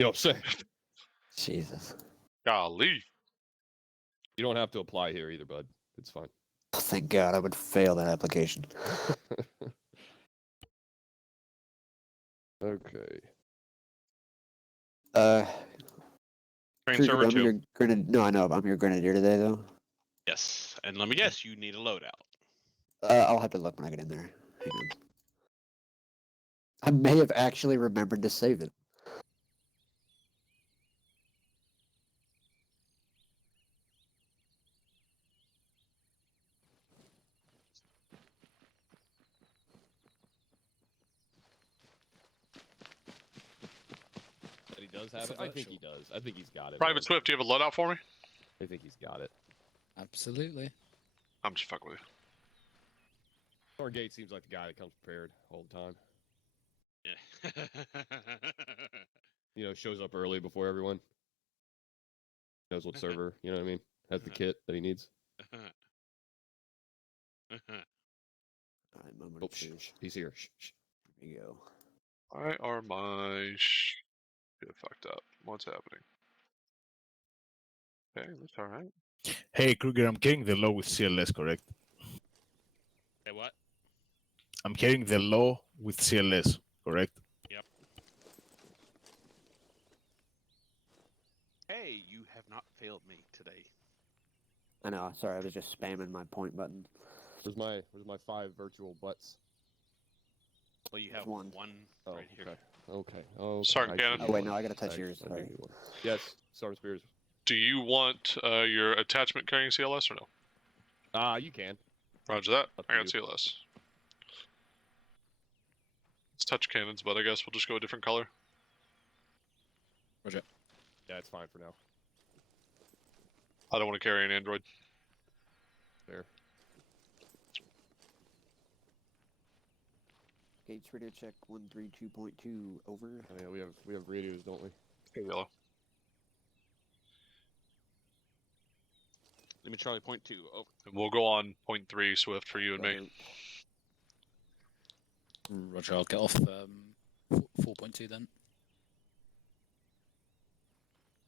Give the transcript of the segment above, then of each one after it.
You know what I'm saying? Jesus. Golly. You don't have to apply here either, bud. It's fine. Oh, thank God, I would fail that application. Okay. Train server I'm 2. your no, I know. I'm your grenadier today, though. Yes, and let me guess, you need a loadout. I'll have to look when I get in there. Hang on. I may have actually remembered to save it. But he does have it. I think he does. I think he's got it. Private man. Swift, do you have a loadout for me? I think he's got it. Absolutely. I'm just fucking with you. Stargate seems like the guy that comes prepared all the time. Yeah. You know, shows up early before everyone. Knows what server, you know what I mean? Has the kit that he needs. All right, moment Oh, of truth. he's here. Shh. Here we go. Why are my get fucked up? What's happening? Okay, that's alright. Hey, Kruger, I'm carrying the law with CLS, correct? Hey, what? I'm carrying the law with CLS, correct? Yep. Hey, you have not failed me today. I know. Sorry, I was just spamming my point button. Where's my 5 virtual butts? Well, you have one. Oh, right here. okay. Oh, Sergeant Cannon. Oh wait, no, I gotta touch yours. Sorry. Yes, Sergeant Spears. Do you want your attachment carrying CLS or no? You can. Roger that. Up to I got you. CLS. It's touch cannons, but I guess we'll just go a different color. Roger. Yeah, it's fine for now. I don't want to carry an Android. There. Gates radio check 132.2 over. Oh, yeah, we have radios, don't we? Okay, yellow. Let me Charlie point 2. Over. And we'll go on point 3 Swift for you and me. Roger, I'll get off 4.2 then.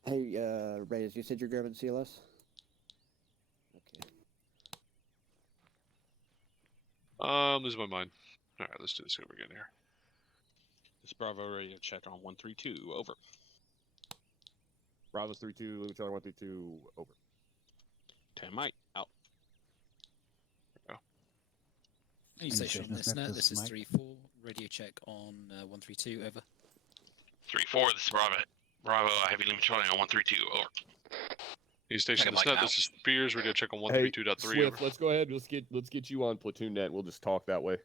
Hey, Reyes, you said you're grabbing CLS? Okay. Losing my mind. Alright, let's do this over again here. This Bravo radio check on 132. Over. Bravo's 3-2, Louis Charlie 132, over. 10 Mike, out. Any station on this net, this is 3-4. Radio check on 132, over. 3-4, this is Bravo. Bravo, heavy limit Charlie on 132, over. East Station Okay, this Mike, net, this is Spears, radio check on Hey, 132.3. Swift, let's go ahead. Let's get you on platoon net. We'll just talk that way.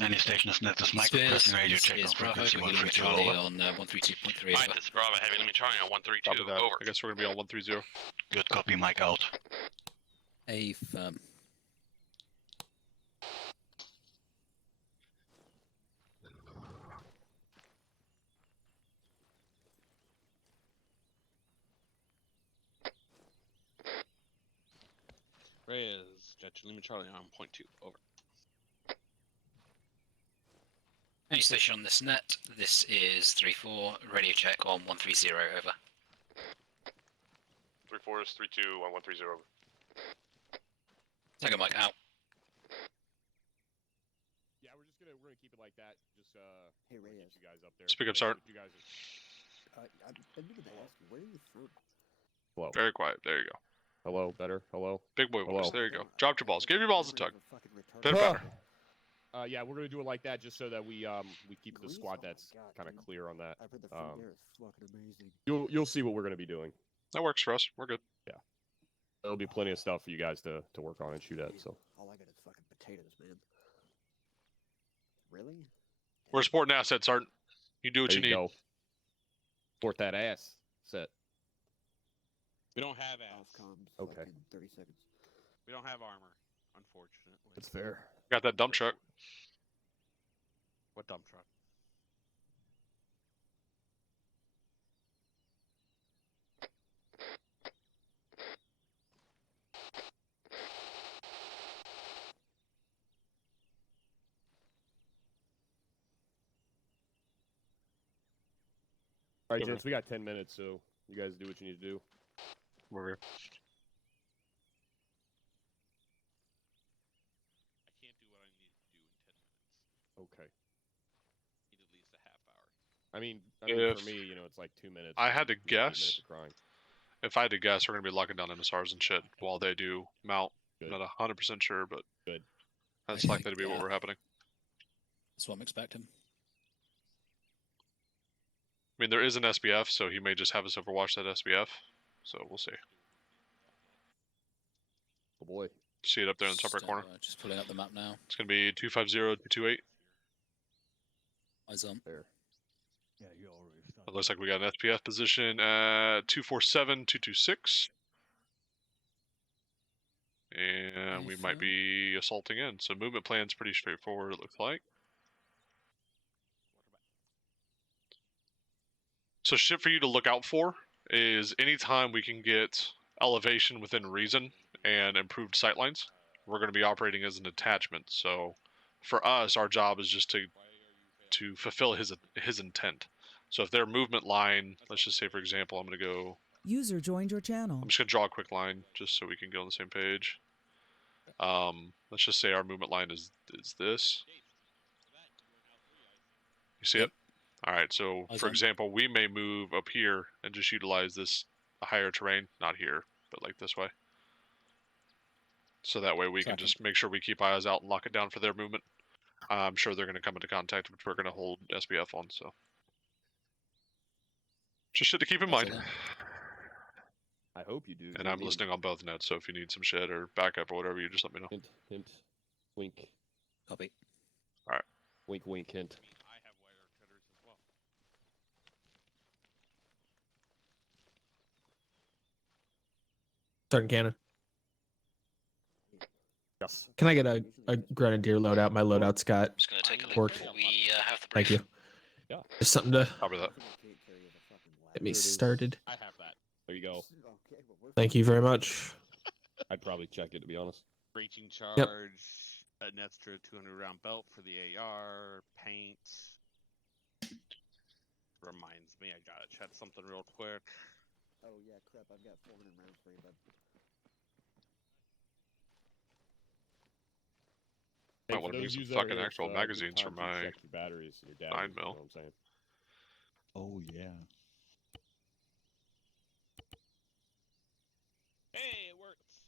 Any station this net, this is Mike, Spears, requesting radio this check is on Bravo, frequency heavy limit 132, Charlie over. on 132.3, Mike, over. this is Bravo, heavy limit Charlie on 132, Copy that. over. I guess we're gonna be on 130. Good copy, Mike, out. A firm. Reyes, jet to limit Charlie on point 2. Over. Any station on this net, this is 3-4. Radio check on 130, over. 3-4 is 3-2 on 130. Tango Mike, out. Yeah, we're gonna keep it like that. Just Hey, wanna Reyes. get you guys up there. Speak up, Sergeant. You guys are... I've been meaning to ask you, where are you from? Hello. Very quiet. There you go. Hello, better. Hello. Big boy voice. Hello. There you go. Drop your balls. Give your balls a tug. Fucking retarded. Bit better. Yeah, we're gonna do it like that just so that we keep the Grease? squad Oh my that's God, kind of dude. clear on that. I've heard the food there is fucking amazing. You'll see what we're gonna be doing. That works for us. We're good. There'll be plenty of stuff for you guys to work on and shoot at. So All I got is fucking potatoes, man. Really? We're supporting assets, Sergeant. You do what there you need. go. Support that ass set. We don't have Off ass. comms. Okay. Fucking 30 seconds. We don't have armor, unfortunately. That's fair. Got that dump truck. What dump truck? All right, Okay. gents, we got 10 minutes, so you guys do what you need to do. We're here. I can't do what I need to do in 10 minutes. Okay. Need at least a half hour. I mean, If for me, it's like 2 minutes. I had to and 8 minutes guess, of crying. if I had to guess, we're gonna be locking down MSRs and shit while they do mount. Good. Not 100% sure, but Good. that's I likely to think, be what we're happening. That's what I'm expecting. I mean, there is an SBF, so he may just have us overwatch that SBF. So we'll see. Oh boy. See it up there in the top right corner. Just pulling up the map now. It's gonna be 250-228. Eyes on. There. It looks like we got an SPF position at 247-226. And we might be assaulting in. So movement plan's pretty straightforward, it looks like. So shit for you to look out for is anytime we can get elevation within reason and improved sightlines, we're going to be operating as an attachment. So for us, our job is just to fulfill his intent. So if their movement line, let's just say for example, I'm going to go. User joined your channel. I'm just going to draw a quick line just so we can get on the same page. Let's just say our movement line is this. You see it? All right. So for example, we may move up here and just utilize this higher terrain, not here, but like this way. So that way we can just make sure we keep eyes out and lock it down for their movement. I'm sure they're going to come into contact, which we're going to hold SBF on. So just shit to keep in mind. I hope you do. And I'm listening on both nets, so if you need some shit or backup or whatever, you just let me know. Hint, hint, wink. Copy. All right. Wink, wink, hint. I mean, I have wider cutters as well. Starting cannon. Yes. Can I get a grenadier loadout? My loadout's got. I'm just going to take a look Work. before we have the brief. Thank you. Yeah. Just something to Copy that. get me started. I have that. There you go. Thank you very much. I'd probably check it, to be honest. Breaching charge, an extra 200 round belt for the AR, paint. Reminds me, I gotta check something real quick. Oh yeah, crap! I've got 400 rounds for you, bud. Might want to bring some fucking actual magazines for my batteries and your 9 You know mil. what I'm saying? Oh yeah. Hey, it works.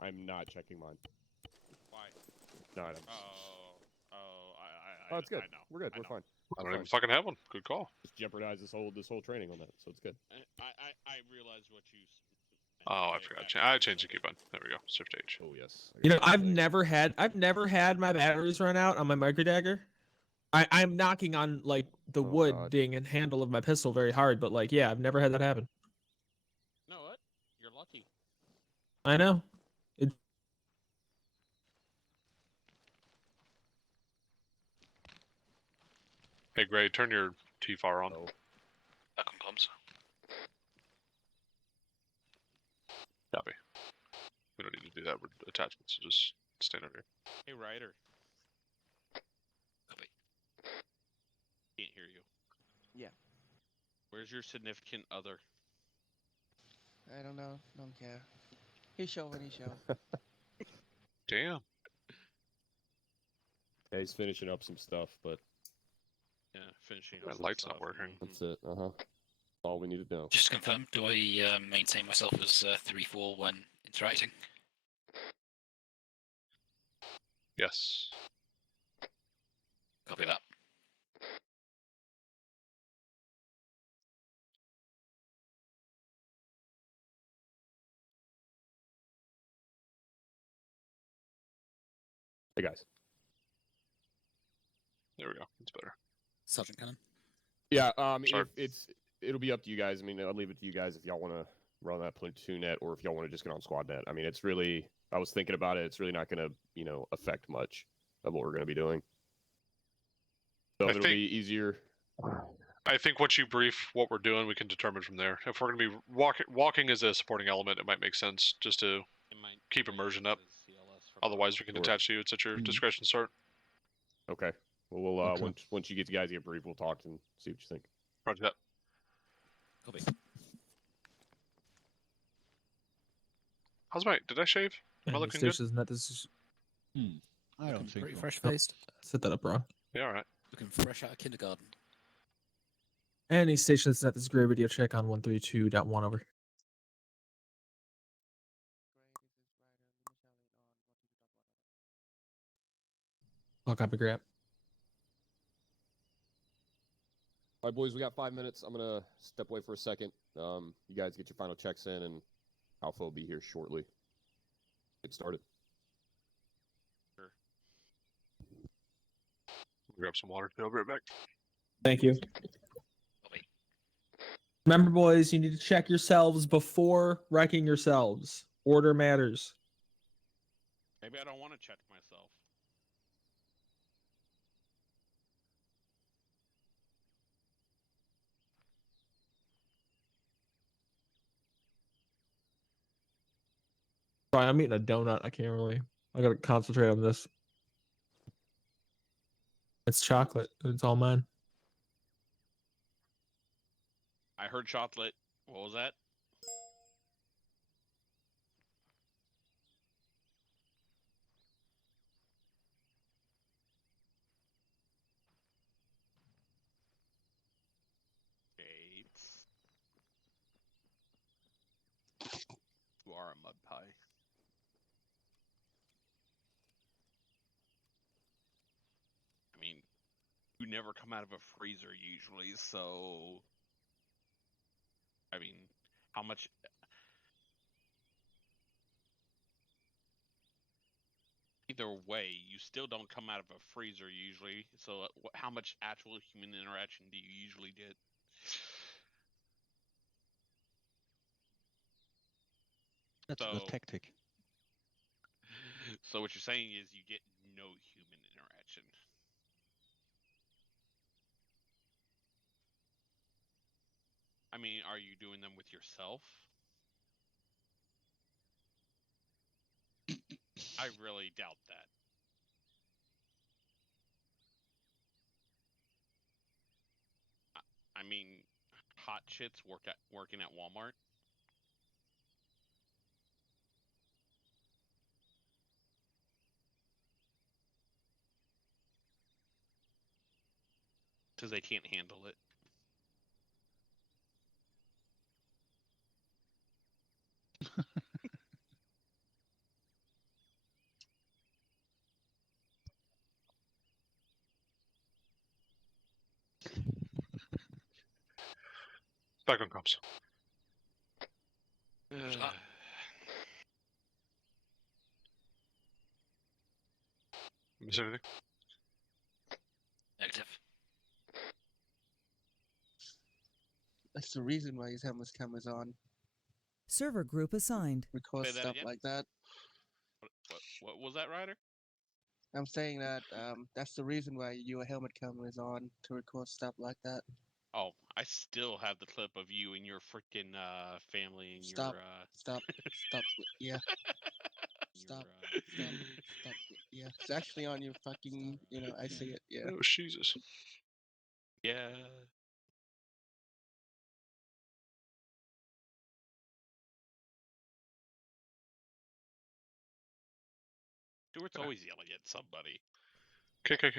I'm not checking mine. Why? No, I don't. Oh, it's good. I know. We're good. I We're know. fine. I We're don't even fine. fucking have one. Good call. Just jeopardize this whole training on that, so it's good. I realized what you. Oh, I forgot. I changed the keybind. There we go. Shift H. Oh yes. I You know, got I've something. never had my batteries run out on my micro dagger. I'm knocking on like the Oh, wood God. ding and handle of my pistol very hard, but like, yeah, I've never had that happen. know what? You're lucky. I know. Hey, Gray, turn your T-FAR on. Oh. Back on comms. Copy. We don't need to do that with attachments, so just stand over here. Hey, Ryder. Copy. Can't hear you. Yeah. Where's your significant other? I don't know. Don't care. He show when he show. Damn. Yeah, he's finishing up some stuff, but Yeah, finishing. My up some light's not stuff. working. that's it. All we need to know. Just to confirm, do I maintain myself as 3-4 when interacting? Yes. Copy that. Hey guys. There we go. It's better. Sergeant Cannon. Yeah. Sorry. It'll be up to you guys. I mean, I'll leave it to you guys if y'all want to run that platoon net or if y'all want to just get on squad net. I mean, it's really. I was thinking about it. It's really not going to affect much of what we're going to be doing. So it'll be easier. I think once you brief what we're doing, we can determine from there. If we're going to be walking as a supporting element, it might make sense just to keep immersion up. Otherwise, we can Sure. attach to you. It's at your discretion, sir. Okay. Well, we'll Okay. once you guys get brief, we'll talk and see what you think. Roger that. Copy. How's my? Did I shave? Am I Any looking good? stations net this is I don't think Pretty so. fresh faced. set that up wrong. Yeah, all right. Looking fresh out of kindergarten. Any stations net this gray radio check on 132.1 over. I'll copy grab. All right, boys, we got 5 minutes. I'm gonna step away for a second. You guys get your final checks in, and Alpha will be here shortly. Get started. Grab some water. I'll be right back. Thank you. Copy. Remember, boys, you need to check yourselves before wrecking yourselves. Order matters. Maybe I don't want to check myself. Sorry, I'm eating a donut. I can't really. I gotta concentrate on this. It's chocolate. It's all mine. I heard chocolate. What was that? Gates. You are a mud pie. I mean, you never come out of a freezer usually, so I mean, how much? Either way, you still don't come out of a freezer usually. So, how much actual human interaction do you usually get? That's the So- tactic. So what you're saying is you get no human interaction. I mean, are you doing them with yourself? I really doubt that. I mean, hot shits working at Walmart. Because they can't handle it. Back on comms. that? Miss anything? Negative. That's the reason why his helmet's cameras on. Server group assigned. Record Say that stuff again? like that. What was that, Ryder? I'm saying that that's the reason why your helmet camera is on, to record stuff like that. Oh, I still have the clip of you and your freaking family and Stop. your Stop. Stop. Yeah. Stop. Stop. Stop. Yeah. It's actually on your fucking. I see it. Yeah. Oh, Jesus. yeah. Stuart's always yelling at somebody. Okay.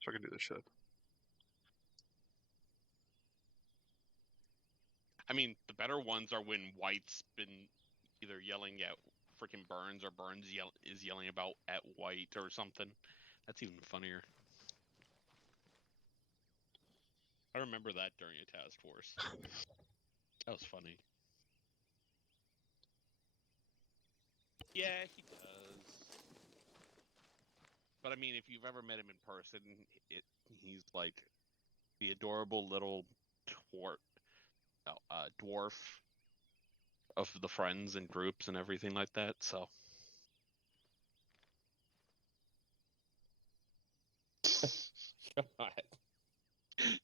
So I can do this shit. I mean, the better ones are when White's been either yelling at freaking Burns or Burns is yelling about at White or something. That's even funnier. I remember that during a task force. That was funny. Yeah, he does. But I mean, if you've ever met him in person, he's like the adorable little dwarf of the friends and groups and everything like that. So God.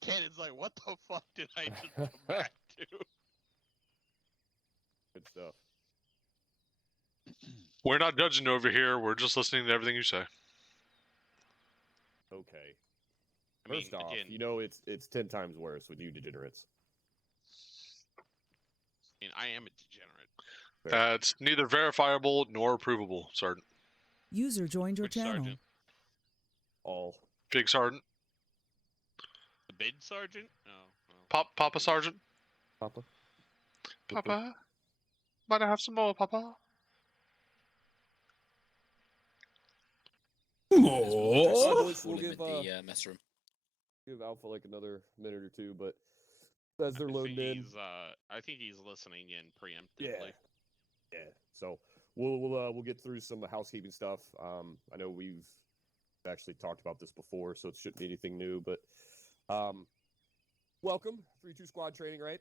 Cannon's like, what the fuck did I just come back to? Good stuff. We're not judging over here. We're just listening to everything you say. Okay. I mean, First off, again, it's 10 times worse with you degenerates. mean, I am a degenerate. That's neither verifiable nor provable, Sergeant. User joined your Which channel. sergeant? All. Big Sergeant. The bid sergeant? Oh. Papa Sergeant. Papa. Papa. Might I have some more, Papa? More? We'll give, the mess room. give Alpha like another minute or two, but as they're I loading in. I think he's listening in preemptively. Yeah. So we'll get through some housekeeping stuff. I know we've actually talked about this before, so it shouldn't be anything new. But welcome 3-2 squad training, right?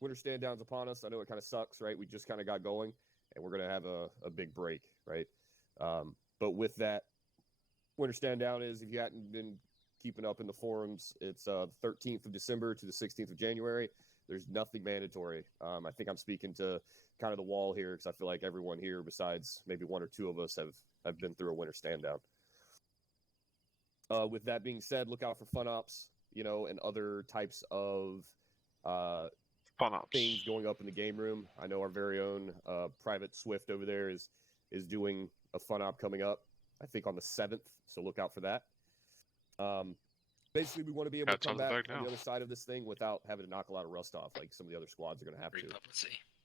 Winter stand down's upon us. I know it kind of sucks, right? We just kind of got going, and we're gonna have a big break, right? But with that, winter stand down is, if you hadn't been keeping up in the forums, it's the 13th of December to the 16th of January. There's nothing mandatory. I think I'm speaking to kind of the wall here, because I feel like everyone here, besides maybe one or two of us, have been through a winter stand down. With that being said, look out for fun ops, and other types of Fun ops. things going up in the game room. I know our very own Private Swift over there is doing a fun op coming up, I think on the 7th, so look out for that. Basically, we want to be able to come back on the other side of this thing without having to knock a lot of rust off, like some of the other squads are going to have to.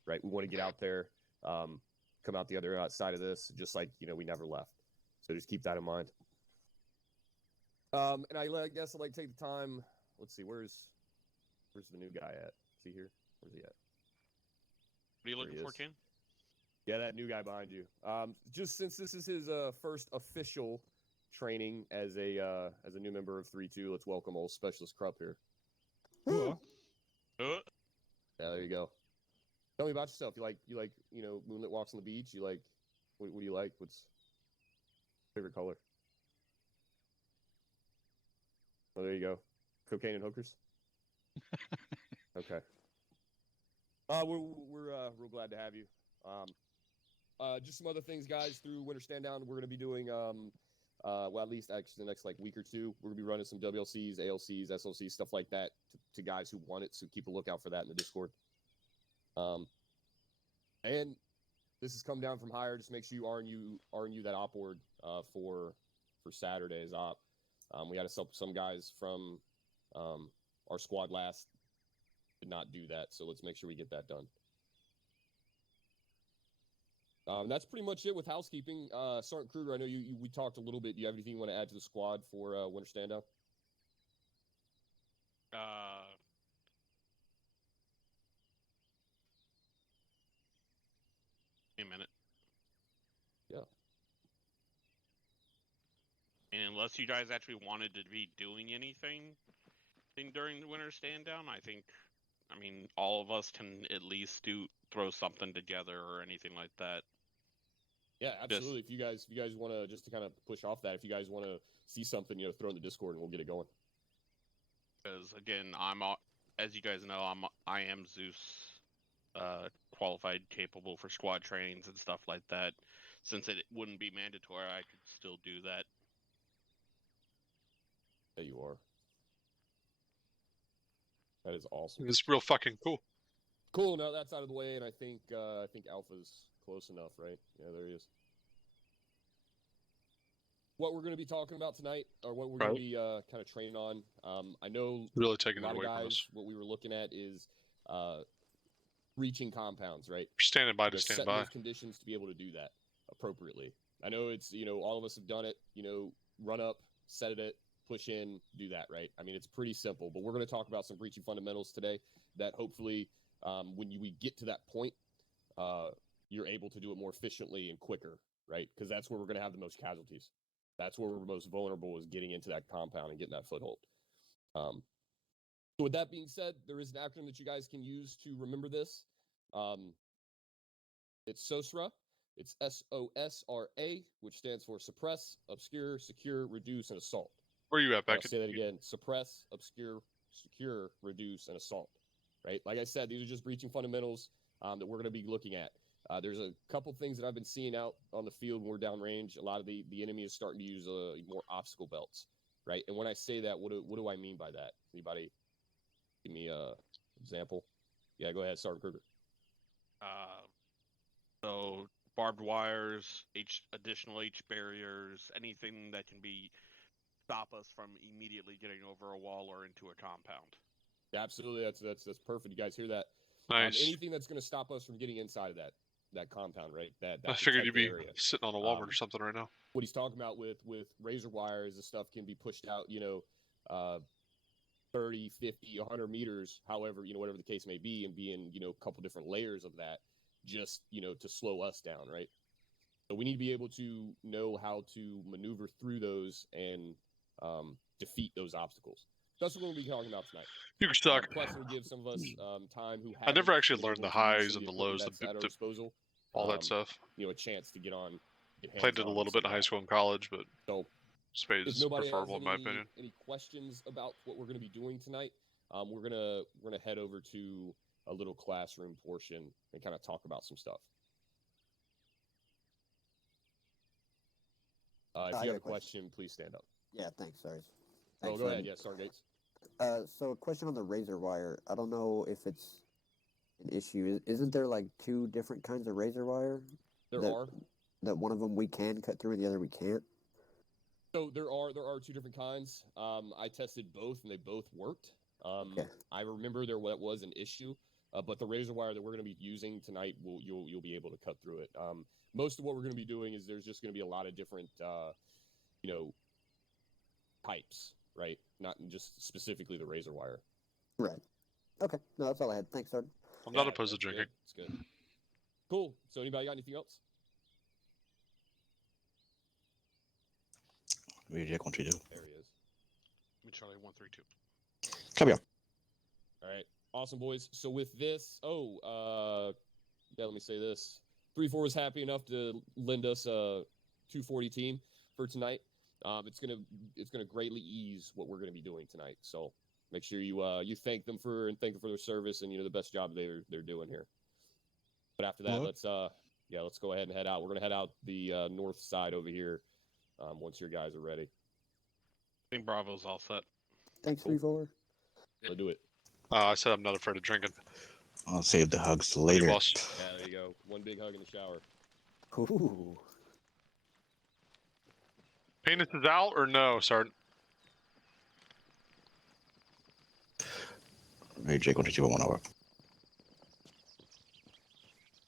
Right? We want to get out there, come out the other side of this, just like, we never left. So just keep that in mind. And I guess I'd like to take the time. Let's see, where's the new guy at? Is he here? Where's he at? What are you looking for, Ken? Yeah, that new guy behind you. Just since this is his first official training as a new member of 3-2, let's welcome old Specialist Krupp here. Yeah, there you go. Tell me about yourself. You like moonlit walks on the beach? You like what do you like? What's your favorite color? Oh, there you go. Cocaine and hookers. Okay. We're real glad to have you. Just some other things, guys. Through Winter Stand Down, we're going to be doing, well, at least actually the next week or two, we're going to be running some WLCs, ALCs, SLCs, stuff like that to guys who want it. So keep a lookout for that in the Discord. And this has come down from higher. Just make sure you RNU that op board for Saturday's op. We had some guys from our squad last did not do that, so let's make sure we get that done. That's pretty much it with housekeeping. Sergeant Kruger, I know we talked a little bit. Do you have anything you want to add to the squad for Winter Stand Down? Wait a minute. Yeah. And unless you guys actually wanted to be doing anything during the Winter Stand Down, I mean, all of us can at least throw something together or anything like that. Yeah, absolutely. If you guys want to, just to kind of push off that, if you guys want to see something, throw in the Discord and we'll get it going. Because again, as you guys know, I am Zeus, qualified, capable for squad trainings and stuff like that. Since it wouldn't be mandatory, I could still do that. Yeah, you are. That is awesome. It's real fucking cool. Cool. Now that's out of the way, and I think Alpha's close enough, right? Yeah, there he is. What we're going to be talking about tonight, or what we're going to be kind of training on. I know really taking a lot it away of guys, from us. what we were looking at is reaching compounds, right? Standing by to stand by. Those conditions to be able to do that appropriately. I know it's all of us have done it. Run up, set it, push in, do that, right? I mean, it's pretty simple. But we're going to talk about some breaching fundamentals today that hopefully, when we get to that point, you're able to do it more efficiently and quicker, right? Because that's where we're going to have the most casualties. That's where we're most vulnerable, is getting into that compound and getting that foothold. So with that being said, there is an acronym that you guys can use to remember this. It's SOSRA. It's SOSRA, which stands for Suppress, Obscure, Secure, Reduce, and Assault. Where are you at, I'll Beckett? say that again. Suppress, Obscure, Secure, Reduce, and Assault. Right? Like I said, these are just breaching fundamentals that we're going to be looking at. There's a couple things that I've been seeing out on the field when we're downrange. A lot of the enemy is starting to use more obstacle belts, right? And when I say that, what do I mean by that? Anybody give me an example? Yeah, go ahead, Sergeant Kruger. So barbed wires, additional H barriers, anything that can stop us from immediately getting over a wall or into a compound. Yeah, absolutely, that's perfect. You guys hear that? Nice. Anything that's going to stop us from getting inside of that compound, right? That I figured you'd protected be area. sitting on a Walmart or something right now. What he's talking about with razor wire is the stuff can be pushed out, 30, 50, 100 meters, however, whatever the case may be, and be in, a couple different layers of that, just, to slow us down, right? So we need to be able to know how to maneuver through those and defeat those obstacles. That's what we're going to be talking about tonight. You can suck. Plus, it'll give some of us time who I never haven't actually been learned able the to use highs some of and the equipment lows, that's at our disposal, all that stuff. a chance to get Played it a little bit in high school and college, but so Spade if is nobody preferable has in my opinion. any questions about what we're going to be doing tonight, we're gonna head over to a little classroom portion and kind of talk about some stuff. If you have a question, please stand up. Yeah, thanks, Sarge. Oh, go ahead. Yeah, Sergeant Gates. So a question on the razor wire. I don't know if it's an issue. Isn't there like two different kinds of razor wire? There are. That one of them we can cut through and the other we can't? So there are two different kinds. I tested both and they both worked. Okay. I remember there was an issue, but the razor wire that we're going to be using tonight, you'll be able to cut through it. Most of what we're going to be doing is there's just going to be a lot of different, types, right? Not just specifically the razor wire. Right. Okay. No, that's all I had. Thanks, Sergeant. I'm not opposed to drinking. It's good. Cool. So anybody got anything else? There he is. There he is. Charlie 132. Come here. All right. Awesome, boys. So with this, let me say this. 3-4 was happy enough to lend us a 240 team for tonight. It's gonna greatly ease what we're gonna be doing tonight. So make sure you thank them for their service and the best job they're doing here. But after that, let's go ahead and head out. We're gonna head out the north side over here. Once your guys are ready. I think Bravo's all set. Thanks, 3-4. Let's do it. I said I'm not afraid of drinking. I'll save the hugs till Thank you, later. boss. Yeah, there you go. One big hug in the shower. Ooh. Penis is out or no, Sergeant? Hey, Jake, 1 over.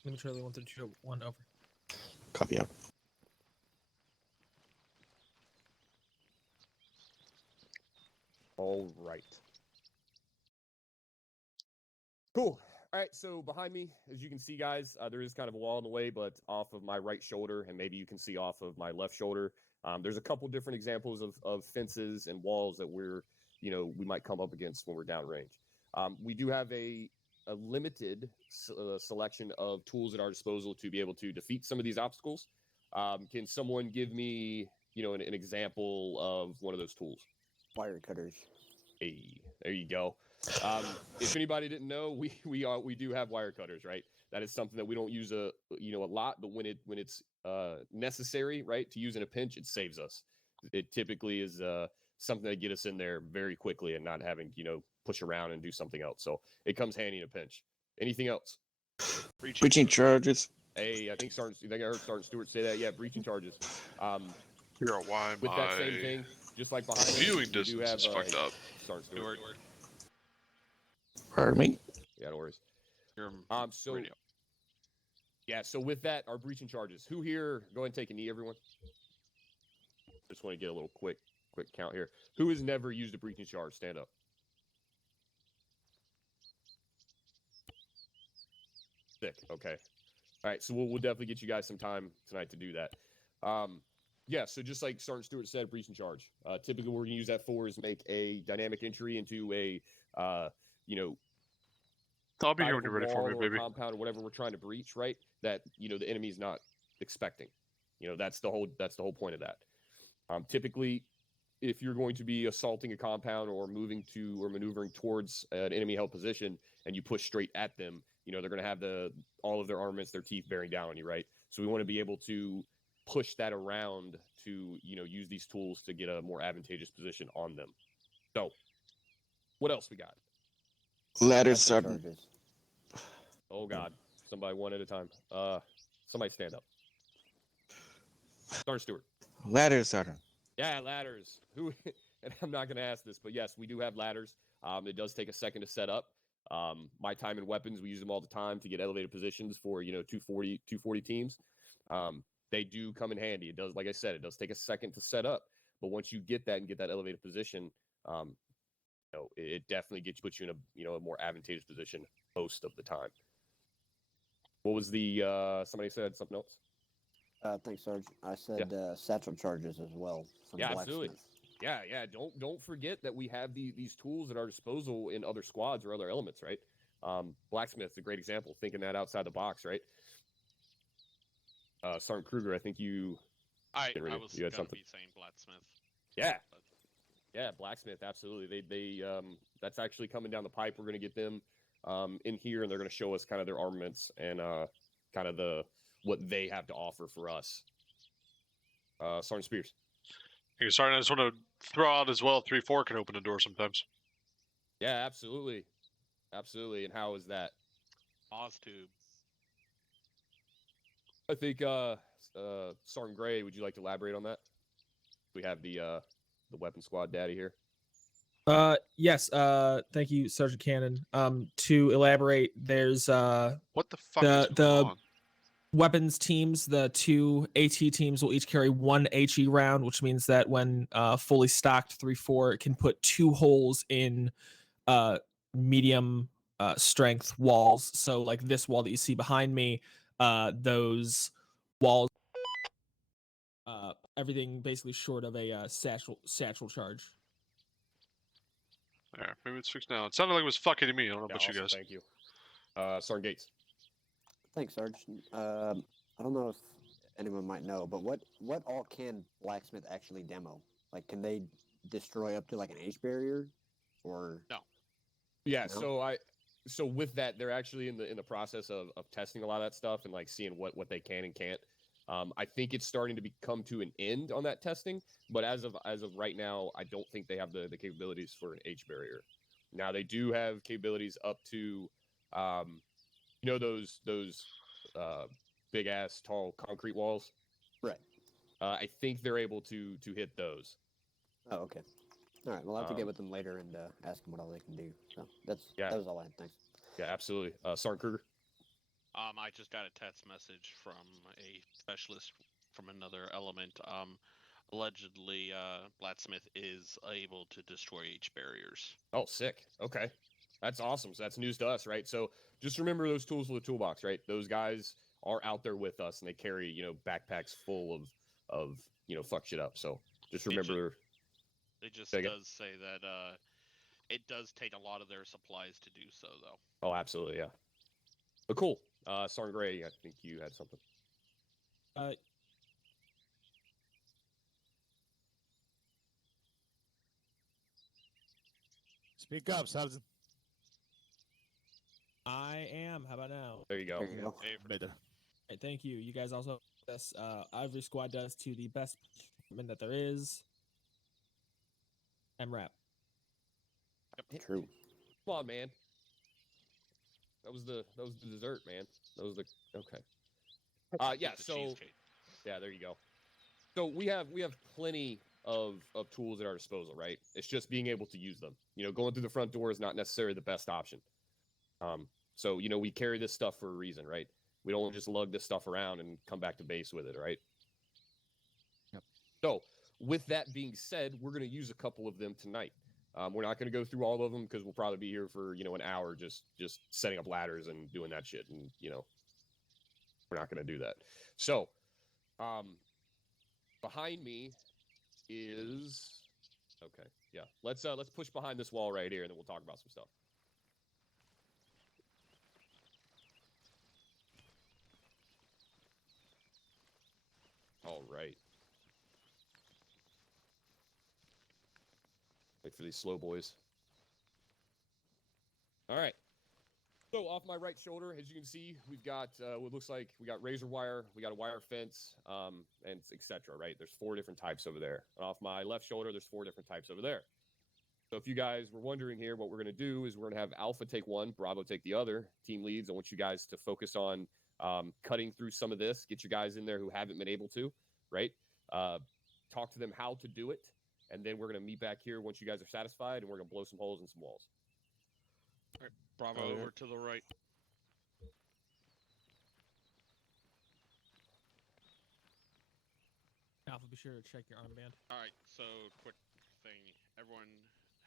Let me Charlie 131 over. Copy out. All right. Cool. All right, so behind me, as you can see, guys, there is kind of a wall in the way, but off of my right shoulder, and maybe you can see off of my left shoulder, there's a couple different examples of fences and walls that we might come up against when we're downrange. We do have a limited selection of tools at our disposal to be able to defeat some of these obstacles. Can someone give me, an example of one of those tools? Wire cutters. Hey, there you go. If anybody didn't know, we do have wire cutters, right? That is something that we don't use a lot, but when it's necessary, right, to use in a pinch, it saves us. It typically is something that get us in there very quickly and not having push around and do something else. So it comes handy in a pinch. Anything else? Breaching charges. Hey, I think I heard Sergeant Stewart say that. Yeah, breaching charges. You're a why With that same thing, just like behind viewing us, we do distance have, is fucked up. Sergeant Stewart. Pardon me? Yeah, no worries. So radio. yeah, so with that, our breaching charges. Who here? Go ahead and take a knee, everyone. Just want to get a little quick count here. Who has never used a breaching charge? Stand up. Sick. Okay. All right. So we'll definitely get you guys some time tonight to do that. Yeah. So just like Sergeant Stewart said, breaching charge. Typically, what we're gonna use that for is make a dynamic entry into a I'll be here when you're ready for me, baby. Compound or whatever we're trying to breach, right? That the enemy's not expecting. That's the whole point of that. Typically, if you're going to be assaulting a compound or maneuvering towards an enemy held position, and you push straight at them, they're going to have all of their armaments, their teeth bearing down on you, right? So we want to be able to push that around to use these tools to get a more advantageous position on them. So, what else we got? Ladders, Sergeant. Oh God, somebody one at a time. Somebody stand up. Sergeant Stewart. Ladders, Sergeant. Yeah, ladders. Who? And I'm not going to ask this, but yes, we do have ladders. It does take a second to set up. My time and weapons, we use them all the time to get elevated positions for 240 teams. They do come in handy. It does, like I said, it does take a second to set up, but once you get that and get that elevated position, it definitely puts you in a more advantageous position most of the time. What was the somebody said something else? Thanks, Sarge. I said satchel charges as well from Yeah, Blacksmith. absolutely. Yeah. Don't forget that we have these tools at our disposal in other squads or other elements, right? Blacksmith's a great example. Thinking that outside the box, right? Sergeant Kruger, I think you I you was had gonna something. be saying blacksmith. Yeah. But Yeah, Blacksmith, absolutely. They that's actually coming down the pipe. We're going to get them in here, and they're going to show us kind of their armaments and kind of what they have to offer for us. Sergeant Spears. Hey, Sergeant, I just want to throw out as well. 3-4 can open a door sometimes. Yeah, absolutely. And how is that? Oztube. I think Sergeant Gray, would you like to elaborate on that? We have the weapon squad daddy here. Yes. Thank you, Sergeant Cannon. To elaborate, there's What the fuck is going on? weapons teams. The 2 AT teams will each carry 1 HE round, which means that when fully stocked 3-4, it can put 2 holes in medium strength walls. So like this wall that you see behind me, those walls, everything basically short of a satchel charge. There, maybe it's fixed now. It sounded like it was fucking to me. I don't know about awesome, you guys. Thank you. Sergeant Gates. Thanks, Sarge. I don't know if anyone might know, but what all can Blacksmith actually demo? Like, can they destroy up to like an H barrier, or No? Yeah, No? so with that, they're actually in the process of testing a lot of that stuff and like seeing what they can and can't. I think it's starting to come to an end on that testing, but as of right now, I don't think they have the capabilities for an H barrier. Now they do have capabilities up to, those big ass tall concrete walls. Right. I think they're able to hit those. Oh, okay. All right. We'll have to get with them later and ask them what all they can do. So that was all I had. Thanks. Yeah, absolutely. Sergeant Kruger. I just got a text message from a specialist from another element. Allegedly, Blacksmith is able to destroy H barriers. Oh, sick. Okay. That's awesome. So that's news to us, right? So just remember those tools in the toolbox, right? Those guys are out there with us and they carry, backpacks full of fuck shit up. So just remember. It just does say that it does take a lot of their supplies to do so, though. Oh, absolutely, yeah. But cool. Sergeant Gray, I think you had something. Speak up, Sergeant. I am. How about now? There you go. There you go. Better. Right, thank you. You guys also this. Every squad does to the best equipment that there is. MRAP. True. Come on, man. That was the dessert, man. That was the okay. Yeah. The So cheesecake. yeah, there you go. So we have plenty of tools at our disposal, right? It's just being able to use them. Going through the front door is not necessarily the best option. So we carry this stuff for a reason, right? We don't just lug this stuff around and come back to base with it, right? Yep. So with that being said, we're going to use a couple of them tonight. We're not going to go through all of them because we'll probably be here for an hour just setting up ladders and doing that shit, and we're not going to do that. So behind me is okay. Yeah, let's push behind this wall right here, and then we'll talk about some stuff. All right. Wait for these slow boys. All right. So off my right shoulder, as you can see, we've got what looks like we got razor wire, we got a wire fence, and etc. Right? There's 4 different types over there. And off my left shoulder, there's 4 different types over there. So if you guys were wondering here, what we're going to do is we're going to have Alpha take one, Bravo take the other. Team leads, I want you guys to focus on cutting through some of this, get you guys in there who haven't been able to, right? Talk to them how to do it, and then we're going to meet back here once you guys are satisfied, and we're going to blow some holes in some walls. All right, Bravo over to the right. Alpha, be sure to check your armband. All right, so quick thing. Everyone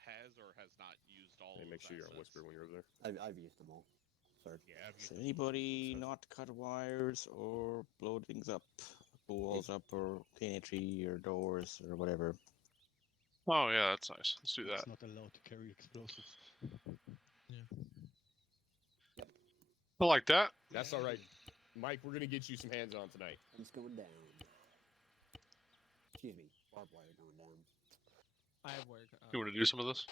has or has not used all And of make those sure you're on assets? whisper when you're over there. I've used them all. Sorry. Yeah, I've Does used anybody not cut wires or blow things up, blow walls up, or clean entry or doors or whatever? Oh yeah, that's nice. Let's do that. It's not allowed to carry explosives. I like that. That's all right. Mike, we're going to get you some hands-on tonight. It's going down. Excuse me. Barbed wire going down. I have wire. You want to do some of this?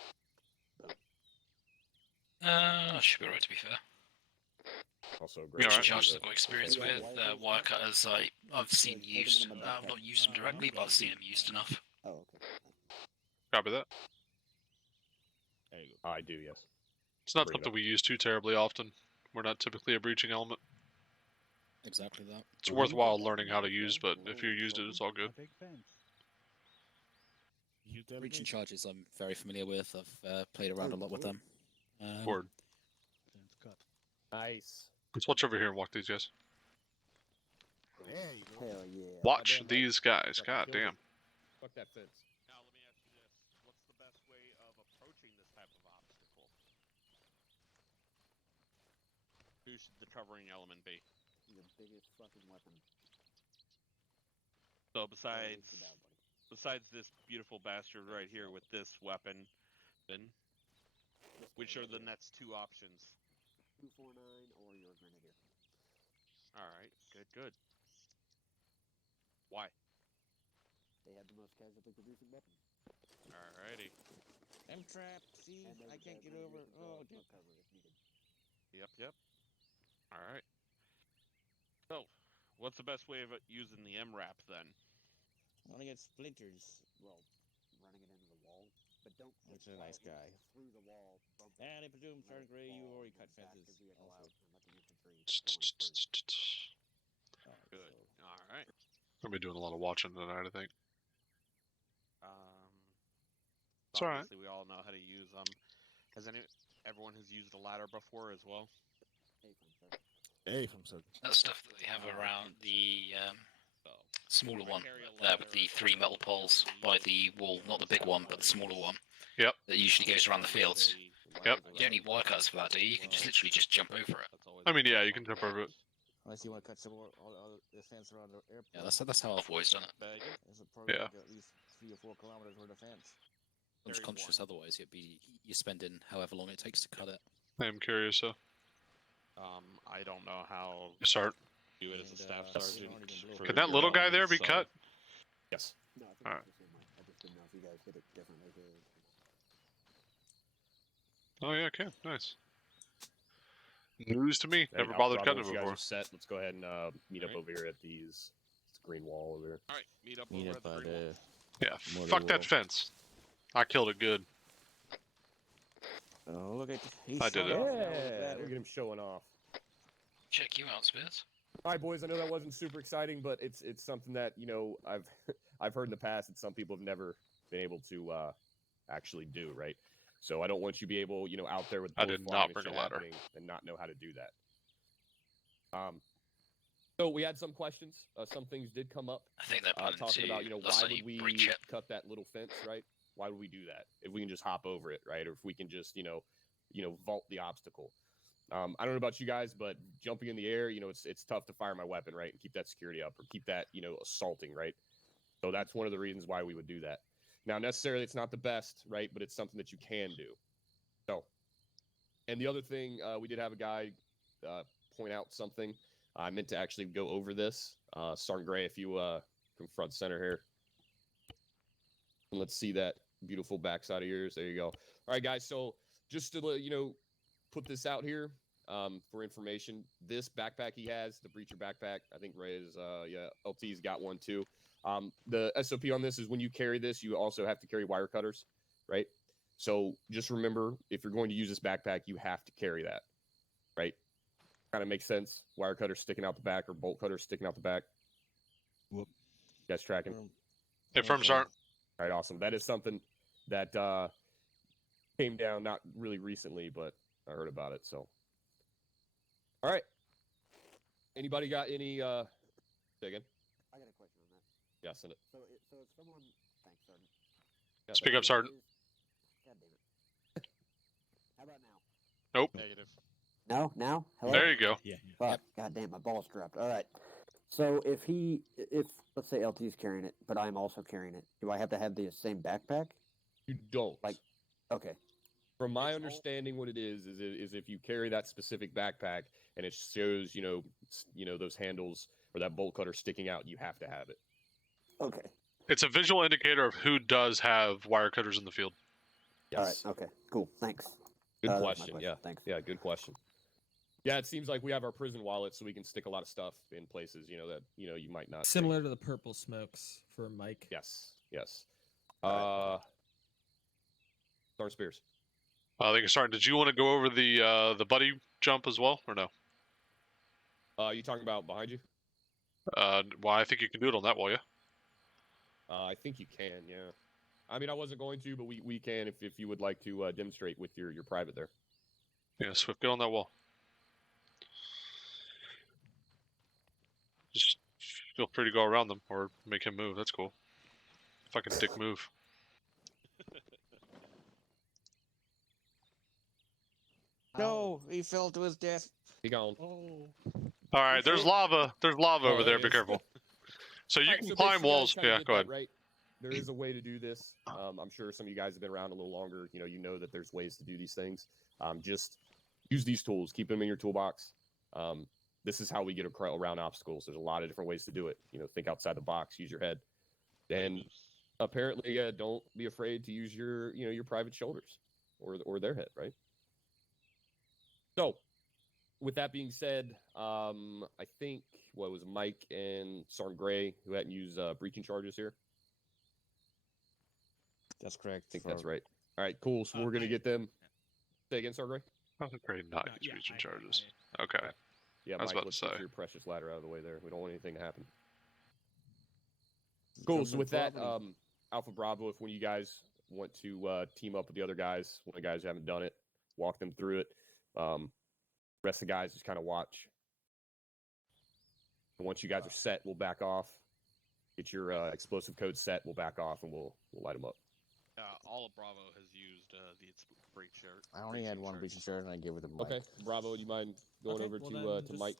Should be right, to be fair. Also, Yeah, great. all right. Charges I've got experience with wire cutters. I've seen used. I've not used them directly, but I've seen them used enough. Oh, okay. Copy that. There you go. I do, yes. It's not Bring it something up. we use too terribly often. We're not typically a breaching element. Exactly that. It's worthwhile learning how to use, but if you used it, it's all good. A big fence. You tell Breaching me. charges I'm very familiar with. I've played around a lot with them. Word. Fence cut. Nice. Let's watch over here and walk these guys. There you go. Hell yeah. Watch Goddamn, Mike. these guys. Fucking God killed it. damn. Fuck that fence. Now let me ask you this: what's the best way of approaching this type of obstacle? Who should the covering element be? Your biggest fucking weapon. So Always besides the bad buddy. besides this beautiful bastard right here with this weapon, then which are the next two options? 249 or your grenadier. All right, good. Why? They have the most casualty producing weapon. Alrighty. I'm trapped. See, And I can't get over. Oh, dude. cover if needed. Yep. All right. So, what's the best way of using the MRAP then? I want to get splinters. Well, running it into the wall, but don't. Which is a nice guy. Through the wall. Bump And I presume Sergeant Gray, you already cut fences. the vehicle Also. out and let the infantry go in first. Alright, Good. so- All right. I'll be doing a lot of watching tonight, I think. It's all right. obviously we all know how to use them. Everyone has used a ladder before as well? Hey, fun sir. Hey, from Sir. That's stuff that they have around the So, smaller I one carry a there with ladder the 3 metal poles by the wall, not the big one, but the smaller one. Yep. That usually goes around the fields. Yep. You don't need wire cutters for that, do you? You can just literally just jump over it. I mean, yeah, you can jump over it. Unless you want to cut some more, all the fence around the airport. Yeah, that's how I've always done it. There's probably Yeah. like at least 3 or 4 kilometers worth of fence. I'm just Carry conscious otherwise you're spending however long it takes to cut it. I am curious, so. I don't know how Start. to do it as a And, staff you sergeant. don't even blow for Can that your little guy there be so- cut? Yes. No, I think Alright. it's the same way. I just didn't know if you guys did it differently here. Oh, yeah, okay. Nice. News to me. Hey, Never Alpha bothered Bravo, cutting it once you guys before. are set, let's go ahead and meet up Alright. over here at these green wall over here. All right, meet up Meet over up at the by green wall. the. Yeah, Mother fuck that wall. fence. I killed it good. Oh, look at. He's I did it. showing off now with Yeah, that. look at him showing off. Check you out, Spears. All right, boys. I know that wasn't super exciting, but it's something that I've I've heard in the past that some people have never been able to actually do. Right. So I don't want you to be able out there with I bullets did flying not and bring a shit ladder. happening and not know how to do that. So we had some questions. Some things did come up. I think they're planning Talking to about let's why say would we breach it. cut that little fence, right? Why would we do that if we can just hop over it, right? Or if we can just vault the obstacle. I don't know about you guys, but jumping in the air, it's tough to fire my weapon, right, and keep that security up or keep that assaulting, right? So that's one of the reasons why we would do that. Now, necessarily, it's not the best, right, but it's something that you can do. So, and the other thing, we did have a guy point out something. I meant to actually go over this. Sergeant Gray, if you come front center here. And let's see that beautiful backside of yours. There you go. All right, guys. So just to let put this out here for information. This backpack he has, the breacher backpack. I think Ray is, LT's got one too. The SOP on this is when you carry this, you also have to carry wire cutters, right? So just remember, if you're going to use this backpack, you have to carry that, right? Kind of makes sense. Wire cutter sticking out the back or bolt cutter sticking out the back. Whoop. You guys tracking? Hey, firm start. All right, awesome. That is something that came down not really recently, but I heard about it. So, all right. Anybody got any? Say again. I got a question on that. Yeah, send it. So if someone, thanks, Sergeant. Yeah, Speak up, Sergeant. God damn it. How about now? Nope. Negative. No, now. Hello. There you go. Yeah. Fuck. God damn, my balls dropped. All right. So if let's say LT is carrying it, but I'm also carrying it, do I have to have the same backpack? You don't. Like, okay. From my understanding, what it is if you carry that specific backpack and it shows, those handles or that bolt cutter sticking out, you have to have it. Okay. It's a visual indicator of who does have wire cutters in the field. Yes. All right. Okay. Cool. Thanks. Good That was my question. Yeah. Thanks. Yeah. Good question. Yeah, it seems like we have our prison wallet, so we can stick a lot of stuff in places, that you might not. Similar to the purple smokes for Mike. Yes. Yes. All Storm Spears. They can start. Did you want to go over the buddy jump as well, or no? You talking about behind you? Well, I think you can do it on that wall, yeah. I think you can. Yeah. I mean, I wasn't going to, but we can if you would like to demonstrate with your private there. Yeah, Swift, get on that wall. Just feel free to go around them or make him move. That's cool. Fucking dick move. No, he fell to his death. Be gone. Oh. All right, there's lava. There's lava over there. Be is. careful. So you Alright, can so climb basically, walls. kinda Yeah, get go that ahead. Right. There is a way to do this. I'm sure some of you guys have been around a little longer. You know that there's ways to do these things. Just use these tools. Keep them in your toolbox. This is how we get around obstacles. There's a lot of different ways to do it. Think outside the box. Use your head. And apparently, don't be afraid to use your private shoulders or their head. Right. So, with that being said, I think what was Mike and Sergeant Gray who hadn't used breaching charges here. That's correct. I think that's right. All right, cool. So we're gonna get them. Say again, Sergeant Gray. I agree not use breaching charges. Okay. Yeah, I was Mike, about to let's say. get your precious ladder out of the way there. We don't want anything to happen. Cool. So with that, Alpha Bravo, if one of you guys want to team up with the other guys, one of the guys who haven't done it, walk them through it. Rest of the guys just kind of watch. And once you guys are set, we'll back off. Get your explosive code set. We'll back off and we'll light them up. All of Bravo has used the breach shirt. I only had one breaching shirt and I gave it to Mike. Okay, Bravo, do you mind going Okay, over well to then Mike?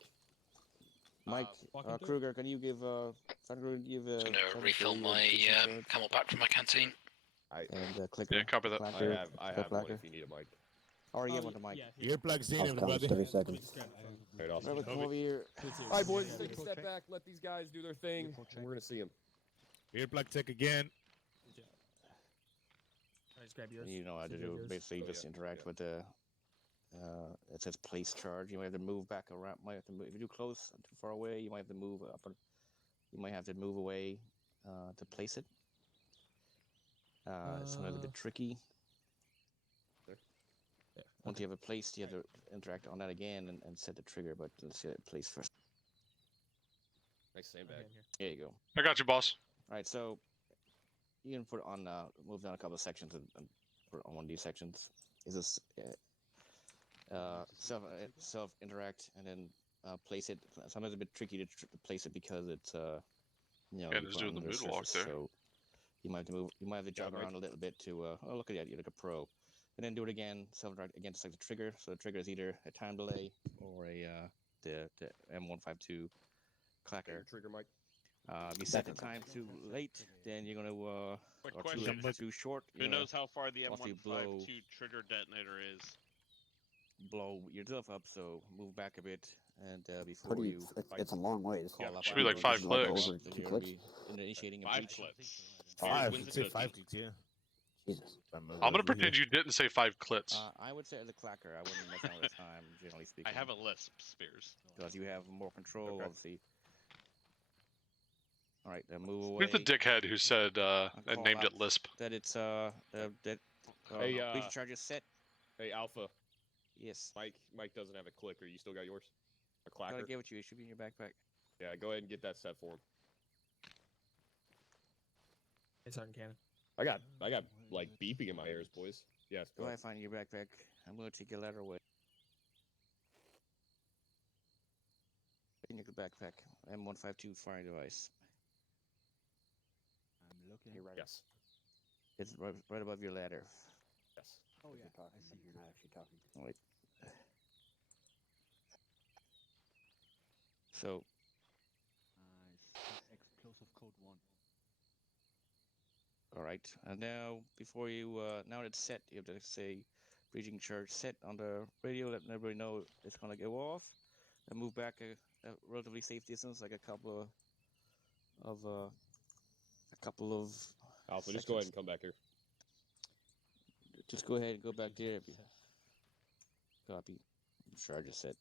Mike, walking through? Kruger, can you give I'm gonna refill my camelback from my canteen. and clicker? Yeah, copy that. Clacker, I have one clacker. if you need a mic. Already gave one to Mike. Earplugs in, Comes everybody. 30 seconds. Right, awesome. Remember, come over here. All right, boys, take a step back. Let these guys do their thing. And we're gonna see them. Earplug check again. I just grab yours. You know how to Scissors do. yours. Basically, just interact with the. It says place charge. You might have to move back around. Might have to move. If you do close, too far away, you might have to move up. You might have to move away to place it. It's sometimes a bit tricky. Yeah, Once you have it placed, you have to interact on that again and set the trigger. But let's get it placed first. Nice sandbag. Okay, here. There you go. I got you, boss. All right, so you can put it on. Move down a couple of sections and put it on one of these sections. Is this self interact and then place it? Sometimes it's a bit tricky to place it because it's Yeah, you just put it doing on the the moonwalk surface, there. So you might have to move. You might have to jog Mike. around a little bit to. Oh, look at that! You're like a pro. And then do it again. Self interact again, just like the trigger. So the trigger is either a time delay or a the M152 clacker. Trigger, Mike. If you set the time too late, then you're gonna Quick or question. too short. Who knows how far the once you M152 blow- trigger detonator is? blow yourself up? So move back a bit, and before Pretty, you it's a long ways. call up, should be like 5 Just like clicks. over then 2 you're gonna clicks. be initiating a 5 breach. clicks. Five. Wins I'd the say 5 cookie. clicks, yeah. Jesus. I'm gonna pretend you didn't say 5 clips. I would say as a clacker, I wouldn't mess around with the time, generally speaking. I have a lisp, Spears. because you have more control, Okay. obviously. All right, then move away. Who's the dickhead who said and call named out it Lisp? That it's that Hey, breaching charge is set. Hey, Alpha. Yes. Mike doesn't have a clicker. You still got yours? A Gotta clacker? give it to you. It should be in your backpack. Yeah, go ahead and get that set for him. Hey, Sergeant Cannon. I got like beeping in my ears, boys. Yes. Go ahead, find your backpack. I'm gonna take your letter away. In your backpack. M152 firing device. I'm looking. You're right. Yes. It's right above your ladder. Yes. Oh yeah, You're talking, I see. but you're not actually talking. Wait. So, Explosive code 1. all right. And now, before you, now it's set, you have to say breaching charge set on the radio, letting everybody know it's gonna go off, and move back a relatively safe distance, like a couple of Alpha, just go ahead and come back here. Just go ahead and go back there. Copy. Charge is set.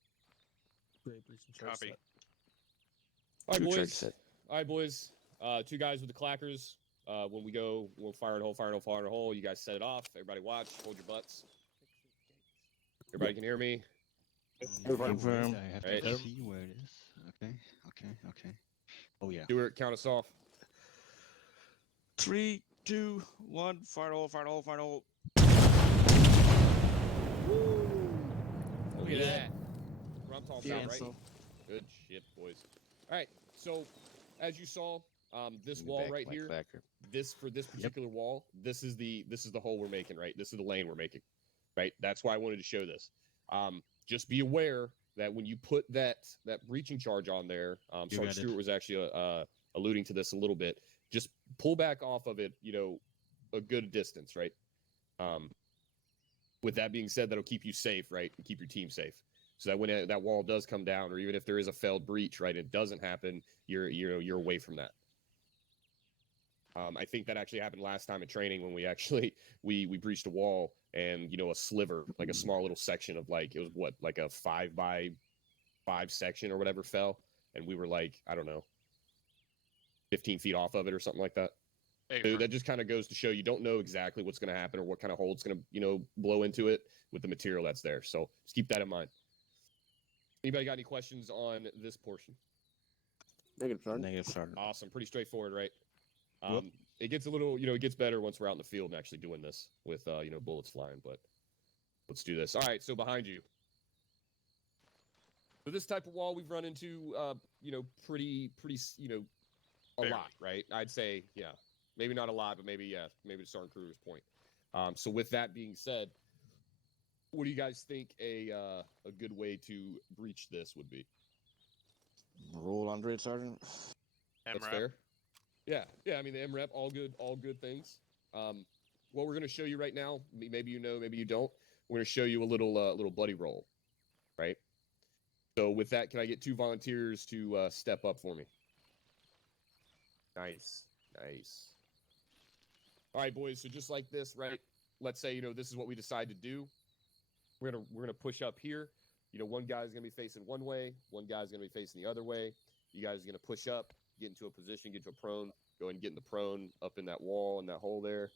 Great breaching charge Copy. set. All right, Charge boys. set. All right, boys. Two guys with the clackers. When we go, we'll fire in a hole, fire in a hole, fire in a hole. You guys set it off. Everybody watch. Hold your butts. Everybody can hear me. Confirm. I have Right. to see where it is. Okay. Oh yeah. Stuart, count us off. 3, 2, 1. Fire in a hole, fire in a hole, fire in a hole. Look at that. What I'm talking about, right? Cancel. Good shit, boys. All right. So, as you saw, this Give me wall back right my here. clacker. For this particular wall, this is the hole we're making, right? This is the lane we're making, right? That's why I wanted to show this. Just be aware that when you put that breaching charge on there, Sergeant Stewart was actually alluding to this a little bit. Just pull back off of it, a good distance, right? With that being said, that'll keep you safe, right? And keep your team safe. So that when that wall does come down, or even if there is a failed breach, right, it doesn't happen, you're away from that. I think that actually happened last time at training when we actually we breached a wall and a sliver, like a small little section of like, it was what, like a 5x5 section or whatever fell, and we were like, I don't know, 15 feet off of it or something like that. So that just kind of goes to show you don't know exactly what's going to happen or what kind of hole it's going to blow into it with the material that's there. So just keep that in mind. Anybody got any questions on this portion? Negative, Sergeant. Negative, Sergeant. Awesome. Pretty straightforward, right? It gets a little, it gets better once we're out in the field and actually doing this with, bullets flying, but let's do this. All right, so behind you. So this type of wall we've run into, pretty, a lot, right? I'd say, yeah, maybe not a lot, but maybe to Sergeant Kruger's point. So with that being said, what do you guys think a good way to breach this would be? Roll under it, Sergeant. That's fair. Yeah. I mean, the MREP, all good things. What we're going to show you right now, maybe maybe you don't. We're going to show you a little buddy roll, right? So with that, can I get 2 volunteers to step up for me? Nice. All right, boys. So just like this, right? Let's say this is what we decide to do. We're gonna push up here. One guy's gonna be facing one way, one guy's gonna be facing the other way. You guys are gonna push up, get into a position, get to a prone, go ahead and get in the prone up in that wall in that hole there.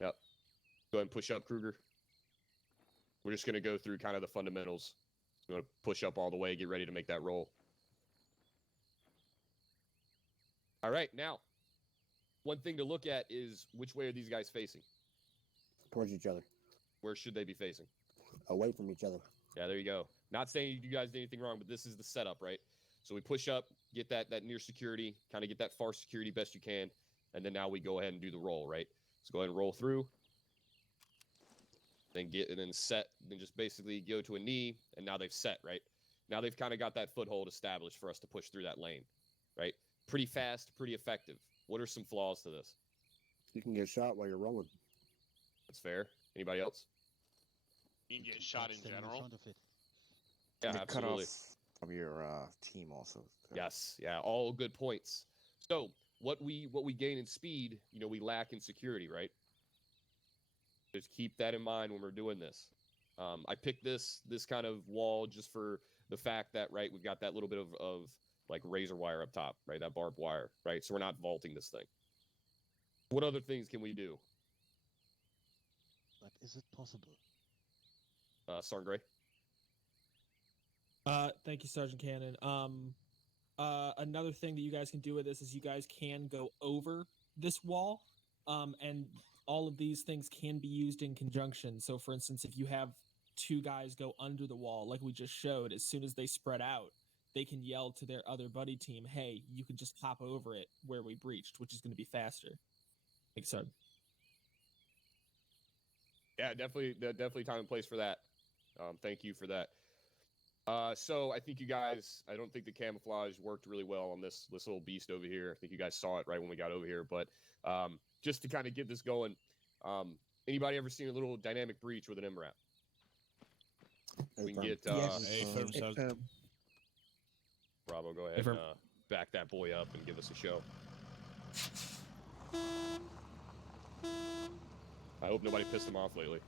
Yep. Go ahead and push up, Kruger. We're just gonna go through kind of the fundamentals. We're gonna push up all the way, get ready to make that roll. All right, now, one thing to look at is which way are these guys facing? Towards each other. Where should they be facing? Away from each other. Yeah, there you go. Not saying you guys did anything wrong, but this is the setup, right? So we push up, get that near security, kind of get that far security best you can, and then now we go ahead and do the roll, right? So go ahead and roll through, then set, then just basically go to a knee, and now they've set, right? Now they've kind of got that foothold established for us to push through that lane, right? Pretty fast, pretty effective. What are some flaws to this? You can get shot while you're rolling. That's fair. Anybody else? You can get shot in general. Yeah, Cut absolutely. off from your team also. Yes, yeah, all good points. So what we gain in speed, we lack in security, right? Just keep that in mind when we're doing this. I picked this kind of wall just for the fact that, right, we've got that little bit of like razor wire up top, right? That barbed wire, right? So we're not vaulting this thing. What other things can we do? but is it possible? Sergeant Gray. Thank you, Sergeant Cannon. Another thing that you guys can do with this is you guys can go over this wall, and all of these things can be used in conjunction. So, for instance, if you have two guys go under the wall, like we just showed, as soon as they spread out, they can yell to their other buddy team, "Hey, you can just hop over it where we breached," which is going to be faster. Thanks, Sergeant. Yeah, definitely time and place for that. Thank you for that. So I think you guys, I don't think the camouflage worked really well on this little beast over here. I think you guys saw it right when we got over here. But just to kind of get this going, anybody ever seen a little dynamic breach with an MRAP? We can get Bravo, go ahead and back that boy up and give us a show. I hope nobody pissed him off lately.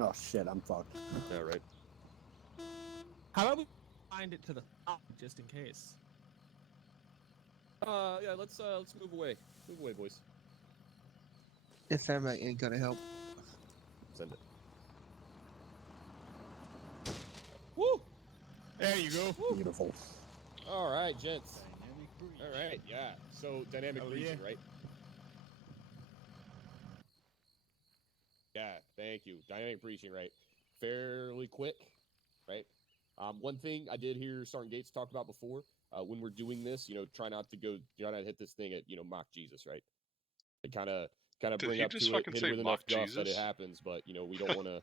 Oh shit, I'm fucked. Yeah, right. How about we find it to the top just in case? Yeah, let's move away. Move away, boys. This Havoc ain't gonna help. Send it. Woo! There you go. Beautiful. All right, gents. Dynamic breach. All right, yeah. So dynamic breaching, right? Yeah, thank you. Dynamic breaching, right? Fairly quick, right? One thing I did hear Sergeant Gates talk about before, when we're doing this, try not to hit this thing at, mock Jesus, right? It kind of bring up to it, hit it with enough guff that it happens, but, we don't want to,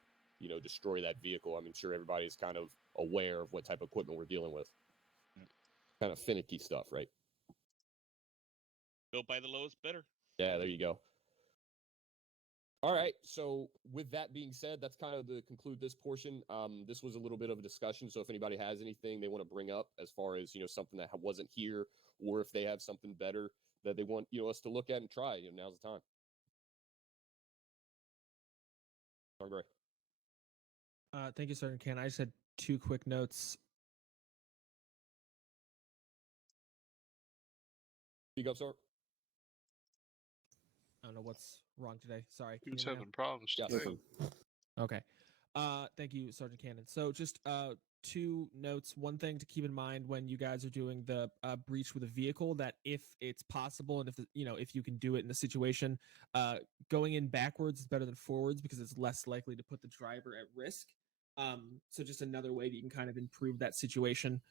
destroy that vehicle. I'm sure everybody's kind of aware of what type of equipment we're dealing with. Kind of finicky stuff, right? Built by the lowest bidder. Yeah, there you go. All right, so with that being said, that's kind of the conclude this portion. This was a little bit of a discussion, so if anybody has anything they want to bring up as far as, something that wasn't here, or if they have something better that they want, us to look at and try, now's the time. Gray. Thank you, Sergeant Can. I just had two quick notes. Speak up, sir. I don't know what's wrong today. Sorry. Who's having problems today? Okay. Thank you, Sergeant Cannon. So just two notes. One thing to keep in mind when you guys are doing the breach with a vehicle, that if it's possible and if you can do it in the situation, going in backwards is better than forwards because it's less likely to put the driver at risk. So just another way that you can kind of improve that situation.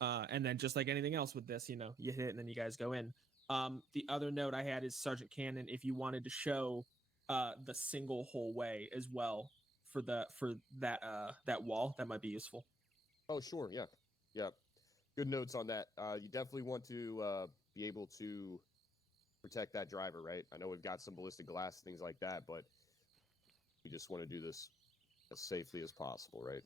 And then just like anything else with this, you hit it and then you guys go in. The other note I had is Sergeant Cannon, if you wanted to show the single hole way as well for that wall, that might be useful. Oh, sure, yeah. Good notes on that. You definitely want to be able to protect that driver, right? I know we've got some ballistic glass, things like that, but we just want to do this as safely as possible, right?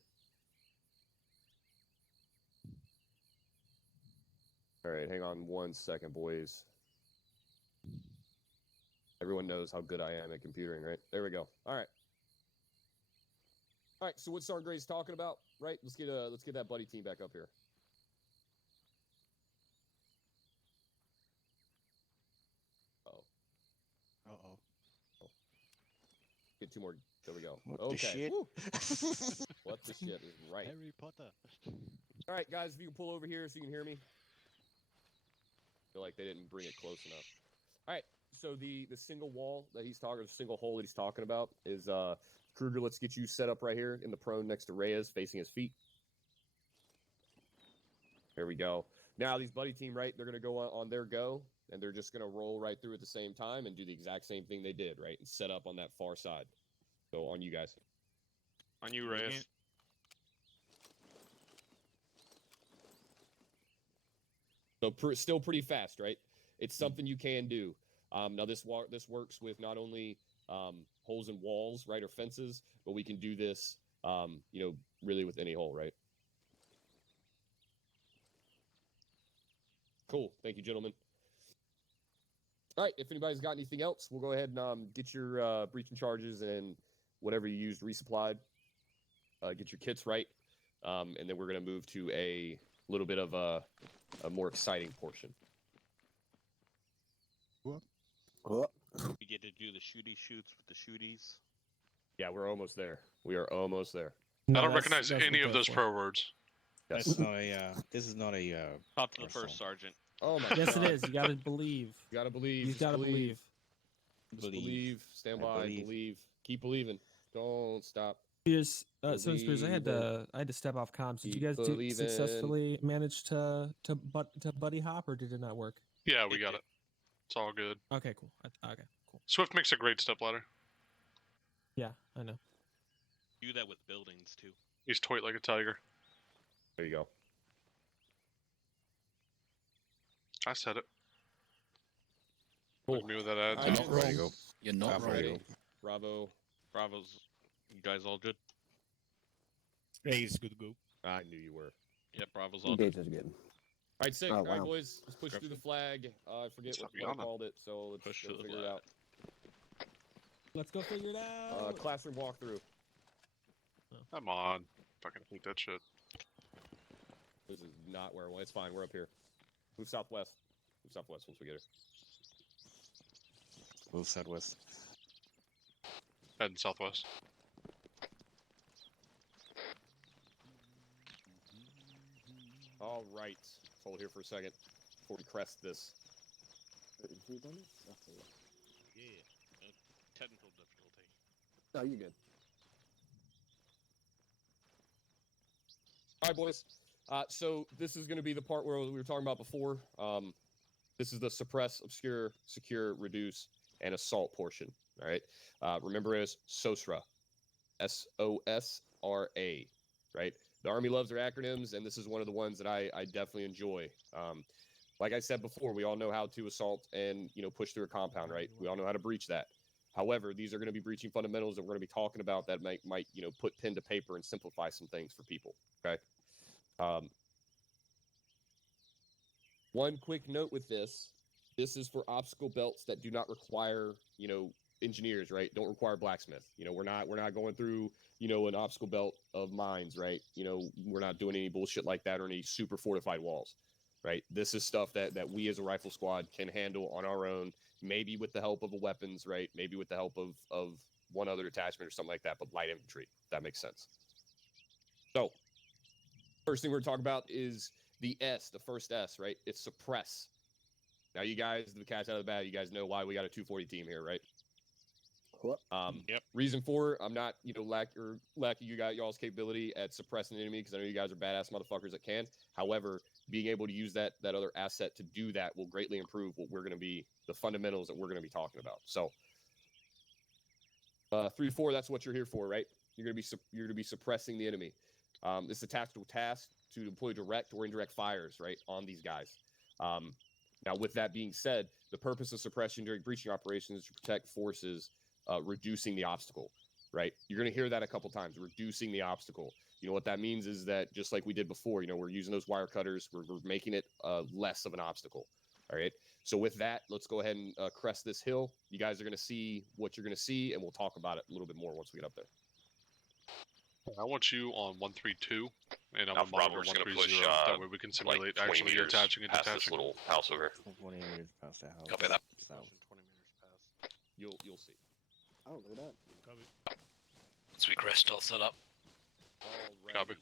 All right, hang on 1 second, boys. Everyone knows how good I am at computering, right? There we go. All right. All right, so what Sergeant Gray's talking about, right? Let's get that buddy team back up here. Get two more. There we go. What okay. the shit? What the shit is right. Harry Potter. All right, guys, if you can pull over here so you can hear me. I feel like they didn't bring it close enough. All right, so the single wall that he's talking, the single hole that he's talking about is Kruger. Let's get you set up right here in the prone next to Reyes, facing his feet. There we go. Now these buddy team, right? They're gonna go on their go, and they're just gonna roll right through at the same time and do the exact same thing they did, right? And set up on that far side. So on you guys. On you, Reyes. So still pretty fast, right? It's something you can do. Now this works with not only holes in walls, right, or fences, but we can do this, really with any hole, right? Cool. Thank you, gentlemen. All right. If anybody's got anything else, we'll go ahead and get your breaching charges and whatever you used resupplied. Get your kits right, and then we're going to move to a little bit of a more exciting portion. We get to do the shooty shoots with the shooties. Yeah, we're almost there. We are almost there. I don't recognize any of those pro words. Yes. That's not a. This is not a. Talk to the first sergeant. Oh my Yes, god. it is. You gotta believe. You gotta believe. You Just gotta believe. believe. Just believe. Stand by. Believe. Keep believing. Don't stop. Spears, so Spears, I had to step off comms. Did you guys successfully manage to buddy hop, or did it not work? Yeah, we got it. It's all good. Okay, cool. Okay, cool. Swift makes a great stepladder. Yeah, I know. Do that with buildings too. He's toit like a tiger. There you go. I said it. Cool. Look at me with that ad. I'm not ready to go. You're not ready. Bravo. Bravo's. You guys all good? Hey, it's good to go. I knew you were. Yeah, Bravo's all good. Engage is good. All right, sick. Oh, All right, wow. boys. Let's push through the flag. I forget Stop what I yawning. called it, so let's Push go through the figure it flag. out. Let's go figure it out. Classroom walkthrough. Come on. Fucking hate that shit. This is not where I want. It's fine. We're up here. Move southwest. Move southwest once we get it. Move southwest. Heading southwest. All right. Hold here for a second before we crest this. Have you done this? Okay. Yeah. Technical difficulty. No, you're good. All right, boys. So this is going to be the part where we were talking about before. This is the suppress, obscure, secure, reduce, and assault portion. All right. Remember it as SOSRA. SOSRA. Right. The Army loves their acronyms, and this is one of the ones that I definitely enjoy. Like I said before, we all know how to assault and push through a compound, right? We all know how to breach that. However, these are going to be breaching fundamentals that we're going to be talking about that might put pen to paper and simplify some things for people. Okay. One quick note with this: this is for obstacle belts that do not require engineers, right? Don't require blacksmith. We're not going through an obstacle belt of mines, right? We're not doing any bullshit like that or any super fortified walls, right? This is stuff that we as a rifle squad can handle on our own, maybe with the help of a weapons, right? Maybe with the help of one other detachment or something like that, but light infantry, if that makes sense. So first thing we're talking about is the first S, right? It's suppress. Now you guys, the cat's out of the bag, you guys know why we got a 240 team here, right? Yep. Reason for I'm not lacking you guys y'all's capability at suppressing the enemy, because I know you guys are badass motherfuckers that can. However, being able to use that other asset to do that will greatly improve what we're going to be, the fundamentals that we're going to be talking about. So 3-4, that's what you're here for, right? You're going to be suppressing the enemy. It's a tactical task to deploy direct or indirect fires, right, on these guys. Now, with that being said, the purpose of suppression during breaching operations is to protect forces, reducing the obstacle, right? You're going to hear that a couple times, reducing the obstacle. What that means is that just like we did before, we're using those wire cutters, we're making it less of an obstacle, all right? So with that, let's go ahead and crest this hill. You guys are going to see what you're going to see, and we'll talk about it a little bit more once we get up there. I want you on 132, and I'm Now, on monitor Bravo's gonna 130. push, That way we can simulate like 20 actually meters attaching and past this detaching. little house over here. 20 meters past that house. Copy that. South. 20 meters past. You'll see. Oh, look at that. Once we crest, I'll set up. Alrighty. Copy.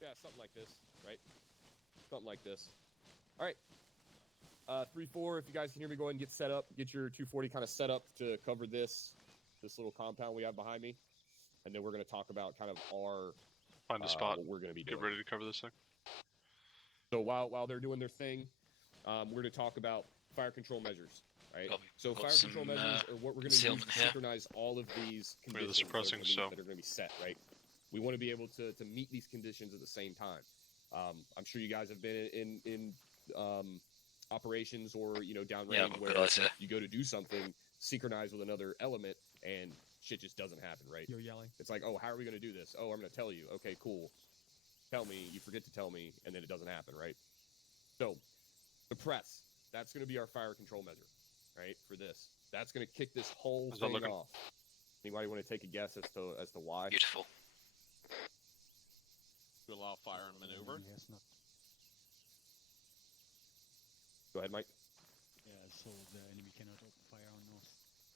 Yeah, something like this, right? Something like this. All right. 3-4, if you guys can hear me, go ahead and get set up. Get your 240 kind of set up to cover this little compound we have behind me. And then we're going to talk about kind of our Find a spot. what we're going to be doing. Get ready to cover this thing. So while they're doing their thing, we're going to talk about fire control measures. Right. Got- So got fire some, control measures are what we're going to use concealment to here. synchronize all of these Where the conditions that are suppressing, gonna be- so- that are going to be set. Right. We want to be able to meet these conditions at the same time. I'm sure you guys have been in operations or downrange Yeah, but where good idea. you go to do something synchronized with another element and shit just doesn't happen. Right. You're yelling. It's like, oh, how are we going to do this? Oh, I'm going to tell you. Okay, cool. Tell me. You forget to tell me, and then it doesn't happen, right? So, suppress. That's going to be our fire control measure, right? For this, that's going to kick this whole How's that thing looking? off. Anybody want to take a guess as to why? Beautiful. To allow fire and maneuver. Go ahead, Mike. Yeah, so the enemy cannot open fire on us.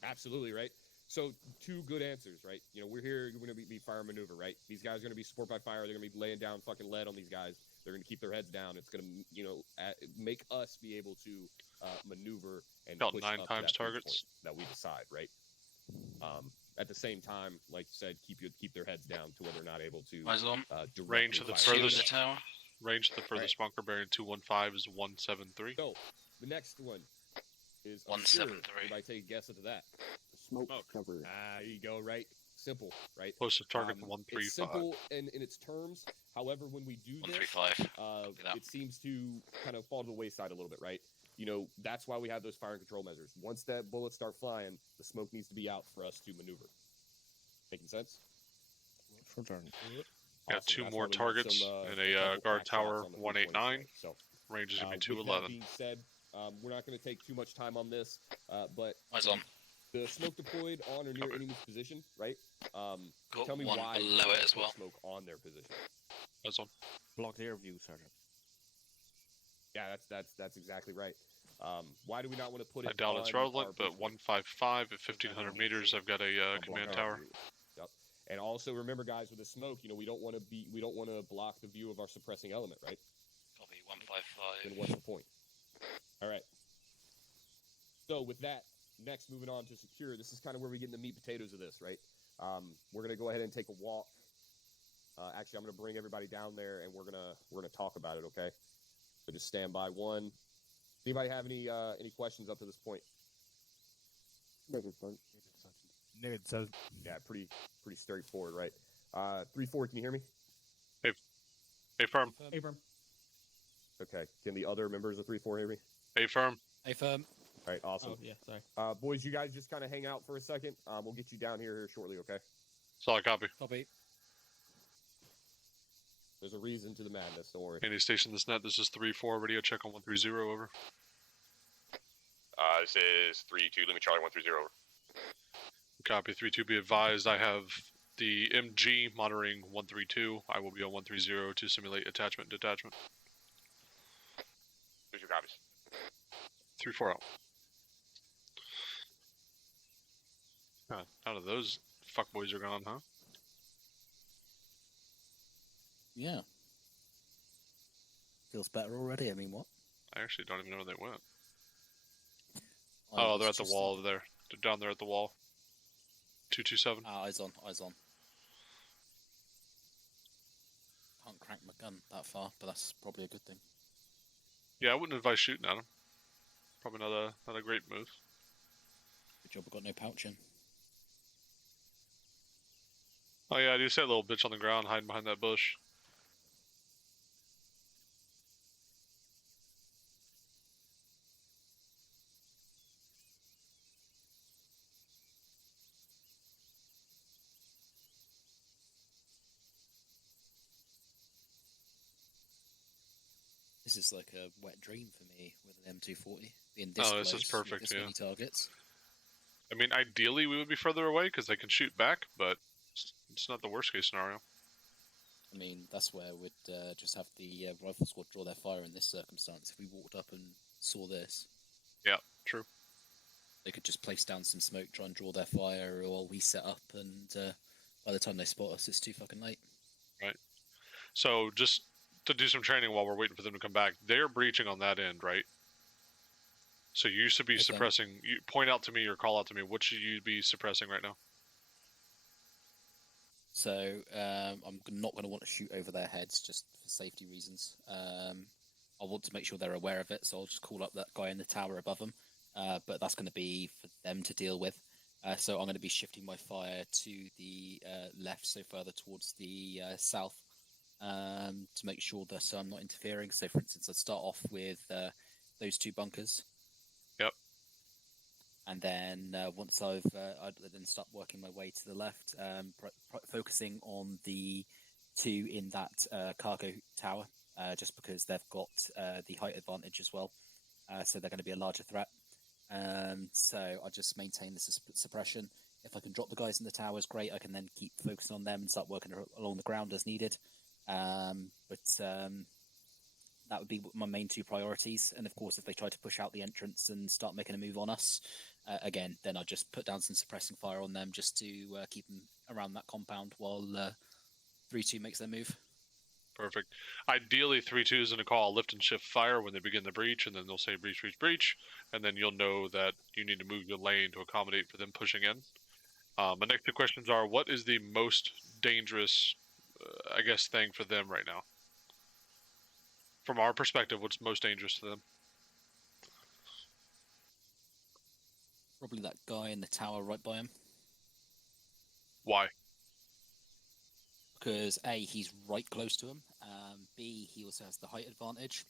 Absolutely, right. So 2 good answers, right? You know, we're here. We're going to be fire maneuver, right? These guys are going to be support by fire. They're going to be laying down fucking lead on these guys. They're going to keep their heads down. It's going to, you know, make us be able to maneuver and About push 9 up times to that pinch targets. point that we decide, right? At the same time, like you said, keep their heads down to where they're not able to Eyes on. Range to the fire. Two in the furthest. tower. Range to the furthest bunker bearing 215 is 173. So the next one is 173. Everybody take a guess into that. Smoke cover. There you go. Right. Simple. Right. Closest target to It's 135. simple in its terms. However, when we do this, 135. it seems to kind of fall to the wayside a little bit, right? You know, that's why we have those fire and control measures. Once that bullets start flying, the smoke needs to be out for us to maneuver. Making sense? For turn. Got 2 That's more why we have targets some, in a a couple guard back shots tower on the 189. 320 So, Range is going to be with that 211. being said, we're not going to take too much time on this, but Eyes on. the smoke deployed on or near Cover. enemy's position, right? Got Tell me one why below we it as put well. smoke on their position. That's on. Block their view, Sergeant. Yeah, that's exactly right. Why do we not want to put it? I doubt it's on relevant, our but position? 155 at 1500 meters, I've got a command tower. Yep. And also remember, guys, with the smoke, you know, we don't want to block the view of our suppressing element, right? Copy 155. Then what's the point? All right. So with that, next moving on to secure. This is kind of where we get in the meat potatoes of this, right? We're gonna go ahead and take a walk. Actually, I'm gonna bring everybody down there, and we're gonna talk about it. Okay. So just stand by. One. Anybody have any questions up to this point? Negative. Yeah, pretty straightforward, right? 3-4. Can you hear me? A firm. Abram. Okay. Can the other members of 3-4 hear me? A firm. Hey, firm. All right. Awesome. Oh, yeah, sorry. Boys, you guys just kind of hang out for a second. We'll get you down here shortly. Okay. Solid copy. Copy. There's a reason to the madness. Don't worry. Any station this net. This is 3-4. Radio check on 130. Over. This is 3-2. Let me Charlie 130 over. Copy. 3-2. Be advised. I have the MG monitoring 132. I will be on 130 to simulate attachment and detachment. Who's your copies? 3-4 out. None of those fuckboys are gone, huh? Yeah. Feels better already. I mean, what? I actually don't even know where they went. Oh, they're at the wall over there. They're down there at the wall. 227. Eyes on. Eyes on. Can't crank my gun that far, but that's probably a good thing. Yeah, I wouldn't advise shooting at him. Probably not a great move. Good job, I got no pouch in. Oh yeah, I do see that little bitch on the ground hiding behind that bush. This is like a wet dream for me with an M240 being this Oh, close this is perfect, with this yeah. many targets. I mean, ideally we would be further away because they can shoot back, but it's not the worst case scenario. I mean, that's where we'd just have the rifle squad draw their fire in this circumstance. If we walked up and saw this, Yeah, true. they could just place down some smoke, try and draw their fire, or we set up, and by the time they spot us, it's too fucking late. Right. So just to do some training while we're waiting for them to come back, they're breaching on that end, right? So you should be Okay. suppressing. You point out to me or call out to me. What should you be suppressing right now? So I'm not going to want to shoot over their heads just for safety reasons. I want to make sure they're aware of it, so I'll just call up that guy in the tower above them. But that's going to be for them to deal with. So I'm going to be shifting my fire to the left, so further towards the south, to make sure that I'm not interfering. So, for instance, I'd start off with those 2 bunkers. Yep. And then once I'd then start working my way to the left, focusing on the 2 in that cargo tower, just because they've got the height advantage as well. So they're going to be a larger threat. So I just maintain the suppression. If I can drop the guys in the towers, great. I can then keep focusing on them and start working along the ground as needed. That would be my main 2 priorities. And of course, if they try to push out the entrance and start making a move on us, again, then I'll just put down some suppressing fire on them just to keep them around that compound while 3-2 makes their move. Perfect. Ideally, 3-2 is going to call lift and shift fire when they begin the breach, and then they'll say breach, breach, breach, and then you'll know that you need to move your lane to accommodate for them pushing in. My next two questions are, what is the most dangerous, I guess, thing for them right now? From our perspective, what's most dangerous to them? Probably that guy in the tower right by him. Why? Because A, he's right close to him. B, he also has the height advantage.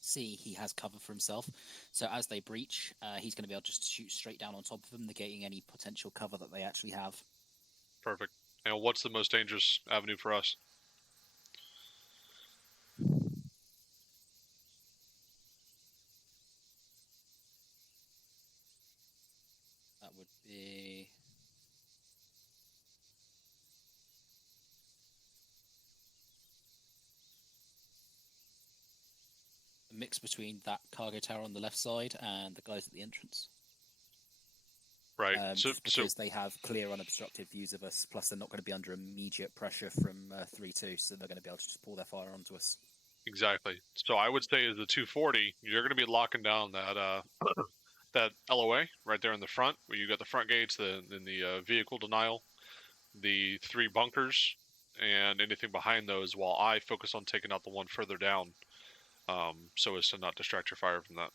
C, he has cover for himself. So as they breach, he's going to be able to just shoot straight down on top of them, negating any potential cover that they actually have. Perfect. And what's the most dangerous avenue for us? That would be... a mix between that cargo tower on the left side and the guys at the entrance. Right. Just because they have clear, unobstructed views of us, plus they're not going to be under immediate pressure from 3-2, so they're going to be able to just pull their fire onto us. Exactly. So I would say as the 240, you're going to be locking down that that LOA right there in the front, where you got the front gates, then the vehicle denial, the 3 bunkers, and anything behind those, while I focus on taking out the one further down, so as to not distract your fire from that.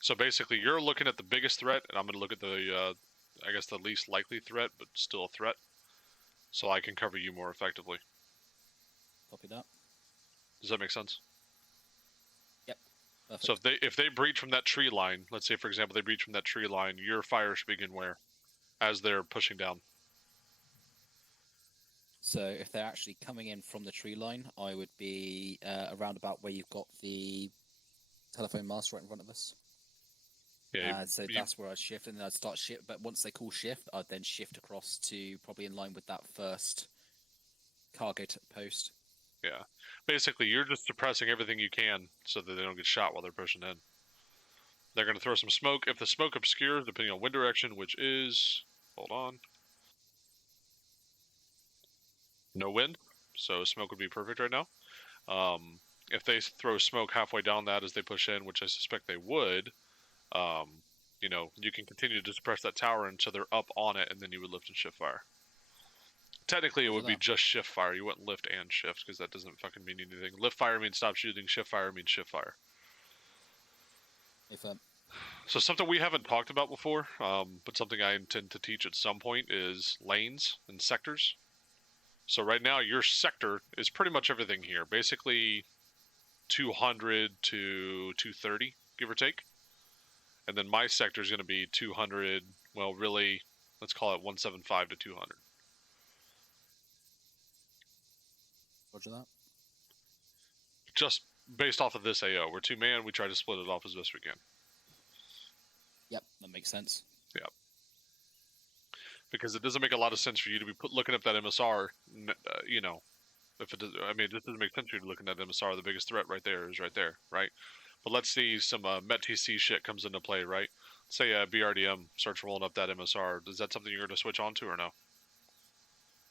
So basically, you're looking at the biggest threat, and I'm going to look at the, I guess, the least likely threat, but still a threat, so I can cover you more effectively. Copy that. Does that make sense? Yep. Perfect. So if they breach from that tree line, let's say for example they breach from that tree line, your fire should begin where? As they're pushing down. So if they're actually coming in from the tree line, I would be around about where you've got the telephone mast right in front of us. Yeah. So that's where I'd shift, and then I'd start shift. But once they call shift, I'd then shift across to probably in line with that first cargo post. Yeah. Basically, you're just suppressing everything you can so that they don't get shot while they're pushing in. They're going to throw some smoke. If the smoke obscures, depending on wind direction, which is... Hold on. No wind, so smoke would be perfect right now. If they throw smoke halfway down that as they push in, which I suspect they would, you know, you can continue to suppress that tower until they're up on it, and then you would lift and shift fire. Technically, it would be just shift fire. You wouldn't lift and shift, because that doesn't fucking mean anything. Lift fire means stop shooting. Shift fire means shift fire. So something we haven't talked about before, but something I intend to teach at some point, is lanes and sectors. So right now, your sector is pretty much everything here. Basically, 200 to 230, give or take. And then my sector is going to be 200, well, really, let's call it 175 to 200. Roger that. Just based off of this AO. We're 2-man, we try to split it off as best we can. Yep, that makes sense. Yeah. Because it doesn't make a lot of sense for you to be looking up that MSR, you know, if it does, I mean, it just doesn't make sense for you to looking at MSR. The biggest threat right there is right there, right? But let's see some MET-TC shit comes into play, right? Say BRDM starts rolling up that MSR. Is that something you're going to switch on to or no?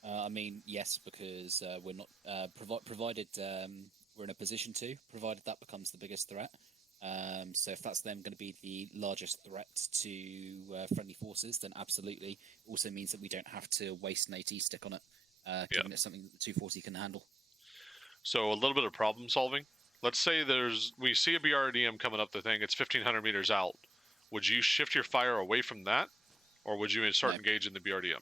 I mean, yes, because we're not provided we're in a position to, provided that becomes the biggest threat. So if that's them going to be the largest threat to friendly forces, then absolutely. Also means that we don't have to waste an AT stick on it, given it's something that the 240 can handle. So a little bit of problem solving. Let's say we see a BRDM coming up the thing. It's 1,500 meters out. Would you shift your fire away from that, or would you start engaging the BRDM?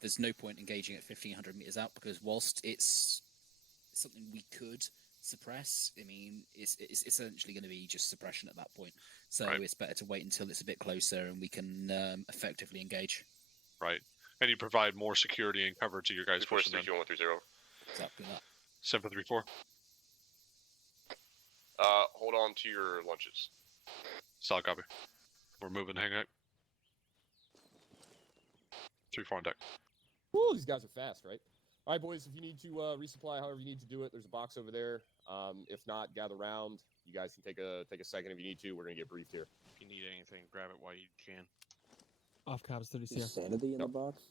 There's no point engaging at 1,500 meters out, because whilst it's something we could suppress, I mean, it's essentially going to be just suppression at that point. So it's better to wait until it's a bit closer and we can effectively engage. Right. And you provide more security and cover to your guys pushing in. 130. Exactly that. 734. Hold on to your lunches. Solid copy. We're moving, hang out. 3-4 on deck. Woo, these guys are fast, right? All right, boys, if you need to resupply however you need to do it, there's a box over there. If not, gather round. You guys can take a second if you need to. We're going to get briefed here. you need anything, grab it while you can. Off comms 30 Is here. sanity in the box?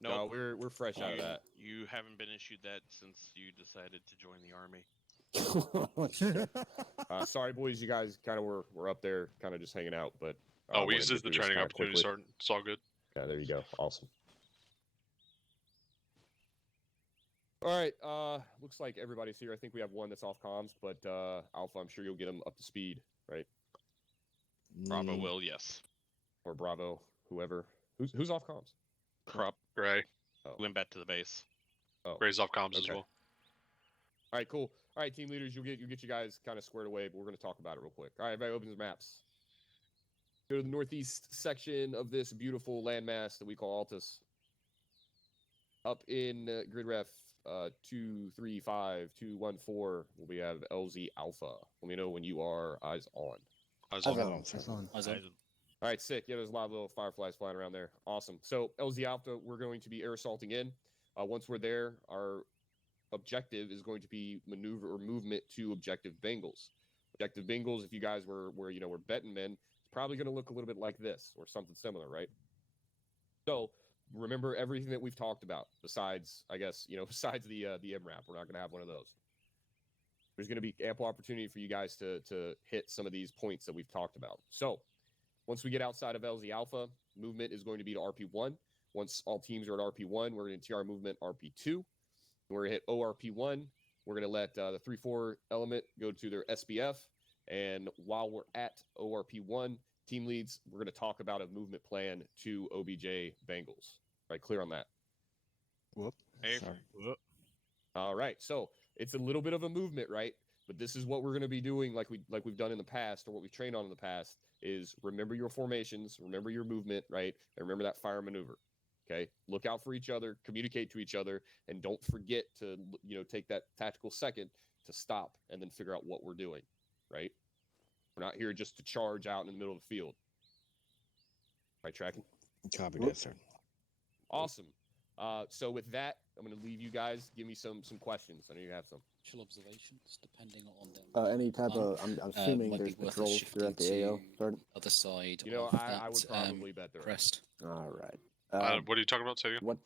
No, Nope. we're fresh out of that. You haven't been issued that since you decided to join the army. Sorry, boys, you guys kind of were up there, kind of just hanging out, but Oh, I we wanted use to this as the do this training kinda opportunity, quickly. Sergeant. It's all good. Yeah, there you go. Awesome. All right, looks like everybody's here. I think we have one that's off comms, but Alpha, I'm sure you'll get him up to speed, right? Bravo will, yes. Or Bravo, whoever. Who's off comms? Krupp Gray. went back to the base. Oh, Gray's off comms as okay. well. All right, cool. All right, team leaders, you'll get you guys kind of squared away, but we're going to talk about it real quick. All right, everybody opens maps. Go to the northeast section of this beautiful landmass that we call Altus. Up in grid ref 235214, we have LZ Alpha. Let me know when you are eyes on. Eyes on. Eyes on. All right, sick. Yeah, there's a lot of little fireflies flying around there. Awesome. So LZ Alpha, we're going to be air assaulting in. Once we're there, our objective is going to be maneuver or movement to objective Bengals. Objective Bengals, if you guys were betting men, it's probably going to look a little bit like this or something similar, right? So remember everything that we've talked about. Besides, I guess besides the MRAP, we're not going to have one of those. There's going to be ample opportunity for you guys to hit some of these points that we've talked about. So once we get outside of LZ Alpha, movement is going to be to RP1. Once all teams are at RP1, we're going to TR movement RP2. We're going to hit ORP1. We're going to let the 3-4 element go to their SBF. And while we're at ORP1, team leads, we're going to talk about a movement plan to OBJ Bengals. Right, clear on that? Whoop. Sorry. Whoop. All right, so it's a little bit of a movement, right? But this is what we're going to be doing like we've done in the past, or what we've trained on in the past, is remember your formations, remember your movement, right? And remember that fire maneuver. Okay, look out for each other, communicate to each other, and don't forget to take that tactical second to stop and then figure out what we're doing, right? We're not here just to charge out in the middle of the field. Right, tracking? Copy that, sir. Awesome. So with that, I'm going to leave you guys. Give me some questions. I know you have some. Initial observations, depending on them. Any type of, I'm assuming might there's be worth us patrols throughout the shifting AO. to Sergeant? Other side You know, of I that would probably bet there are. crest. All right. What are you talking about, Sagan? What?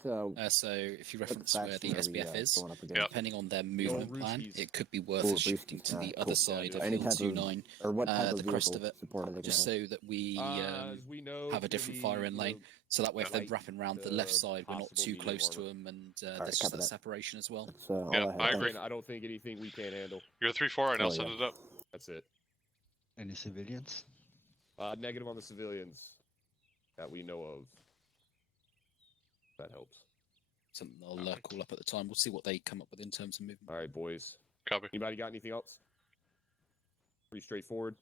So if you reference where the faction are we, SBF is, going up against? depending on their movement plan, Ruskies. it could be worth Cool, us shifting to the cool. other side of Any Hill type of, 29, or what type of the crest vehicle of it, support are they just gonna so that we As we know, have a it's different gonna be, fire in lane. So that way, if they're light wrapping around the to left side, we're not possible too medium close to armor. them, and right, there's just copy that that. separation as well. That's all Yeah, I have. I agree. I don't think anything we can't handle. You're 3-4. I now Oh, set yeah. it up. That's it. Any civilians? Negative on the civilians that we know of. That helps. Something I'll call up at the time. We'll see what they come up with in terms of movement. All right, boys. Copy. Anybody got anything else? Pretty straightforward.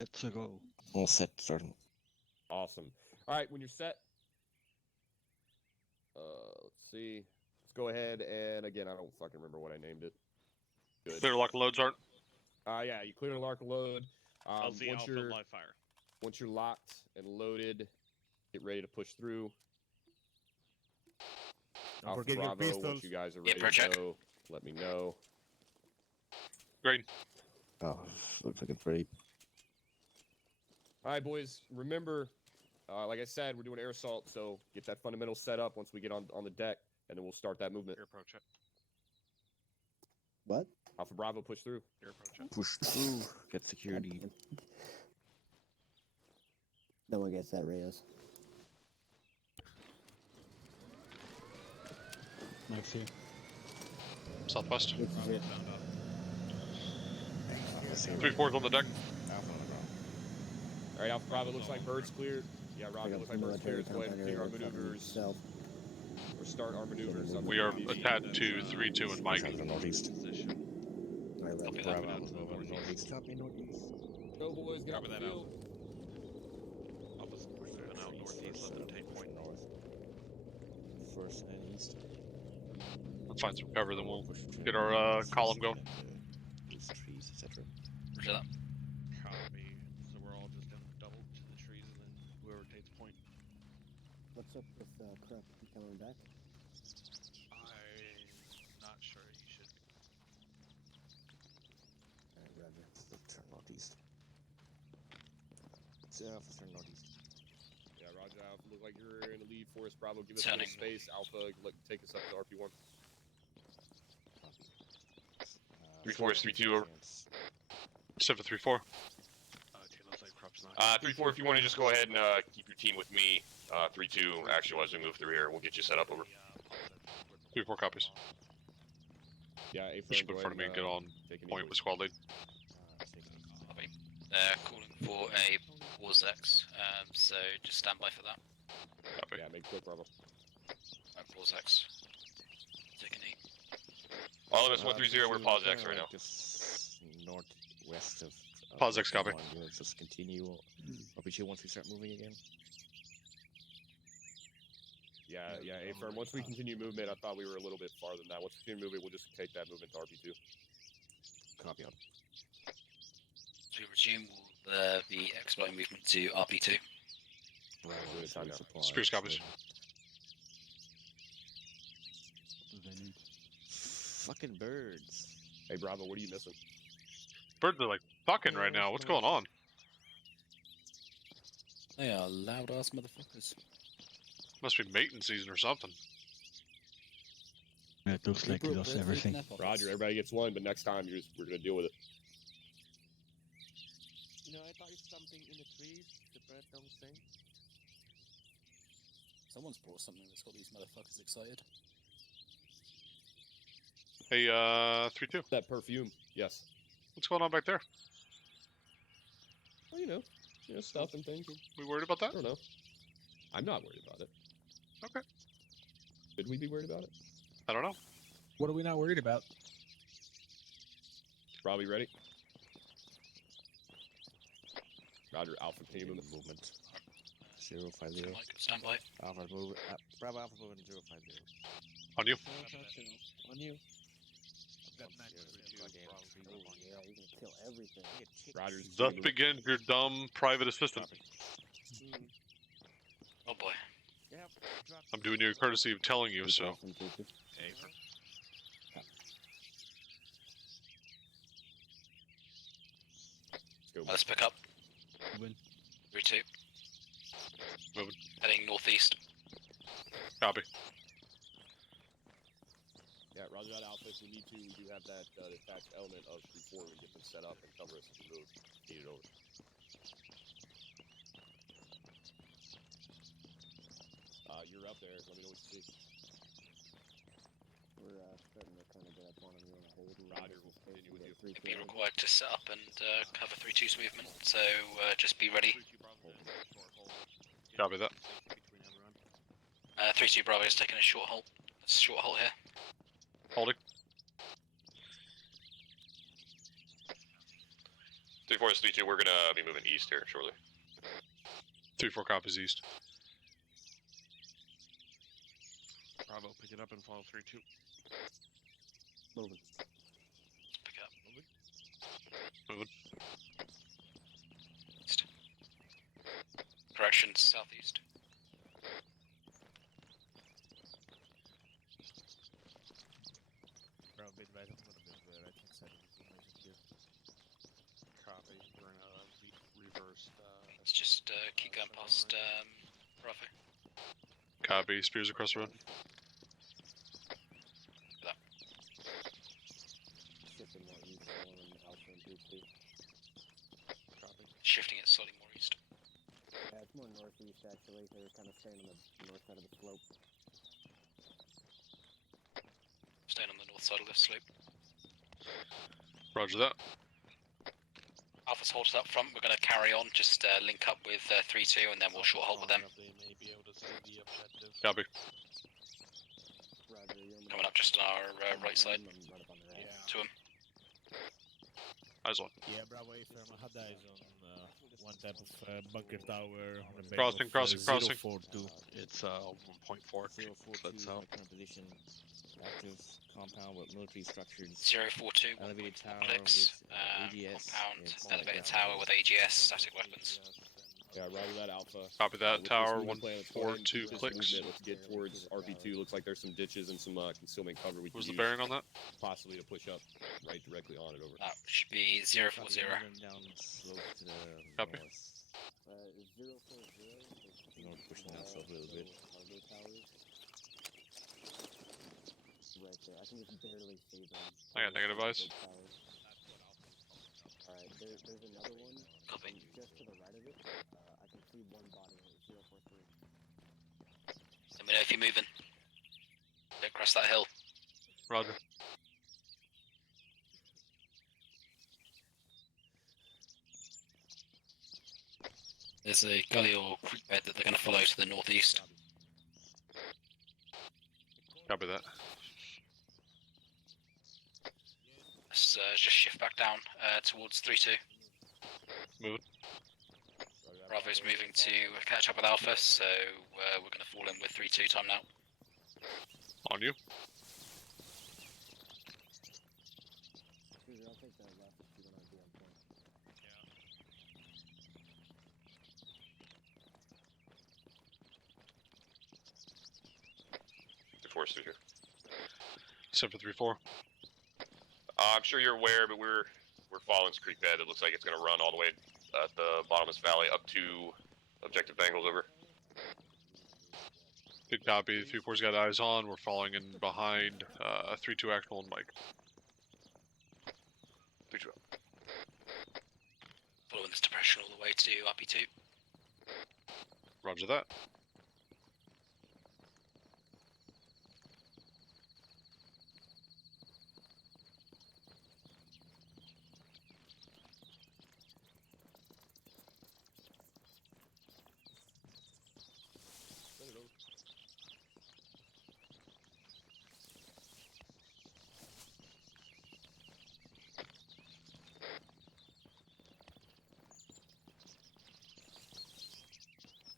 Let's go. All set, Sergeant. Awesome. All right, when you're set, let's see. Let's go ahead and again, I don't fucking remember what I named it. Good. Clear lock and loads aren't. Yeah, you clear the lock and load. LZ Once Alpha you're live fire. once you're locked and loaded, get ready to push through. Don't Alpha forget your Bravo, pistols. once you guys are Yeah, ready to project. go, let me know. Green. Oh, looks like it's pretty. All right, boys. Remember, like I said, we're doing air assault, so get that fundamental set up once we get on the deck, and then we'll start that movement. Air pro check. What? Alpha Bravo, push through. Air pro check. Push through. Get security. No one gets that, Reyes. Max here. Southwest. This is it. 3-4's on the deck. All right, Alpha Bravo, looks like bird's cleared. Yeah, I Roger, got looks some like bird's military cleared. Let's go ahead and begin our contact area, maneuvers, South. or start our maneuvers. We are attached to 3-2 and Mike. northeast. Position. All right, Copy right. that. Down to the northeast. Copy northeast. Go, boys, get out Copy the that field. Opposite. Moving out northeast. Let them take point. First and east. Let's find some cover, then we'll get our column going. These trees, etc. Roger that. Copy. So we're all just gonna double to the trees and then whoever takes point. What's up with Krupp? You coming back? I'm not sure you should. All right, Roger. turn northeast. South, turn northeast. Yeah, Roger. Alpha, look like you're in the lead for us. Bravo, give us Turning a little space. Alpha, take us up to RP1. 3-4 is 3-2. 7-3-4. 3-4, if you want to just go ahead and keep your team with me. 3-2, actually, as we move through here, we'll get you set up over. 3-4 copies. Yeah, Just put in front of me and get on point with squad lead. They're calling for a Wars X, so just stand by for that. Copy. Yeah, make quick, Bravo. Wars X. Take an 8. All of us 130, we're pause X right now. Just northwest of. Pause X, copy. Let's just continue. RPG once we start moving again. Yeah, A-firm. Once we continue movement, I thought we were a little bit farther than that. Once we continue moving, we'll just take that movement to RP2. Copy on. To resume, will be exploring movement to RP2. Spears copies. Fucking birds. Hey, Bravo, what are you missing? Birds are like fucking right now. What's going on? They are loud ass motherfuckers. Must be mating season or something. Yeah, it looks like he lost everything. Roger, everybody gets one, but next time we're gonna deal with it. You know, I thought it's something in the trees. The bird don't sing. Someone's brought something that's got these motherfuckers excited. Hey, 3-2. That perfume, yes. What's going on back there? Well, you know, stuff and things. We worried about that? I don't know. I'm not worried about it. Okay. Should we be worried about it? I don't know. What are we not worried about? Probably ready. Roger, Alpha, continue movement. 050. Stand by. Alpha move. Bravo Alpha moving 050. On you. On you. Yeah, you can kill everything. Roger's Thus begins your dumb private assistant. Oh boy. I'm doing you a courtesy of telling you so. Let's pick up. Moving. 3-2. Moving. Heading northeast. Copy. Yeah, Roger that, Alpha. If we need to, we do have that detached element of 3-4 and get them set up and cover us if we move. Need it over. You're up there. Let me know what you see. We're starting to kind of get up on him. You want to hold him? Roger, we'll continue with you. Be required to set up and cover 3-2's movement, so just be ready. Copy that. 3-2 Bravo is taking a short halt. It's a short halt here. Holding. 3-4 is 3-2, we're gonna be moving east here shortly. 3-4 copies east. Bravo, pick it up and follow 3-2. Moving. Pick up. Moving. East. Correction, southeast. Bravo, bit right, I'm gonna be right hand side of the formation here. Copy. We're gonna reverse. Let's just keep going past Bravo. Copy. Spears across the road. Shifting more east on Alpha and 3-2. Copy. Shifting it slightly more east. Yeah, it's more northeast actually. They're kind of staying on the north side of the slope. Staying on the north side of the slope. Roger that. Alpha's halted up front. We're going to carry on. Just link up with 3-2 and then we'll short halt with them. Copy. Roger, you're Coming up just on our right side. I'm right up on the right. To him. Eyes on. Yeah, Bravo, if I had eyes on one type of bunker tower on the base Crossing, of, crossing, crossing. 042. It's 1.4. 042, That's out. current position. Active compound with military structures. 042. Elevated tower Complex. with AGS. Compound. It's Elevated like, tower with AGS. Static weapons. Yeah, roger that, Alpha. Copy that, With this tower, movement plan, let's go ahead and 142 keep this clicks. movement. Let's get towards RP2. Looks like there's some ditches and some concealment cover we can What's the use bearing on that? possibly to push up right directly on it. Over. That should be 040. Down slope to the Copy. north. 040. North, push down slope a little bit. Cargo towers. Right there. I think it's barely favoring. I got negative eyes. Alright, there's another one. Copy. Just to the right of it. I can see one body on 043. Let me know if you're moving. Don't cross that hill. Roger. There's a gully or creek bed that they're going to follow to the northeast. Copy that. Let's just shift back down towards 3-2. Move. Bravo's moving to catch up with Alpha, so we're going to fall in with 3-2 time now. On you. I'll take the left if you want to be on point. Force through here. 734. I'm sure you're aware, but we're following this creek bed. It looks like it's going to run all the way at the bottom of this valley up to objective Bengals. Over. Good copy. 3-4's got eyes on. We're falling in behind 3-2 actual and Mike. 3-2. Following this depression all the way to RP2. Roger that.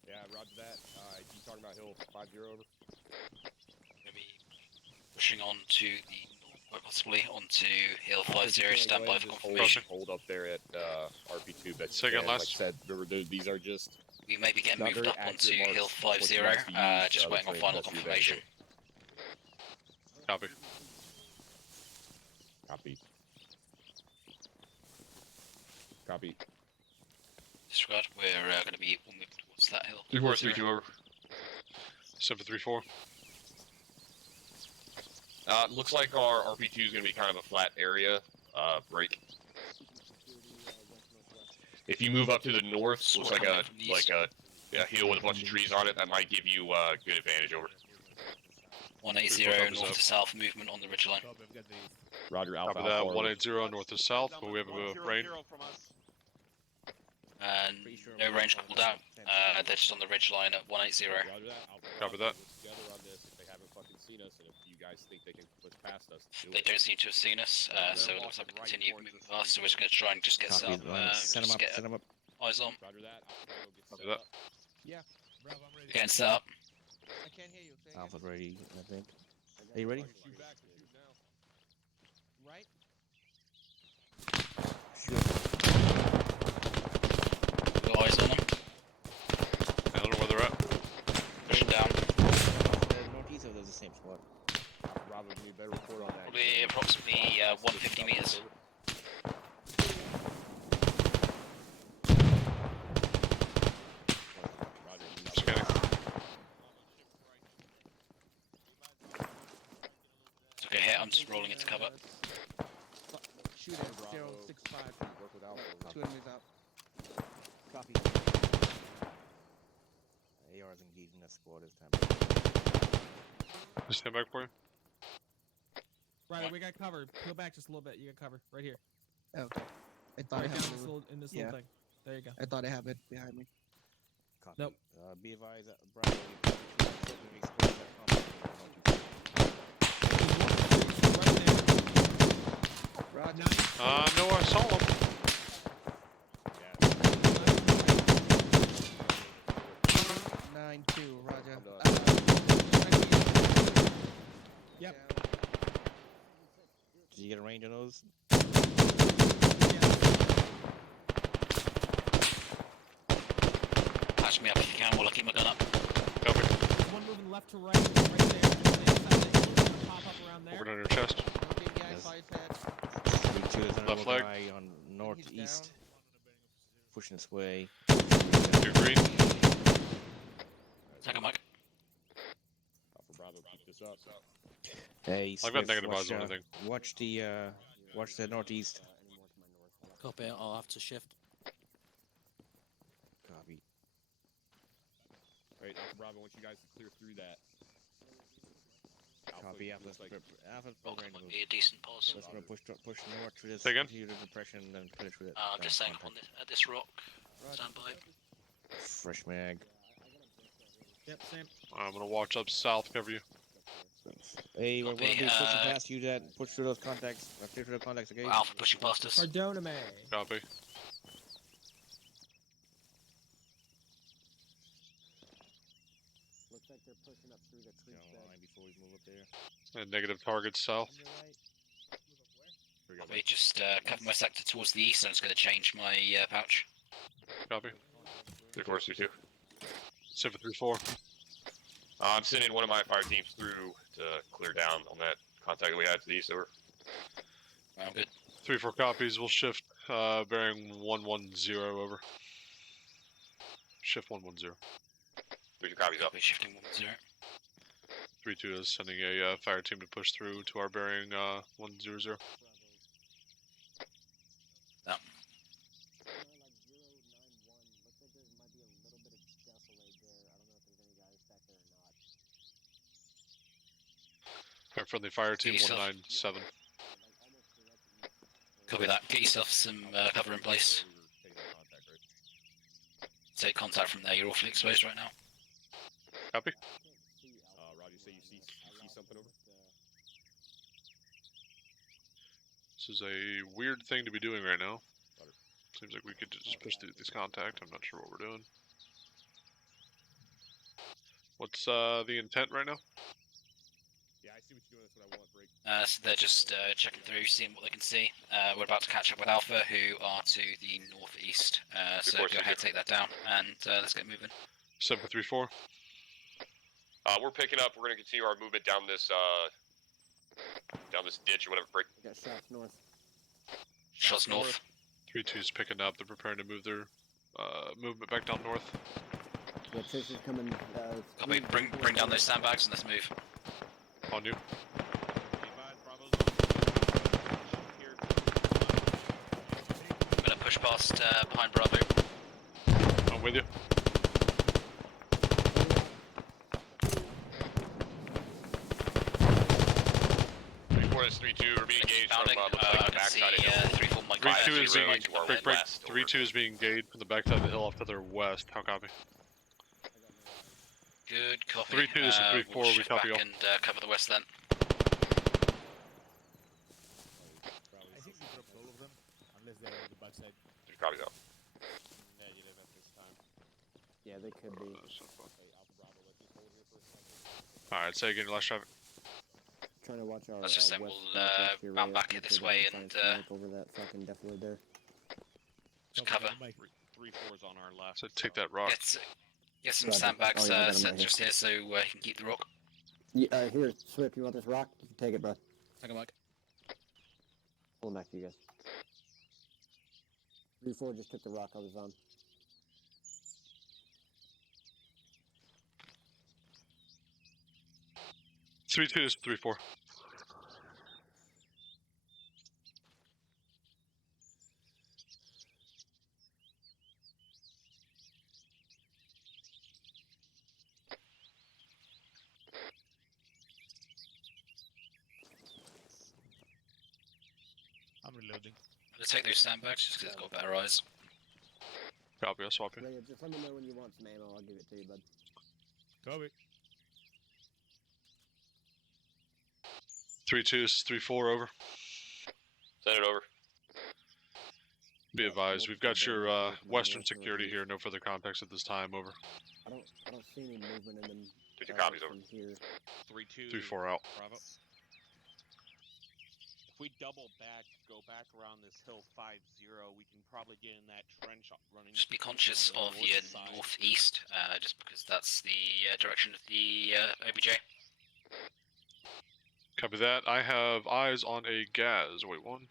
Yeah, roger that. You talking about hill 50 over? Going to be pushing on to the north, possibly onto hill 50. Stand by for confirmation. Hold up there at RP2. But Second like last. I said, remember, these are just. We may be getting Not moved very up onto accurate hill marks. 50. What you like to use, Just waiting on the final best view confirmation. Copy. Copy. Copy. Disregard. We're going to be moving towards that hill. 3-4, 3-2 over. 734. Looks like our RP2 is going to be kind of a flat area. Break. If you move up to the north, looks like a hill with a bunch of trees on it. That might give you good advantage over. 180 north to south movement on the ridgeline. Roger, Alpha. Copy that. 180 north to south. But we have a range. And no range called out. They're just on the ridgeline at 180. Roger that. Alpha, Copy that. Together on this. If they haven't fucking seen us, and if you guys think they can push past us, They don't seem to have seen us, so it looks like we continue moving fast. So we're just going to try and just get set up. Send them up. Send them up. Eyes on. Roger that. Copy that. Yeah. Bravo, I'm ready. Getting set up. I can't hear you. Say again. Alpha ready, I think. Are you ready? Right? Got eyes on them. I don't know where they're at. Pushing down. Northeast or there's the same spot? Bravo, give me a better report on that. Probably approximately 150 meters. Scanning. It's okay here, I'm just rolling into cover. Shoot at 065. Work with Alpha. 2 enemies out. Copy. AR is engaging that squad this time. Just stand back for you. Right, we got covered. Peel back just a little bit. You got covered right here. Okay. I thought Right I down had this it. little, in this Yeah. little thing. There you go. I thought I have it behind me. Copy. Nope. Be advised that Bravo. Roger. No, I saw them. 9-2, Roger. Yep. Did you get a range on those? Yeah. 9-2. Catch me up if you can while I keep my gun up. Copy. There's one moving left to right, right there. Pop up around there. Over on your chest. Left leg. guy on northeast. Pushing his way. You're green. Second mic. Alpha Bravo, keep this up. Hey, I've got Swift, negative watch, eyes on anything. watch the northeast. Copy. I'll have to shift. Copy. Alright, Alpha Bravo, I want you guys to clear through that. Copy. Alpha's programming to move. Be a decent pause. Let's go push north through this Say again? depression and then penetrate it. I'm just saying on this, at this rock. Stand by. Fresh mag. Yep, same. I'm gonna watch up south, cover you. Hey, we're Copy, gonna be pushing past you. That push through those contacts. Clear through the contacts again. Alpha pushing past us. Pardoname. Copy. Looks like they're pushing up through the creek bed. Line before we move up there. And negative targets south. Copy. Just cover my sector towards the east. I'm just going to change my pouch. Copy. 3-4, C2. Simple 3-4. I'm sending one of my fire teams through to clear down on that contact that we had to the east. Over. I'm good. 3-4 copies. We'll shift bearing 110 over. Shift 110. 3-2 copies up. Copy. Shifting 1-0. 3-2 is sending a fire team to push through to our bearing 100. That. Our friendly fire team East of. 197. Copy that. Get yourself some cover in place. Take contact from there. You're awfully exposed right now. Copy. Roger, you say you see something over? This is a weird thing to be doing right now. Seems like we could just push through this contact. I'm not sure what we're doing. What's the intent right now? Yeah, I see what you're doing. That's what I want. Break. So they're just checking through, seeing what they can see. We're about to catch up with Alpha, who are to the northeast. So go ahead, take that down, and let's get moving. 7-3-4. We're picking up. We're going to continue our movement down this ditch or whatever. Break. Got shots north. Shots north. 3-2's picking up. They're preparing to move their movement back down north. Yeah, Chase is coming. Copy. Bring down those sandbags and let's move. On you. I'm gonna push past behind Bravo. I'm with you. Is 3-2. We're being engaged from Bounding. looks like the backside of the hill. 3-4 Mike 3-2 is being to our break. west, 3-2 is being engaged from the backside of the hill off to their west. How copy? Good copy. 3-2 is 3-4. We'll We shift copy back all. and cover the west then. I think we dropped all of them, unless they're on the backside. 3 copies up. Negative at this time. Yeah, they could be. Alright, say again your last traffic. Trying to watch our. Let's just say west we'll northwest here, round right? back it Make this sure way they don't and find smoke over that fucking definitely there. just cover. 3-4's on our left. So take that rock. Get some Roger. sandbags Oh, yeah, I got 'em set right here. just here so you can keep the rock. Yeah, here, Swift. You want this rock? You can take it, bro. Second mic. Pull him back to you guys. 3-4 just took the rock I was on. Three two is 3-4. I'm reloading. I'm gonna take those sandbags just because it's got better eyes. Copy, I'll swap you. Yeah, just let me know when you want some ammo. I'll give it to you, bud. Copy. 3-2 is 3-4 over. Send it over. Be advised, we've got your western security here. No further contacts at this time. Over. I don't see any movement in them. 2 copies over. From here. 3-2. 3-4 out. Bravo. If we double back, go back around this hill 5-0, we can probably get in that trench running. Just be conscious on of the your north side. northeast, just because that's the direction of the OBJ. Copy that. I have eyes on a gas. Wait, one.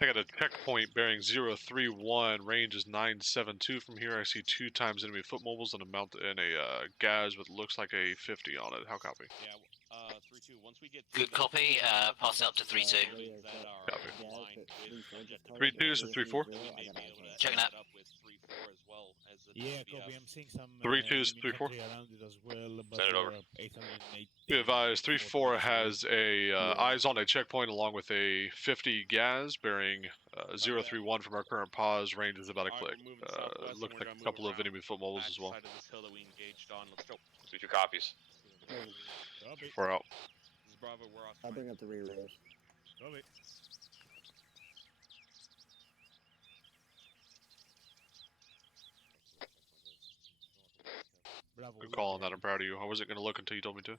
I got a checkpoint bearing 031. Range is 972 from here. I see 2 times enemy foot mobiles and a mount and a gas with looks like a 50 on it. How copy? Yeah, 3-2. Once we get Good copy. Pass it up to 3-2. Copy. 3-2 is 3-4. Checking that. Yeah, copy. I'm seeing some 3-2 is enemy 3-4. infantry around it as well. But Send it over. 808. Be advised, 3-4 has a eyes on a checkpoint along with a 50 gas bearing 031 from our current pause. Range is about a click. Looks like a couple of enemy foot mobiles as well. 2 copies. 4 out. I'll bring up the rear rails. Copy. Bravo. Good call on that. I'm proud of you. I wasn't going to look until you told me to.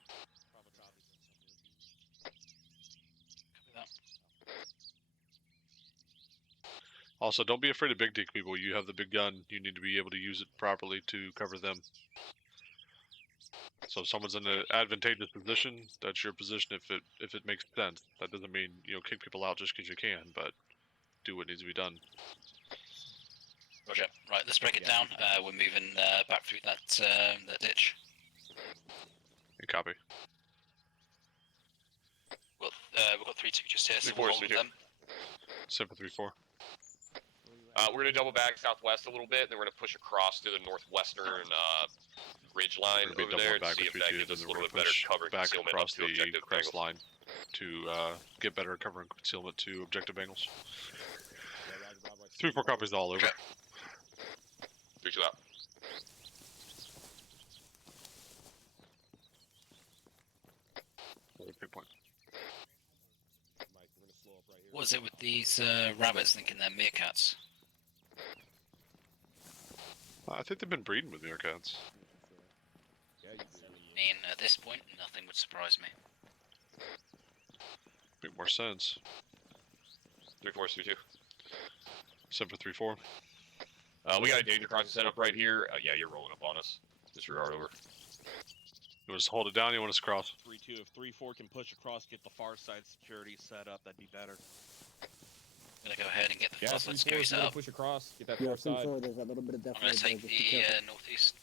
Also, don't be afraid of big dick people. You have the big gun. You need to be able to use it properly to cover them. So if someone's in an advantageous position, that's your position if it makes sense. That doesn't mean, you know, kick people out just because you can, but do what needs to be done. Roger. Right, let's break it down. We're moving back through that ditch. Copy. Well, we've got 3-2 just here, so 3-4 we'll is hold 3-2. them. Simple 3-4. We're going to double back southwest a little bit, then we're going to push across to the northwestern ridge line We're gonna over be there doubling to back see with if that 3-2, gives us then a we're little gonna bit better push cover and back concealment up across to the objective crest angles. line to get better cover and concealment to objective angles. 3-4 copies all over. 3-2 out. Good point. What is it with these rabbits thinking they're meerkats? I think they've been breeding with meerkats. I mean, at this point, nothing would surprise me. Make more sense. 3-4 is 3-2. Except for 3-4. We got a danger crossing set up right here. Yeah, you're rolling up on us. Disregard over. You want us to hold it down? You want us to cross? 3-2. If 3-4 can push across, get the far side security set up, that'd be better. I'm gonna go ahead and get the Yeah, fast security set up. push across. Get that Yeah, far side. 3-4, there's a little bit of I'm definitely. gonna take the northeast.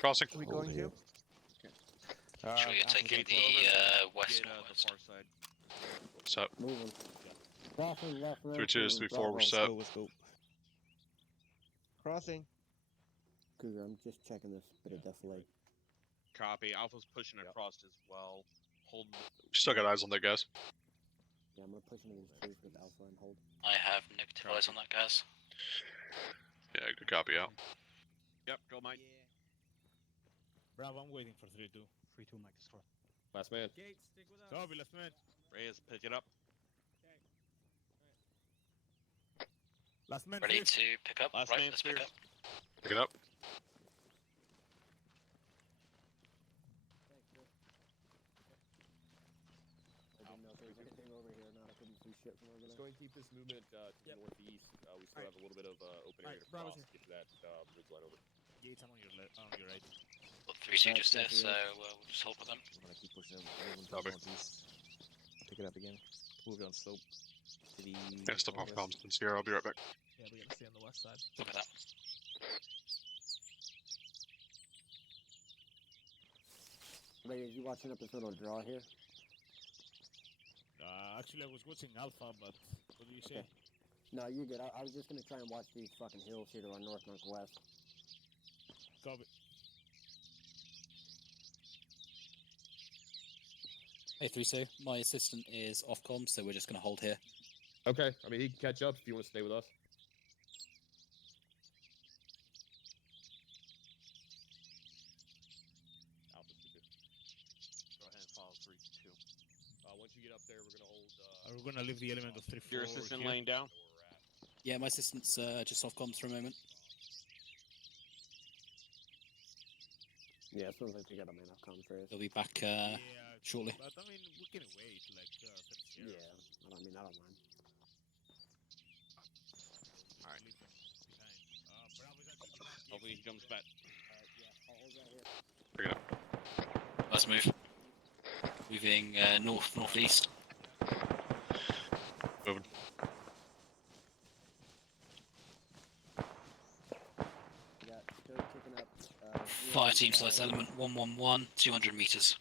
Crossing. Are we going to? Sure, you're taking the west. Get the far side. Set. Moving. Crossing left, right. 3-2 is 3-4. We're set. Let's go. Crossing. Cougar, I'm just checking this bit of defilade. Copy. Alpha's pushing across as well. Hold. Still got eyes on that, guys. Yeah, I'm gonna push into these trees with Alpha and hold. I have negative eyes on that, guys. Yeah, good copy out. Yep, go Mike. Bravo, I'm waiting for 3-2. 3-2, Mike is cross. Last man. Copy, last man. Reyes, pick it up. Last man. Ready first. to pick up? Last Right, man let's pick first. up. Pick it up. I didn't know if there was anything over here or not. I couldn't see shit from over Let's there. go and keep this movement to the northeast. We still have a little bit of open area to Bravo's cross. Get to that ridge line over. Gates, I'm on your right. Got 3-2 just there, so we'll just hold with them. I'm gonna keep pushing them. Moving to Copy. the northeast. Pick it up again. Move it on slope. To the Yeah, step off northwest. comms and Sierra. I'll be right back. Yeah, we're gonna stay on the west side. Look at that. Ray, you watching up this little draw here? Actually, I was watching Alpha, but what do you say? Okay. No, you're good. I was just gonna try and watch these fucking hills here to our northwest. Copy. Hey, 3-2. My assistant is off comm, so we're just gonna hold here. Okay. I mean, he can catch up if you want to stay with us. Alpha 2-2. Go ahead and follow 3-2. Once you get up there, we're gonna hold. Are we gonna leave the element of 3-4? Your assistant here? laying down. Yeah, my assistant's just off comms for a moment. Yeah, it sounds like they got a man up comms for us. They'll be back shortly. But I mean, we can wait like 30 Yeah, I don't mind. Alright. Hopefully he jumps back. Bring it up. Let's move. Moving northeast. Moving. Yeah, still kicking up. Fire team size element 111, 200 meters.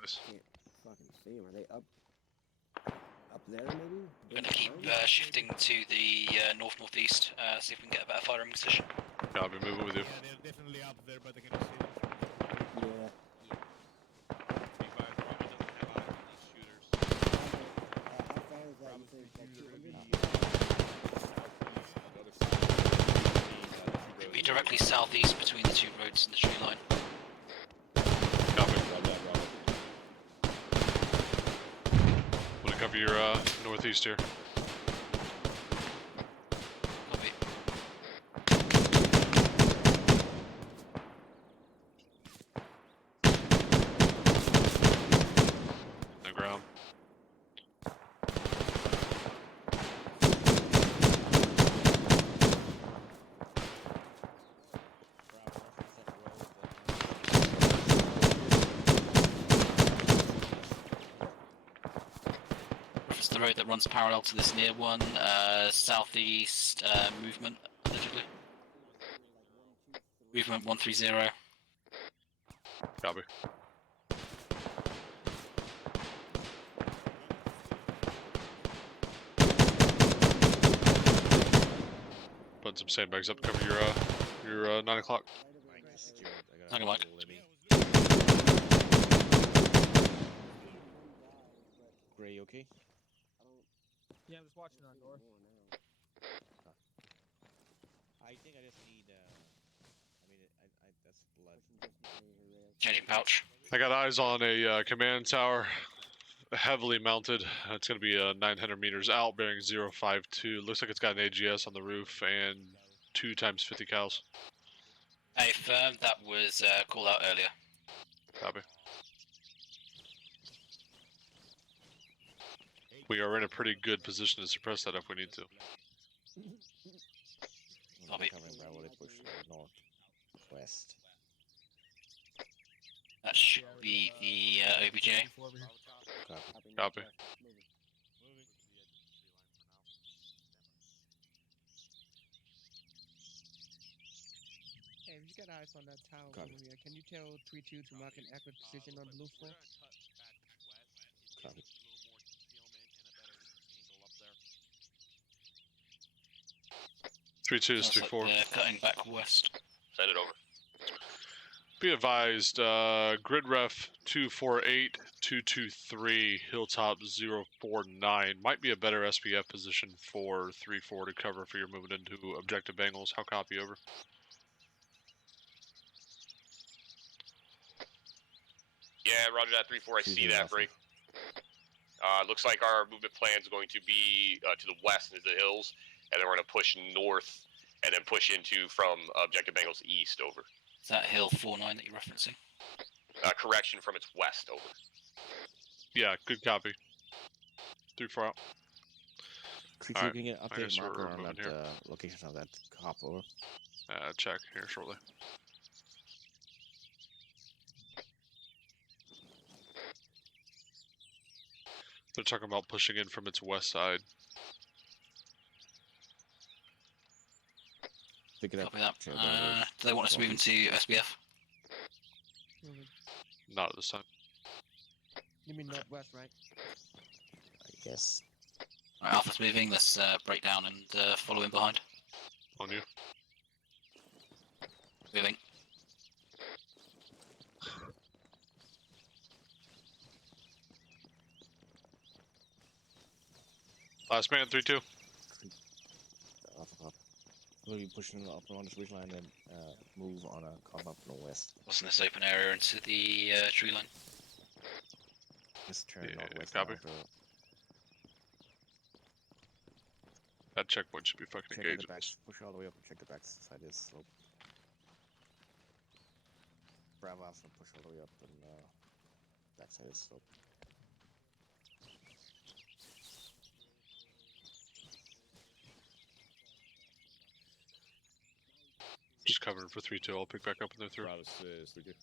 Nice. Can't fucking see them. Are they up there maybe? We're gonna keep shifting to the northeast. See if we can get a better firing position. Yeah, I'll be moving with you. Yeah, they're definitely up there, but I can see them. Yeah. How far is that? You think like 200? It'll be directly southeast between the two roads and the tree line. Copy. Want to cover your northeast here. Copy. No ground. It's the road that runs parallel to this near one. Southeast movement, allegedly. Movement 130. Copy. Put some sandbags up, cover your 9 o'clock. Hang on, Gray, okay? Yeah, I'm just watching on door. I think I just need. I mean, that's blood. Changing pouch. I got eyes on a command tower, heavily mounted. It's going to be 900 meters out, bearing 052. Looks like it's got an AGS on the roof and 2 times 50 cows. Hey, firm, that was called out earlier. Copy. We are in a pretty good position to suppress that if we need to. Copy. Covering Bravo, they push northwest. That should be the OBJ. Copy. Hey, if you got eyes on that tower over here, can you tell 3-2 to mark an accurate position on blue 4? Copy. 3-2 is Sounds like 3-4. they're cutting back west. Send it over. Be advised, grid ref 248-223, hilltop 049 might be a better SPF position for 3-4 to cover for your movement into objective angles. How copy, over? Yeah, roger that, 3-4, I see that, break. Looks like our movement plan is going to be to the west into the hills, and then we're going to push north, and then push into from objective angles east, over. Is that hill 49 that you're referencing? Correction from its west, over. Yeah, good copy. 3-4 out. Could Alright, you get an I update guess we're marker on moving that here. location of that cop, over? Check here shortly. They're talking about pushing in from its west side. Pick it up. Copy that. Check that. Do they want us to move into SBF? Not at this time. You mean northwest, right? I guess. Alright, Alpha's moving. Let's break down and follow in behind. On you. Moving. Last man, 3-2. Alpha cop. We'll be pushing up on this ridge line and move on a column up from the west. What's in this open area into the tree line? Just turn Yeah, northwest. copy. After, That checkpoint should be fucking check the engaged. backs. Push all the way up and check the back side of this slope. have us and push all the way up and backside the slope. Just covering for 3-2. I'll pick back up when they're through. Bravo is 3-2.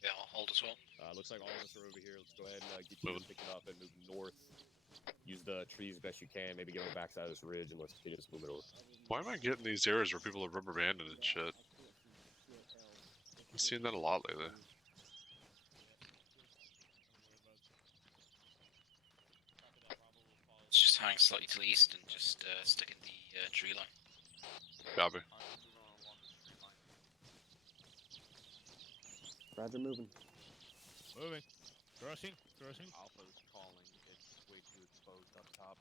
Yeah, I'll hold as well. Looks like all of us are over here. Let's go ahead and get you to pick it up and move north. Use the trees best you can. Maybe get on the backside of this ridge and let's continue to move it over. Why am I getting these areas where people are rubber banded and shit? I'm seeing that a lot lately. It's just hang slightly to the east and just stick in the tree line. Copy. Roger, moving. Moving. Crossing. Alpha's calling. It's way too exposed up top.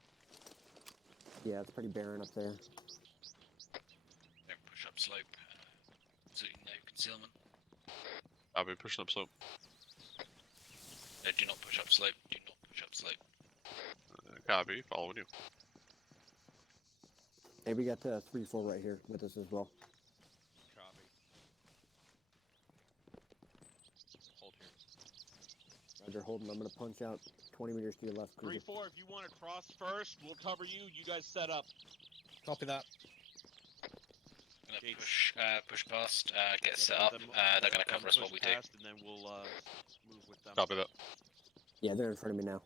Yeah, it's pretty barren up there. Don't push up slope. Absolutely no concealment. I'll be pushing up slope. No, do not push up slope. Do not push up slope. Copy. Following you. Hey, we got 3-4 right here with us as well. Copy. Hold here. Roger, holding. I'm gonna punch out 20 meters to your left. 3-4, if you want to cross first, we'll cover you. You guys set up. Copy that. Gonna push past, get set up. They're gonna cover us while we do. And then we'll move with them. Copy that. Yeah, they're in front of me now.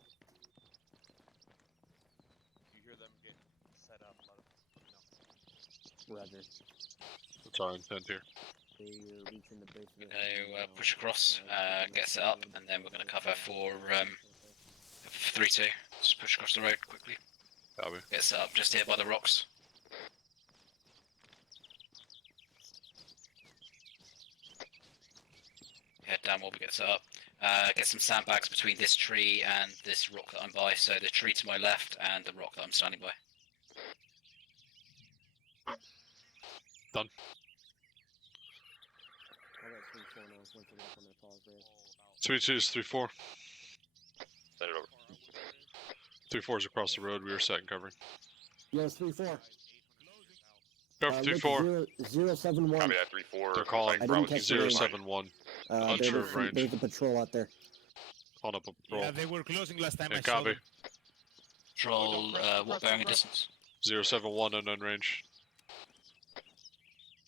You hear them get set up, let them know. Roger. That's our intent here. They're reaching the base of We're the gonna push across, get set up, and then we're gonna cover for 3-2. Just push across the road quickly. Copy. Get set up just here by the rocks. Head down while we get set up. Get some sandbags between this tree and this rock that I'm by. So the tree to my left and the rock that I'm standing by. Done. 3-2 is 3-4. Send it over. 3-4 is across the road. We are set and covering. Yes, 3-4. Go for 3-4. 071. Copy that 3-4. They're calling I didn't catch the range. 071. Unsure of range. There's a patrol out there. Calling up a patrol. Yeah, they were closing last time. Yeah, I saw copy. them. Patrol, what bearing distance? 071 unknown range.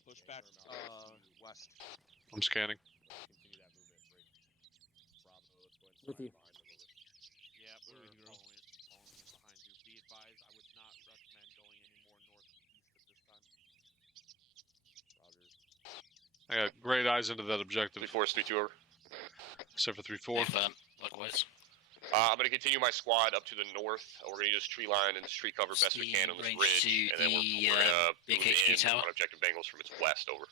Push back west. I'm scanning. With you. Yeah, we're following behind you. Be advised, I would not recommend going any more northeast at this time. I got great eyes into that objective. 3-4 is 3-2 over. Except for 3-4. Likewise. I'm going to continue my squad up to the north. We're going to use tree line and tree cover best we can on this range ridge. to And then we're the, going to big move HQ in tower. on objective Bengals from its west over.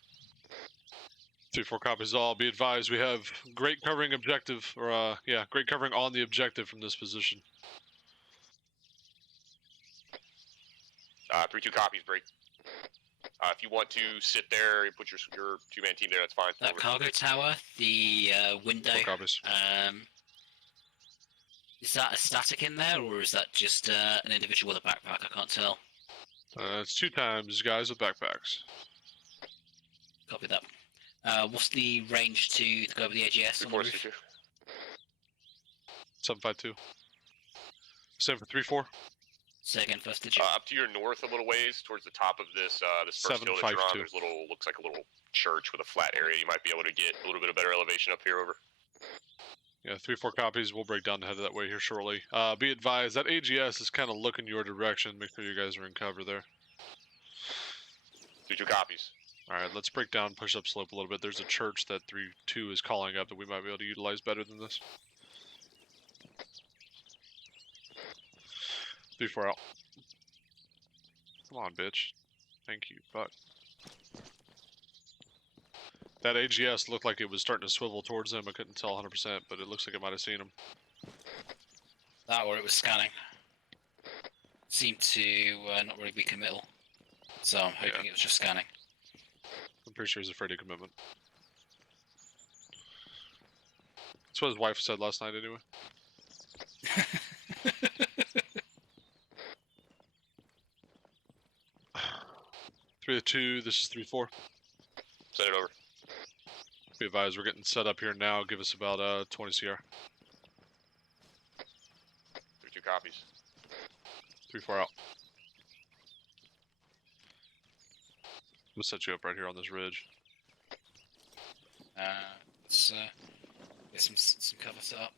3-4 copies all. Be advised, we have great covering objective, or yeah, great covering on the objective from this position. 3-2 copies, break. If you want to sit there and put your two-man team there, that's fine. That Over. cargo tower, the window. 4 copies. Is that a static in there, or is that just an individual with a backpack? I can't tell. It's 2 times guys with backpacks. Copy that. What's the range to go over the AGS on the roof? 752. Same for 3-4. Say again, first digit. Up to your north a little ways, towards the top of this this first hill that you're on, there's looks like a little church with a flat area. You might be able to get a little bit of better elevation up here. Over. Yeah, 3-4 copies. We'll break down the head of that way here shortly. Be advised, that AGS is kind of looking your direction. Make sure you guys are in cover there. 3-2 copies. All right, let's break down, push up slope a little bit. There's a church that 3-2 is calling up that we might be able to utilize better than this. 3-4 out. Come on, bitch. Thank you. Fuck. That AGS looked like it was starting to swivel towards them. I couldn't tell 100%, but it looks like it might have seen him. That or it was scanning. Seemed to not really be committal. So I'm hoping it was just scanning. I'm pretty sure he's afraid of commitment. That's what his wife said last night anyway. 3-2, this is 3-4. Send it over. Be advised, we're getting set up here now. Give us about 20 CR. 3-2 copies. 3-4 out. We'll set you up right here on this ridge. Let's get some cover set up.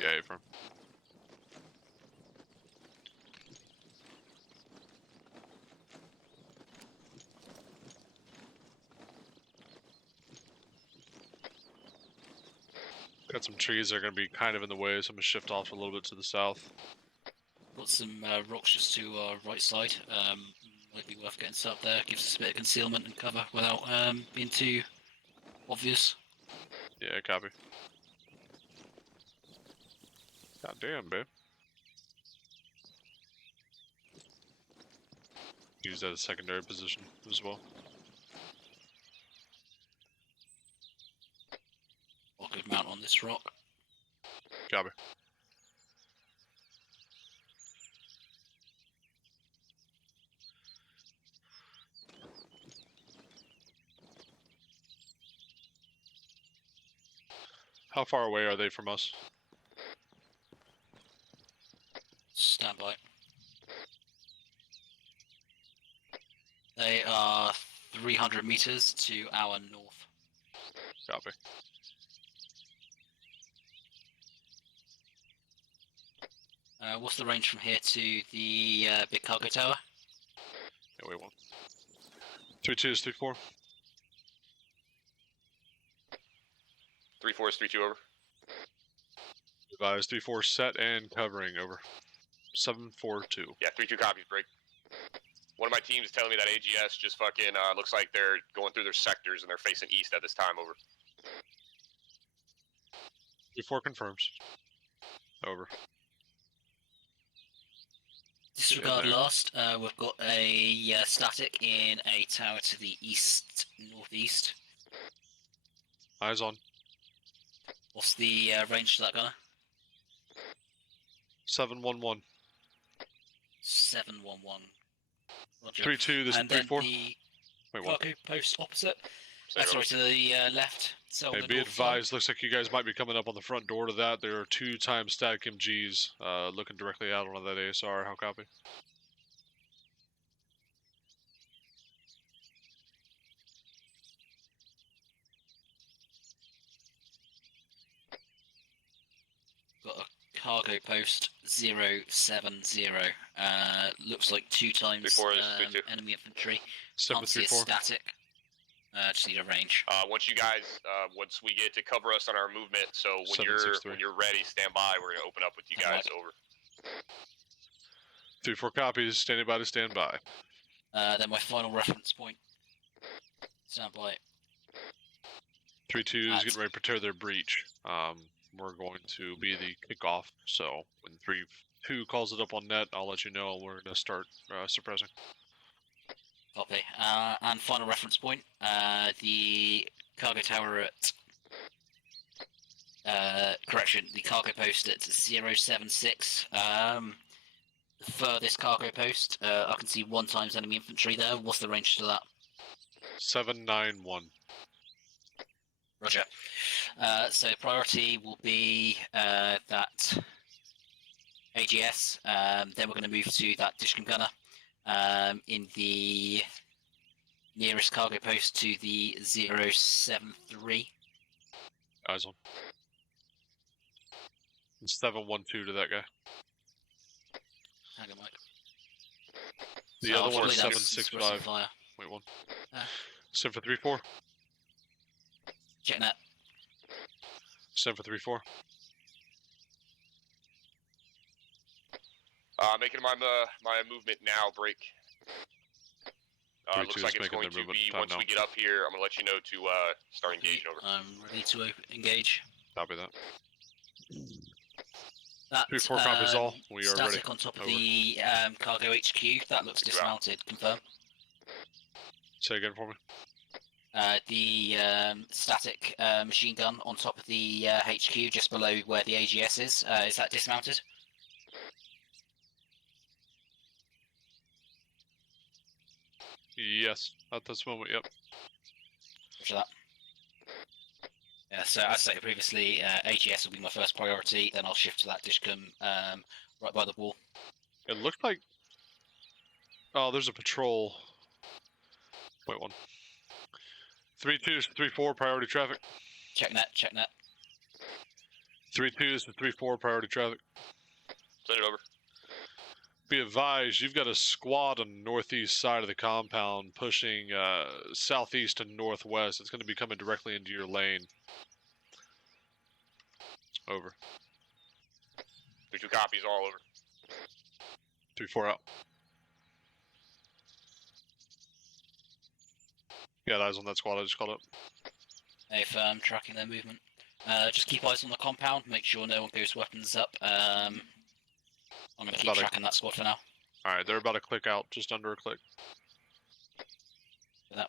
Yeah, A-firm. Got some trees that are going to be kind of in the way, so I'm going to shift off a little bit to the south. Got some rocks just to our right side. Might be worth getting set up there. Gives us a bit of concealment and cover without being too obvious. Yeah, copy. God damn, babe. Use that as a secondary position as well. Got a good mount on this rock. Copy. How far away are they from us? Stand by. They are 300 meters to our north. Copy. What's the range from here to the big cargo tower? Yeah, wait one. 3-2 is 3-4. 3-4 is 3-2 over. Advise 3-4 set and covering over. 7-4-2. Yeah, 3-2 copies, break. One of my teams is telling me that AGS just fucking looks like they're going through their sectors and they're facing east at this time, over. 3-4 confirms. Over. Disregard last, we've got a static in a tower to the east-northeast. Eyes on. What's the range to that gunner? 7-1-1. 7-1-1. Roger. 3-2, this is And then 3-4. the Wait, what? cargo post opposite. Sorry, to the left. So Hey, be advised, looks like you guys might be coming up on the front door to that. There are 2x static MGs looking directly out onto that ASR. How copy? Got a cargo post 070. Looks like 2x 3-4 is 3-2. enemy infantry. Step Can't with see a 3-4. static. Just need a range. Once you guys, once we get to cover us on our movement, so when 763. you're ready, stand by. We're gonna open up with you guys. Over. 3-4 copies. Standing by to stand by. Then my final reference point. Stand by. 3-2 is getting ready to prepare their breach. We're going to be the kickoff. So when 3-2 calls it up on net, I'll let you know. We're gonna start suppressing. Copy. And final reference point, the cargo tower at... correction, the cargo post at 076. The furthest cargo post, I can see 1x enemy infantry there. What's the range to that? 791. Roger. So priority will be that AGS. Then we're going to move to that Dishcom gunner. In the nearest cargo post to the 073. Eyes on. 712 to that guy. Hang on, Mike. The So other I'll one is split that 765. fire. Wait one. Send for 3-4. Check that. Send for 3-4. Making my movement now. Break. Looks like it's going to be once we get up here. I'm gonna let you know to start engaging. Over. I'm ready to engage. Copy that. That 3-4 copies all. We are ready. static on top of Over. the cargo HQ. That looks dismounted. Confirm. Say again for me. The static machine gun on top of the HQ, just below where the AGS is that dismounted? Yes, at this moment, yep. Roger that. So as stated previously, AGS will be my first priority. Then I'll shift to that dishcom right by the wall. It looked like. Oh, there's a patrol. Wait, 1. 3-2 to 3-4 priority traffic. Check net. Check net. 3-2 to 3-4 priority traffic. Send it over. Be advised, you've got a squad on the northeast side of the compound pushing southeast and northwest. It's going to be coming directly into your lane. Over. 3-2 copies all over. 3-4 out. Yeah, eyes on that squad I just called up. A firm tracking their movement. Just keep eyes on the compound. Make sure no one goes weapons up. I'm going to keep tracking that squad for now. Alright, they're about to click out, just under a click. That.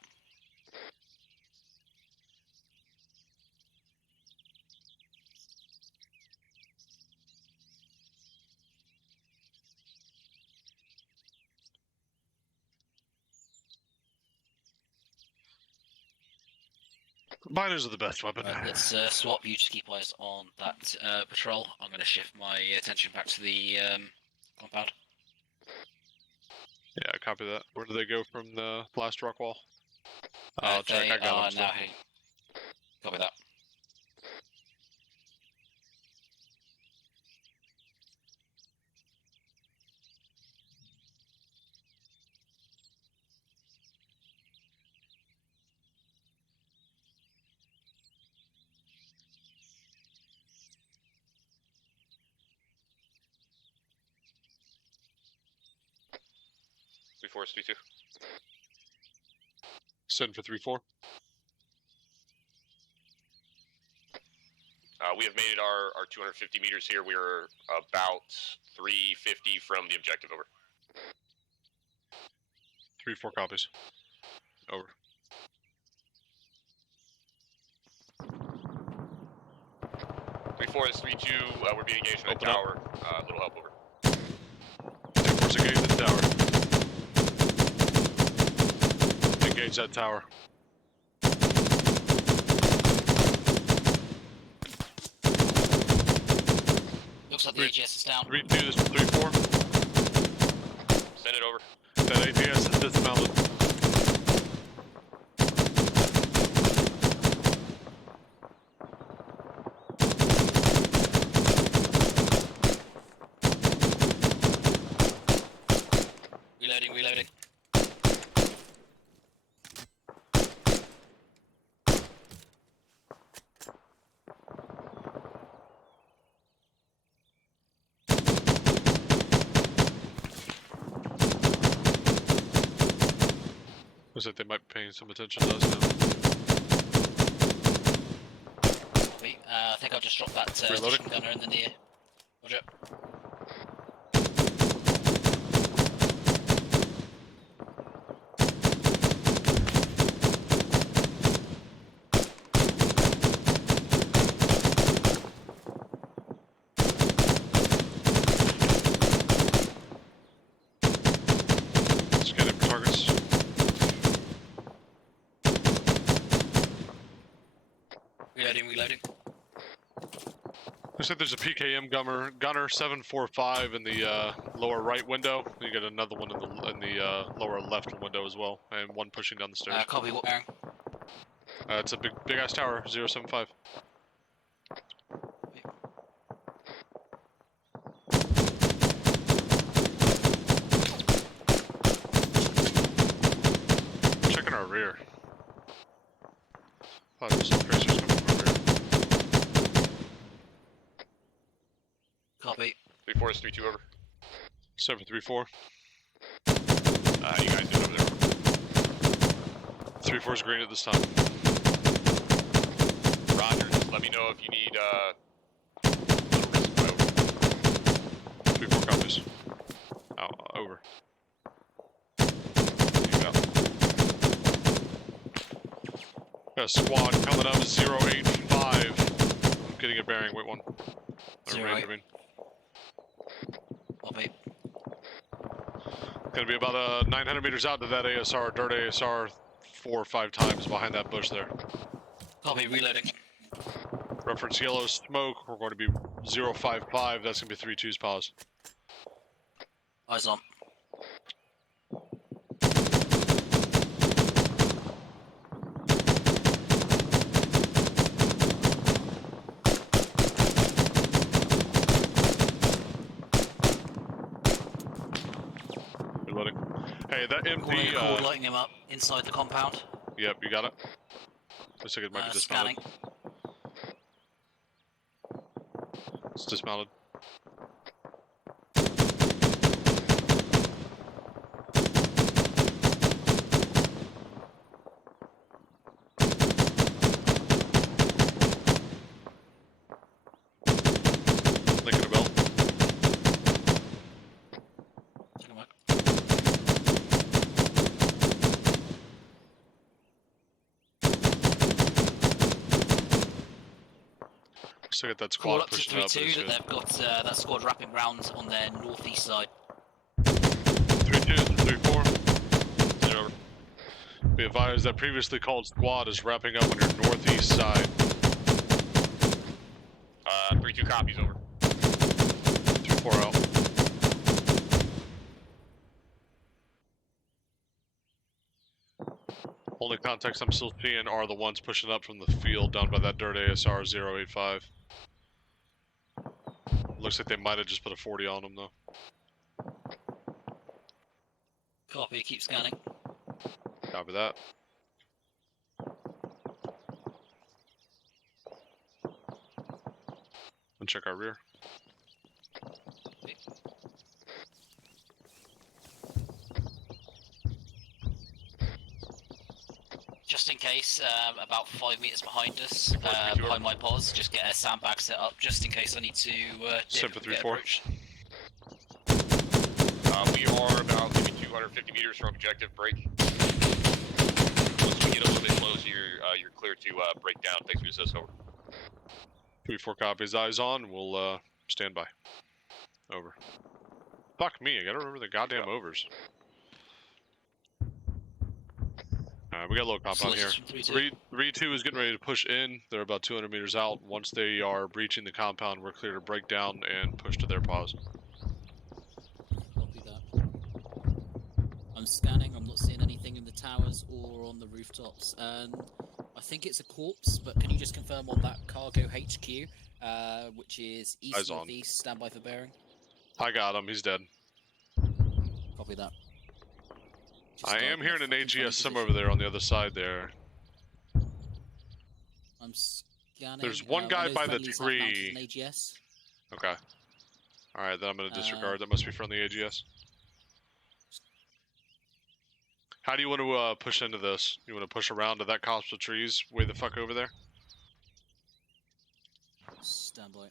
Miners are the best weapon. Right, let's swap. You just keep eyes on that patrol. I'm going to shift my attention back to the compound. Yeah, copy that. Where do they go from the last rock wall? I'll check. I got them. Now hitting. Copy that. Force 3-2. Send for 3-4. We have made it our 250 meters here. We are about 350 from the objective. Over. 3-4 copies. Over. Is 3-2. We're being engaged in a tower. Little help over. Force engage the tower. Engage that tower. Looks like the AGS is down. 3-2, this is 3-4. Send it over. That AGS is dismounted. Reloading. Looks like they might be paying some attention to us now. I think I've just dropped that gunner in the near. Roger. Scanning for targets. Reloading. Looks like there's a PKM gunner 745 in the lower right window. You got another one in the lower left window as well, and one pushing down the stairs. Copy. What bearing? It's a big ass tower, 075. Checking our rear. Oh, there's some tracers coming from our rear. Copy. 3-4 is 3-2 over. 734. You guys do it over there. 3-4 is green at this time. Roger. Just let me know if you need 3-4 copies. Over. Got a squad coming up 085. I'm getting a bearing. Wait, 1. Copy. Gonna be about 900 meters out to that ASR, dirt ASR, 4 or 5 times behind that bush there. Copy. Reloading. Reference yellow smoke. We're going to be 055. That's going to be 3-2's pause. Eyes on. Reloading. Hey, that MP. Cord lighting him up inside the compound. Yep, you got it. Looks like it might be dismounted. Scanning. It's dismounted. Linking a belt. So get that Call squad up to pushing up. 3-2 that they've got that squad wrapping round on their northeast side. 3-2, 3-4. Send it over. Be advised that previously called squad is wrapping up on your northeast side. 3-2 copies, over. 3-4 out. Only contacts I'm still seeing are the ones pushing up from the field down by that dirt ASR 085. Looks like they might have just put a 40 on them though. Copy, keep scanning. Copy that. And check our rear. Just in case, about 5 meters behind us, behind my pause, just get a sandbag set up, just in case I need to Sim for 3-4. We are about maybe 250 meters from objective. Break. Once we get a little bit close, you're clear to break down. Thanks for your assist. Over. 3-4 copies. Eyes on. We'll stand by. Over. Fuck me. I gotta remember the goddamn overs. We got a little compound here. 3-2 is getting ready to push in. They're about 200 meters out. Once they are breaching the compound, we're clear to break down and push to their pause. Copy that. I'm scanning. I'm not seeing anything in the towers or on the rooftops. I think it's a corpse, but can you just confirm on that cargo HQ, which is east northeast, standby for bearing? I got him. He's dead. Copy that. I am hearing an AGS somewhere over there on the other side there. I'm scanning. There's one guy by the tree. An AGS. Okay. Alright, then I'm going to disregard. That must be from the AGS. How do you want to push into this? You want to push around to that copse of trees way the fuck over there? Standby.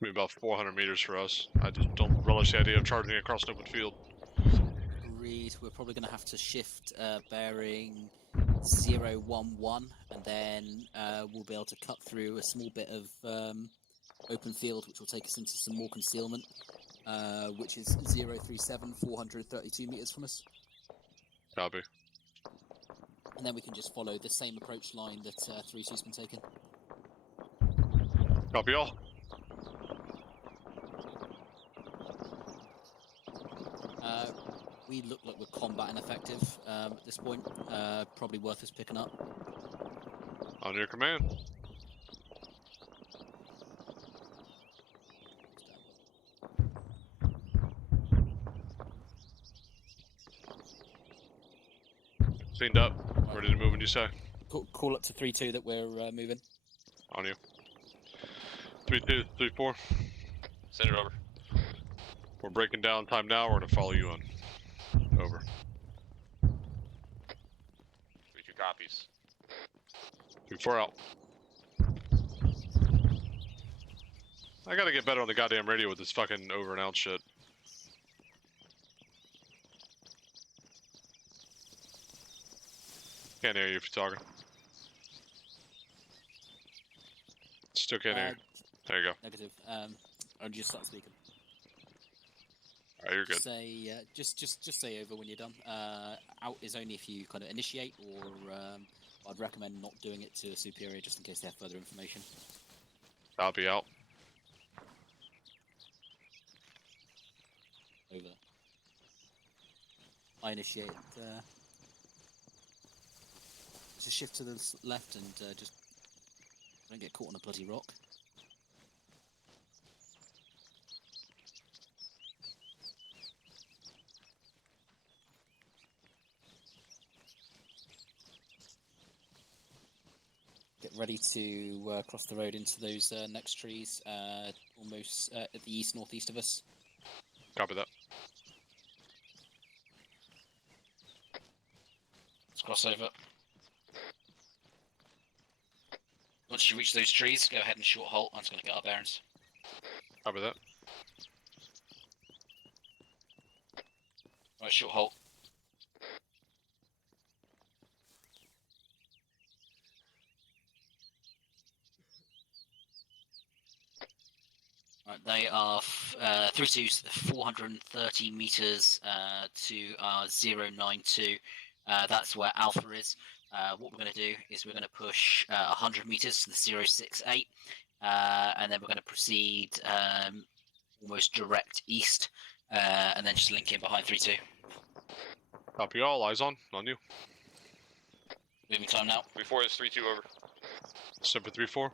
Maybe about 400 meters for us. I just don't relish the idea of charging across an open field. Agreed. We're probably going to have to shift bearing 011, and then we'll be able to cut through a small bit of open field, which will take us into some more concealment, which is 037, 432 meters from us. Copy. And then we can just follow the same approach line that 3-2's been taking. Copy all. We look like we're combat ineffective at this point. Probably worth us picking up. On your command. Cleaned up. Ready to move when you say. Call up to 3-2 that we're moving. On you. 3-2, 3-4. Send it over. We're breaking down time now. We're going to follow you on. Over. 3-2 copies. 3-4 out. I gotta get better on the goddamn radio with this fucking over and out shit. Can't hear you if you're talking. Still can't hear you. There you go. Negative. I'll just start speaking. Alright, you're good. Say, just say over when you're done. Out is only if you kind of initiate, or I'd recommend not doing it to a superior just in case they have further information. I'll be out. Over. I initiate. Just shift to the left and just don't get caught on a bloody rock. Get ready to cross the road into those next trees, almost at the east-northeast of us. Copy that. Let's cross over. Once you reach those trees, go ahead and short halt. I'm just going to get our bearings. Copy that. Right, short halt. Right, they are 3-2, 430 meters to 092. That's where Alpha is. What we're going to do is we're going to push 100 meters to the 068, and then we're going to proceed almost direct east, and then just link in behind 3-2. Copy all. Eyes on you. Moving time now. 3-4 is 3-2 over. Semper 3-4.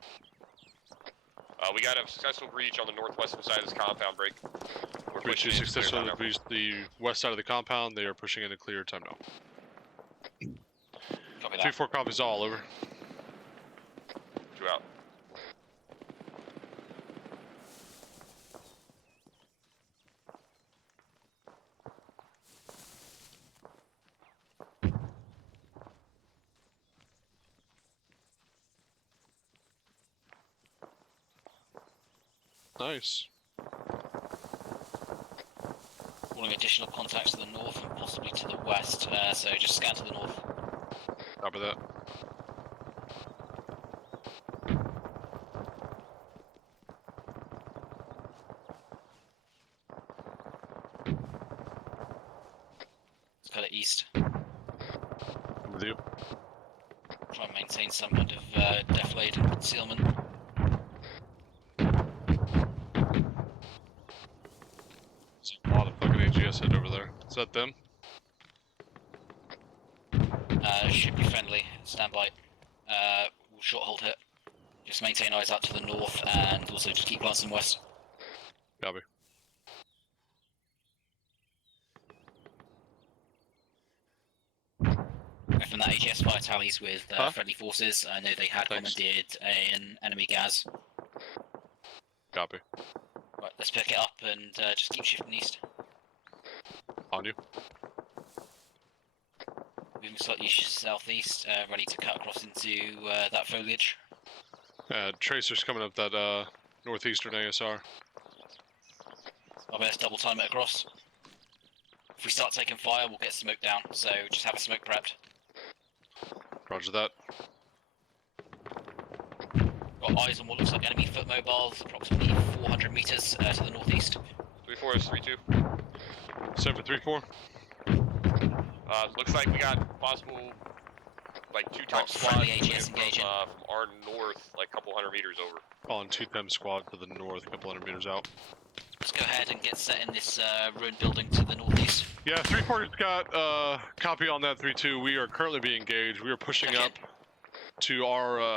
We got a successful breach on the northwestern side of this compound break. 3-2 successfully breached the west side of the compound. They are pushing into clear time now. Copy that. 3-4 copies all, over. 2 out. Nice. Calling additional contacts to the north and possibly to the west, so just scan to the north. Copy that. Let's cut it east. With you. Try and maintain some kind of deflate and concealment. There's a lot of fucking AGS head over there. Is that them? Should be friendly. Stand by. We'll short hold hit. Just maintain eyes out to the north and also just keep glancing west. Copy. From that AGS fire tallies with friendly forces, I know they had commandeered an enemy gas. Copy. Right, let's pick it up and just keep shifting east. On you. Moving slightly southeast, ready to cut across into that foliage. Tracer's coming up that northeastern ASR. I'll best double time it across. If we start taking fire, we'll get smoke down, so just have a smoke prepped. Roger that. Got eyes on what looks like enemy foot mobiles, approximately 400 meters to the northeast. 3-4 is 3-2. Semper 3-4. Looks like we got possible, like 2-time squad friendly AGS engaging. from our north, like a couple hundred meters over. Calling 2-time squad to the north, a couple hundred meters out. Let's go ahead and get set in this ruined building to the northeast. Yeah, 3-4's got copy on that 3-2. We are currently being engaged. We are pushing up to our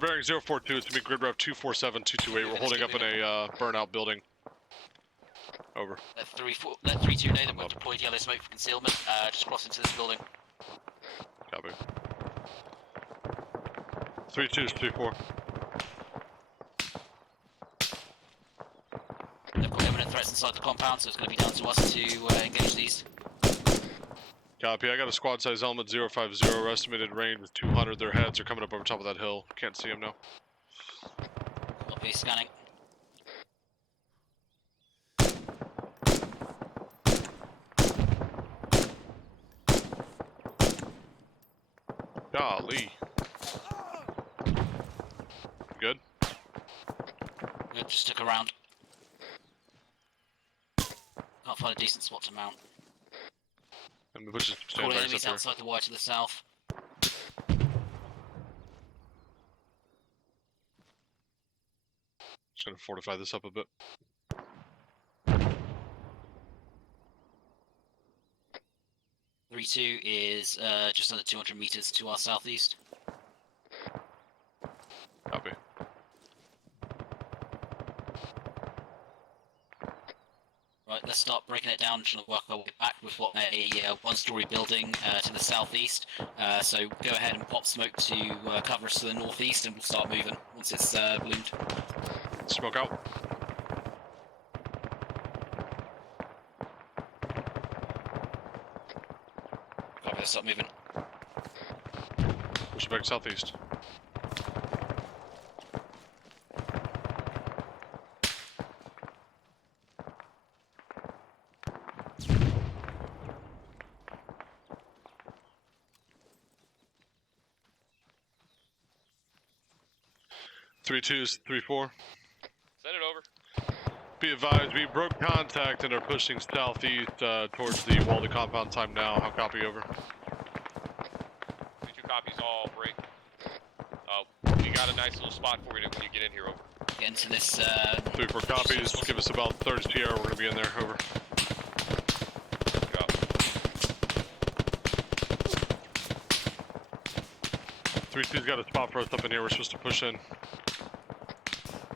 bearing 042. It's gonna be grid rep 247228. We're holding up in a burnout building. Over. Let 3-2 know that we've deployed yellow smoke for concealment. Just cross into this building. Copy. 3-2 is 3-4. They've got imminent threats inside the compound, so it's going to be down to us to engage these. Copy. I got a squad size element 050. Estimated range with 200. Their heads are coming up over top of that hill. Can't see them now. Copy, scanning. Golly. Good? Good, just stick around. Can't find a decent spot to mount. And we push Call enemies outside the wire to the south. gonna fortify this up a bit. Three two is just under 200 meters to our southeast. Copy. Right, let's start breaking it down and work our way back. We've got a one-story building to the southeast, so go ahead and pop smoke to cover us to the northeast, and we'll start moving once it's ballooned. Smoke out. Copy, let's start moving. Push it back southeast. Three twos, 3-4. Send it over. Be advised, we broke contact and are pushing southeast towards the wall of the compound. Time now. How copy over? 2 copies all break. We got a nice little spot for you when you get in here, over. Get into this. 3-4 copies. Give us about 30 PR. We're gonna be in there. Over. Go. 3-2's got a spot for us up in here. We're supposed to push in.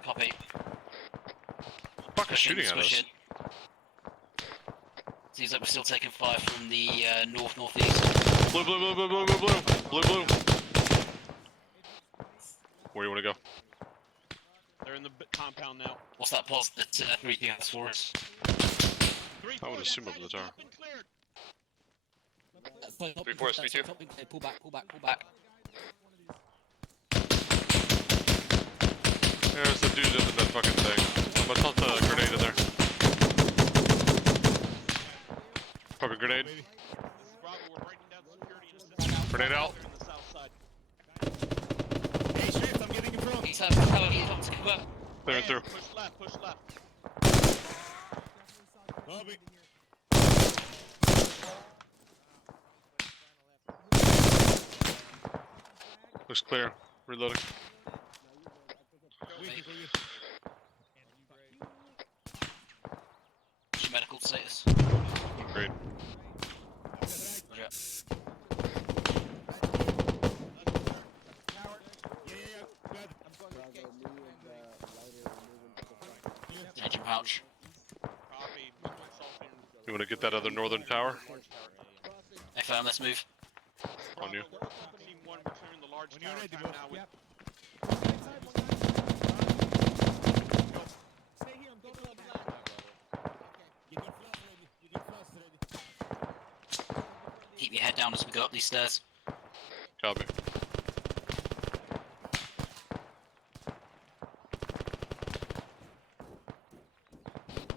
Copy. Fucking shooting at us. Seems like we're still taking fire from the northeast. Blue, blue, blue, blue, blue, blue, blue, blue, blue. Where do you want to go? They're in the compound now. What's that pulse that 3P has for us? I would assume over the tower. 3-4 is 3-2. Pull back, pull back, pull back. There's the dude in that fucking thing. I'm gonna toss the grenade in there. Fucking grenade. Grenade out. Hey, Shift, I'm getting in front. Clear and through. Push left, push left. Copy. Looks clear. Reloading. Waiting for you. What's your medical status? Great. Roger. Engine pouch. You want to get that other northern tower? Affirm, let's move. On you. When you're ready, boss. Yep. Stay here, I'm going to the line. Get your flash ready. Get your flash ready. Keep your head down as we go up these stairs. Copy.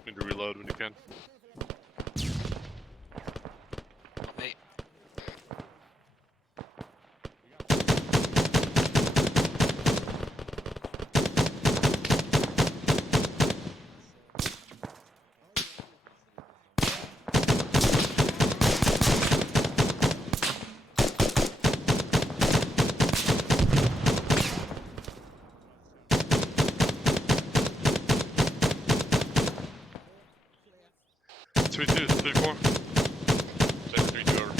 Need to reload when you can. Copy. Three two, 3-4. Second 3-2 over.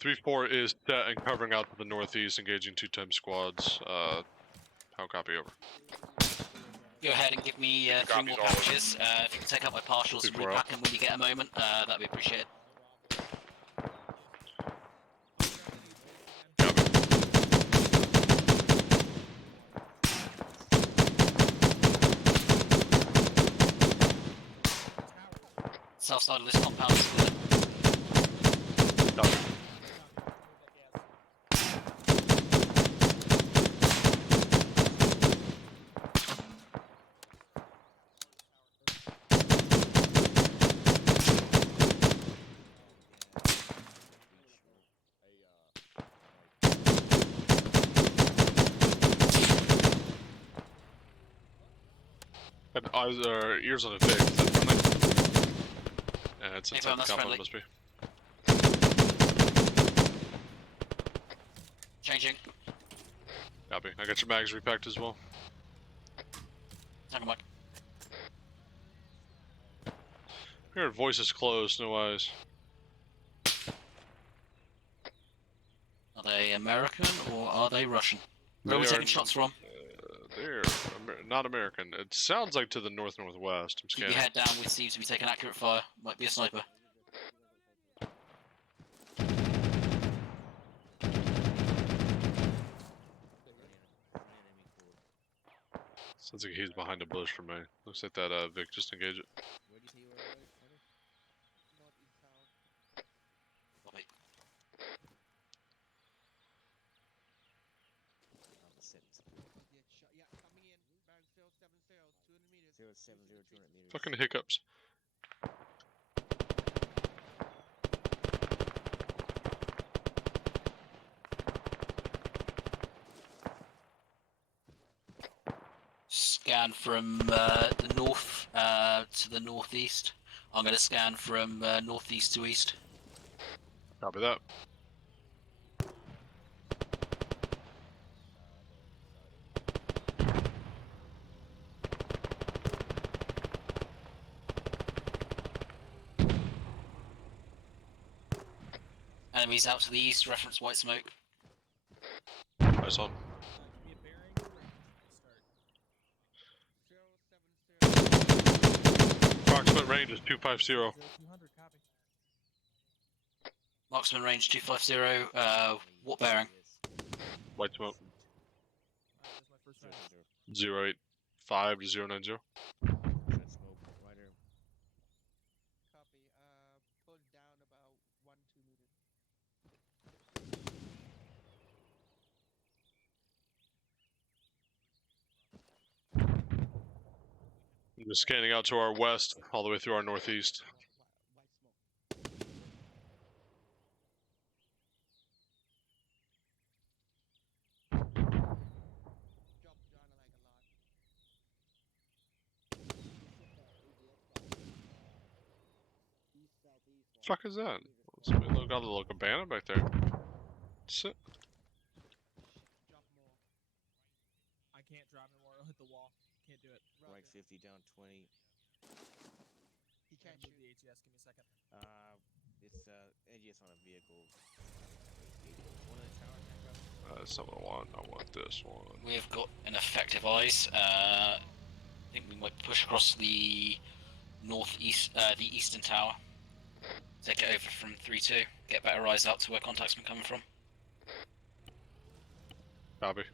3-4 is set and covering out to the northeast, engaging 2-time squads. How copy over? Go ahead and give me 3 more patches. If you can take out my partials and 3-4 repack them when you get a moment, that'd be appreciated. South side of this compound is clear. Copy. Had eyes or ears on his face. Is that friendly? Yeah, it's inside the compound, must be. Changing. Copy. I got your mags repacked as well. Tango Mike. Your voice is closed, no eyes. Are they American or are they Russian? Where are we They taking are- shots from? They're not American. It sounds like to the northwest. I'm Keep your scanning. head down. We seem to be taking accurate fire. Might be a sniper. Sounds like he's behind a bush for me. Looks like that Vic just engage it. Where do you say you were, Carter? Northeast tower. Copy. Yeah, coming in. Bearing 070, 200 meters. 070, 200 meters. Fucking hiccups. Scan from the north to the northeast. I'm going to scan from northeast to east. Copy that. Enemies out to the east, reference white smoke. Nice on. Give me a bearing. Start. Approximate range is 250. 200, copy. Marksman range 250, what bearing? White smoke. That's my first round. 085 to 090. Red smoke, rider. Copy. Pull down about 1-2 meters. I'm just scanning out to our west, all the way through our northeast. White smoke. Drop down like a lot. Fuck is that? Somebody got a little cabana back there. Sit. Drop more. I can't drop anymore. I'll hit the wall. Can't do it. Right 50, down 20. He can't Move shoot. the ATS. Give me a second. It's AGS on a vehicle. One in the tower, Tango. That's not what I want. I want this one. We've got an effective eyes. I think we might push across the northeast, the eastern tower. Take it over from 3-2. Get better eyes out to where contact's been coming from. Copy.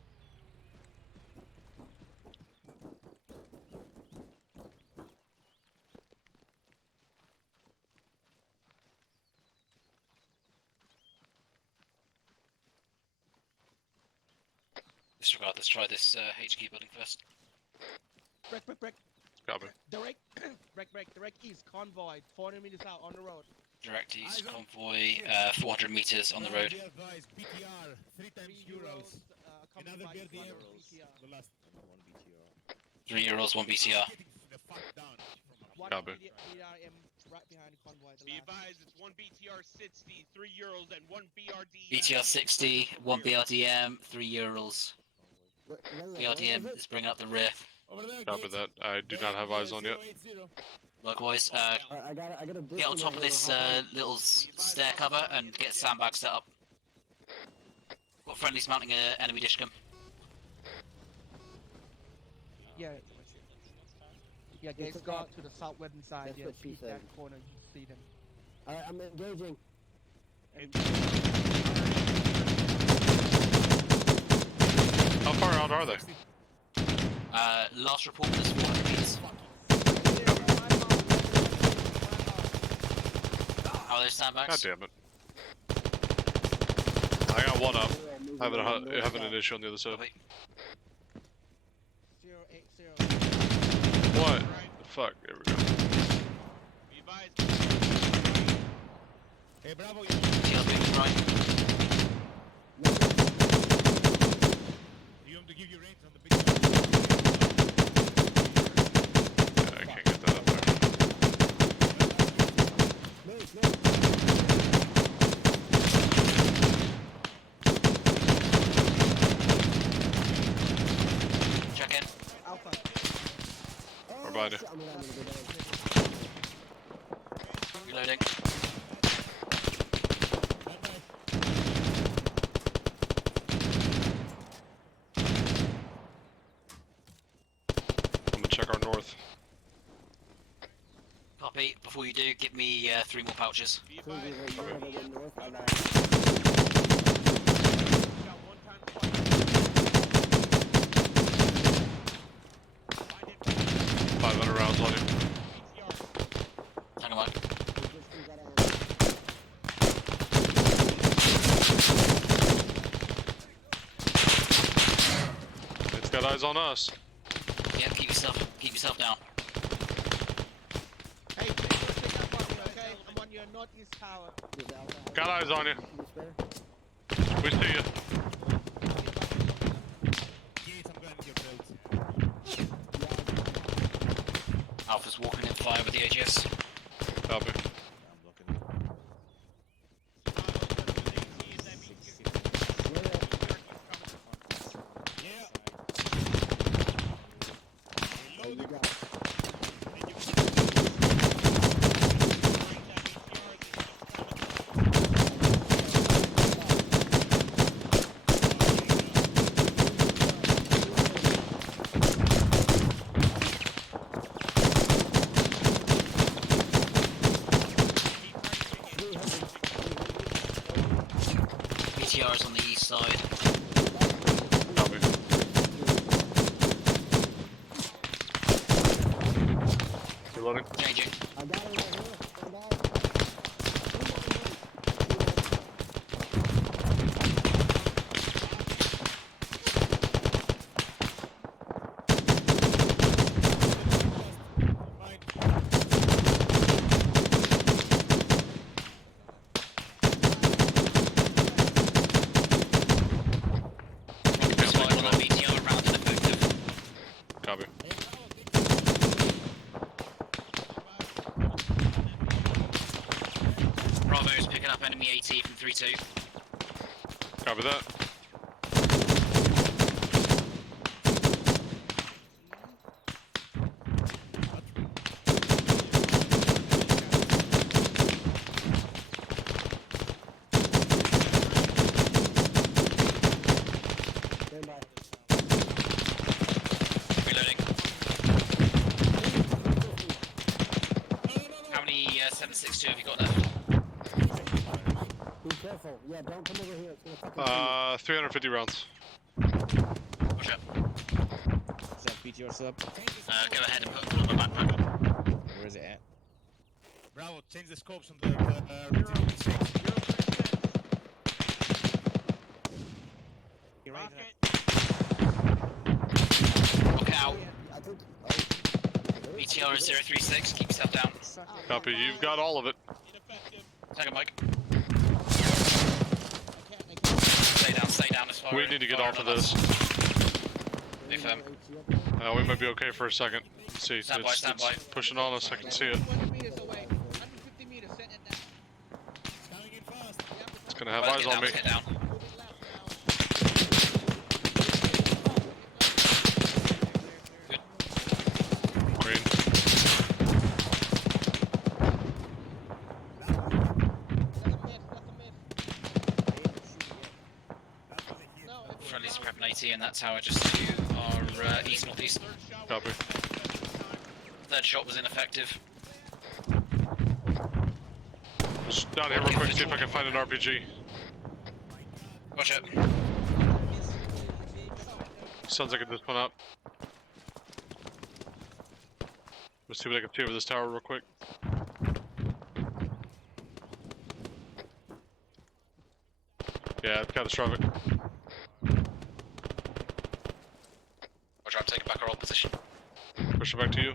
Disregard, let's try this HQ building first. Break. Copy. Direct. Direct east. Convoy. 400 meters out on the road. Direct east convoy, 400 meters on the road. Be advised, BTR, 3 times euros. Another accompanied by BTR. BTR. The last. 1 BTR. 3 euros, 1 BTR. Getting the fuck down. One Copy. BRM right behind the convoy. The Be last. advised, it's 1 BTR 60, 3 euros, and 1 BRD. BTR 60, 1 BRDM, 3 euros. BRDM is bringing up the rear. Over there, Copy Gates. that. I do not have eyes on yet. 080. Likewise, I got a get on top of this little stair cover and get sandbags set up. Got friendlies mounting an enemy dishcam. Yeah. Yeah, Gates go out to the southwestern side. That's Yeah, what she peek said. that corner. You see them. Alright, I'm engaging. How far out are they? Last report was 400 meters. How are those sandbags? God damn it. I got one up. Having an issue on the other side. Copy. 080. What? The fuck? There we go. Be advised. Hey, Bravo. BTR's moving right. You want to give you range on the big. Yeah, I can't get that up there. Check in. Alpha. behind you. Reloading. I'm gonna check our north. Copy. Before you do, give me 3 more pouches. Rounds on you. Hang on. It's got eyes on us. Yeah, keep yourself down. Hey, pick up on you, okay? I'm on your northeast tower. Got eyes on you. We see you. Alpha's walking in fire with the AGS. Copy. BTR's on the east side. Copy. Reloading. Changing. Copy. Bravo's picking up enemy AT from 3-2. Copy that. Reloading. How many 7.62 have you got left? Be careful. Yeah, don't come over here. It's gonna fucking 350 rounds. Watch out. Sub, BTR sub. Go ahead and put on my backpack. Where is it at? Bravo, change the scopes on the rear. Look out. BTR is 036, keep yourself down. Copy. You've got all of it. Second mic. Stay down as far We need to get off of this. Be firm. We might be okay for a second. Let's see. Stand by, stand by. It's pushing on us. I can see it. 100 meters away. 150 meters, set it down. It's gonna have eyes on me. Get down. Green. Friendly's prepping AT in that tower just to our east-northeast. Copy. Third shot was ineffective. Just down here real quick, see if I can find an RPG. Watch it. Sounds like I just went up. Let's see what I can see over this tower real quick. Yeah, it's catastrophic. Watch out, take back our old position. Push it back to you.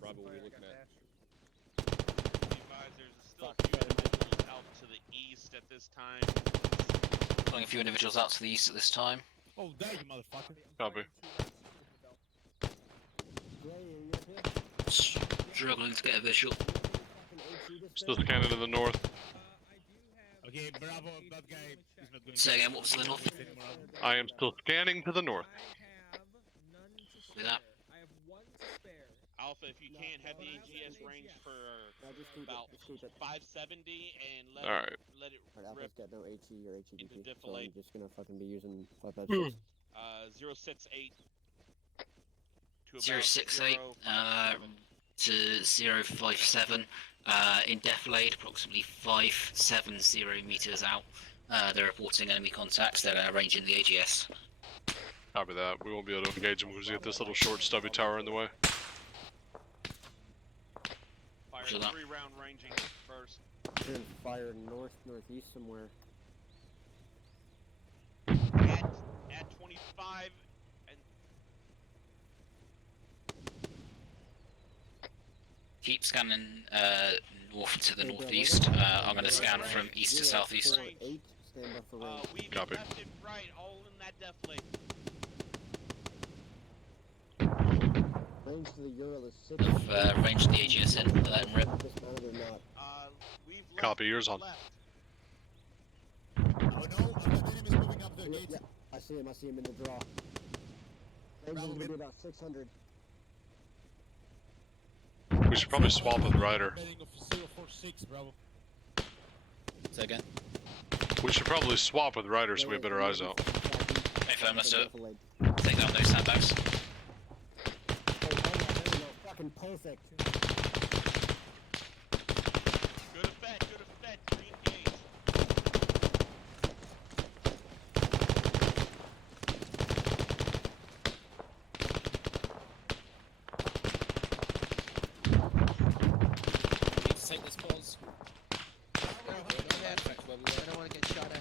Bravo, we're looking at. There's still a few individuals out to the east at this time. Pulling a few individuals out to the east at this time. Oh, there you motherfucker. Copy. Struggling to get a visual. Still scanning to the north. Okay, bravo, that guy is not going Say again, what was to the north? I am still scanning to the north. With that. Alpha, if you can, have the AGS range for about 570 and let All right. let it Alright, rip Alpha's got no HE or HEDP, into so defilade. I'm just gonna fucking be using 556. 068 to 068 to 057 in defilade, approximately 570 meters out. They're reporting enemy contacts. They're ranging the AGS. Copy that. We won't be able to engage them because we get this little short stubby tower in the way. Fire Roger that. 3-round ranging first. Hearing fire northeast somewhere. At 25 and Keep scanning north to the northeast. I'm going to scan from east to southeast. Stand by for range. weaving Copy. left and right, all in that defilade. Range to the Ural is 6. I've ranged the AGS in. Let them rip. Dismounted or not. We've left Copy, yours on. left. Oh no, I've got enemies moving up the gate. Yeah, I see him in the draw. Range is gonna be about 600. We should probably swap with Ryder. Bearing of 046, bravo. Say again. We should probably swap with Ryder so we have better eyes out. Hey, firm, let's do it. Take down those sandbags. Fucking perfect. Good effect, re-engage. Need to take this pause. I don't want to get shot at.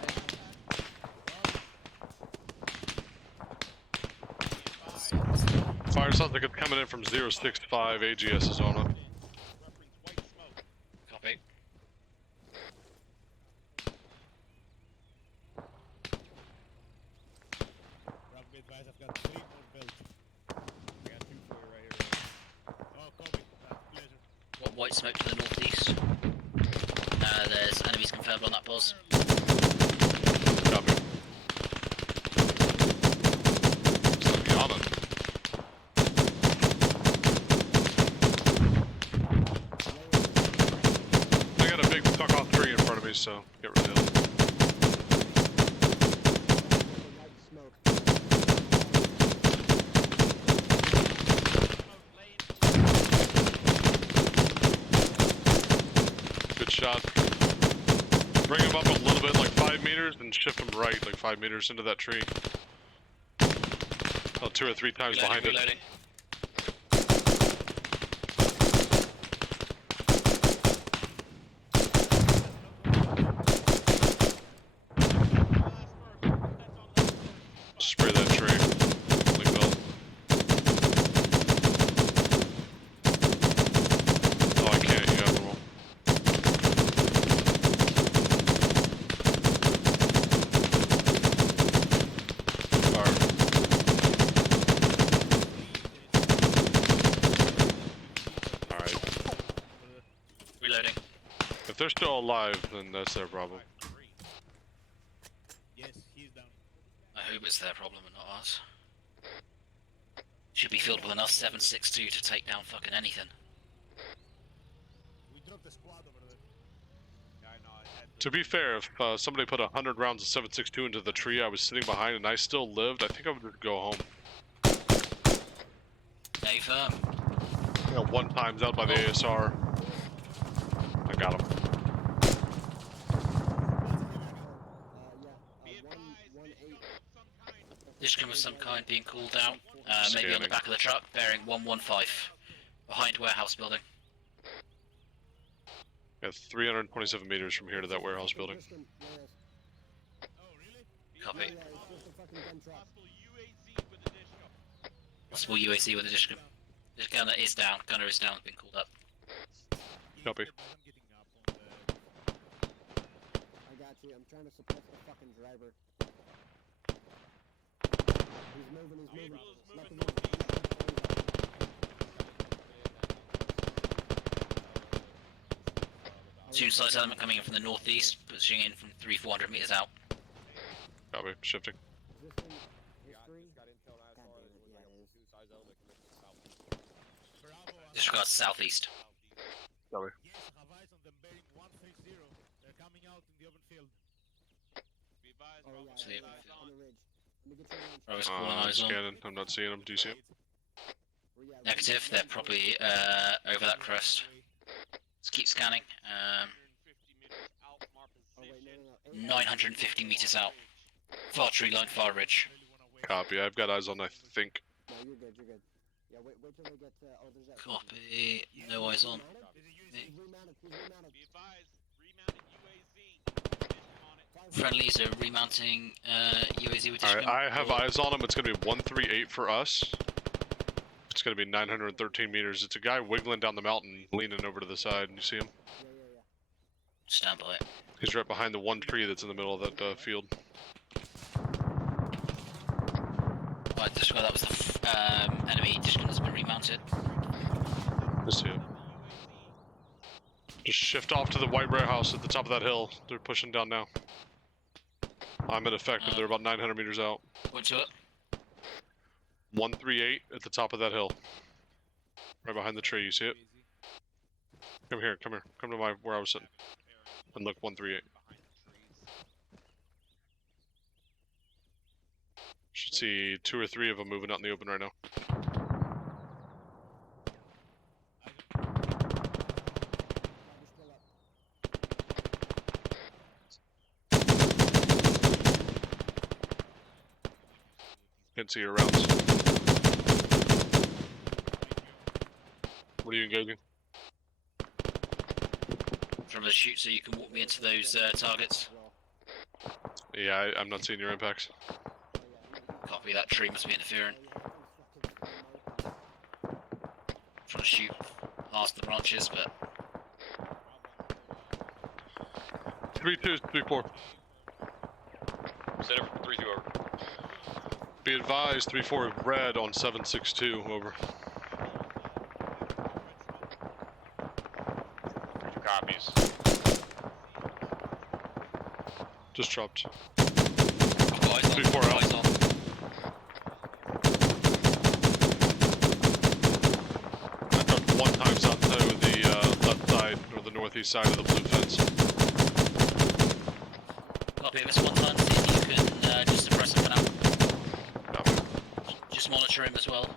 Fire sounds like it's coming in from 065. AGS is on it. Reference white smoke. Copy. Bravo, be advised, I've got 3 more belts. I got 2 for you right here. Oh, copy. Pleasure. Got white smoke to the northeast. There's enemies confirmed on that pause. Copy. So be on it. I got a big fuck off tree in front of me, so get rid of it. Good shot. Bring him up a little bit, like 5 meters, and shift him right, like 5 meters into that tree. Oh, 2 or 3 times behind it. Reloading. Spray that tree. Link belt. Oh, I can't. You have to roll. Fire. Alright. Reloading. If they're still alive, then that's their problem. Yes, he's down. I hope it's their problem and not ours. Should be filled with enough 7.62 to take down fucking anything. We dropped the squad over there. Yeah, I know, I had To be fair, if somebody put 100 rounds of 7.62 into the tree I was sitting behind and I still lived, I think I would just go home. Hey, firm. You know, 1 times out by the ASR. I got him. Dishcom of some kind being called out. Maybe on the Scanning. back of the truck, bearing 115. Behind warehouse building. Yeah, 327 meters from here to that warehouse building. Copy. Possible UAZ with a dishcom. Possible UAC with a dishcom. This gunner is down. Gunner is down. Been called up. Copy. I got you. I'm trying to suppress the fucking driver. He's moving. Vehicle is moving Left of him. Two size element coming in from the northeast, pushing in from 300-400 meters out. Copy, shifting. Disregard southeast. Copy. Yes, I have eyes on them bearing 130. They're coming out in the open field. Brothers calling eyes on. Scanning. I'm not seeing them. Do you see them? Negative, they're probably over that crest. Let's keep scanning. 950 meters out. Far tree line, far ridge. Copy. I've got eyes on, I think. No, you're good, you're good. Yeah, wait till they get oh, there's that. Copy. No eyes on. He's remounted, he's remounted. Friendlies are remounting UAZ with Alright, I have eyes on him. It's going to be 138 for us. It's going to be 913 meters. It's a guy wiggling down the mountain, leaning over to the side. You see him? Stand by. He's right behind the one tree that's in the middle of that field. Alright, disregard that was the enemy discount has been remounted. I see him. Just shift off to the white warehouse at the top of that hill. They're pushing down now. I'm ineffective. They're about 900 meters out. Point to it. 138 at the top of that hill. Right behind the tree. You see it? Come here. Come here. Come to where I was sitting. And look, 138. Should see 2 or 3 of them moving out in the open right now. Can't see your rounds. What are you engaging? From the shoot so you can walk me into those targets. Yeah, I'm not seeing your impacts. Copy, that tree must be interfering. Trying to shoot past the branches, but... 3-2, 3-4. Center 3-2 over. Be advised, 3-4 red on 762, over. 2 copies. Just dropped. 3-4 out. I dropped 1 times out to the left side, or the northeast side of the blue fence. Copy, this one time, see if you can just suppress him for now. Just monitor him as well.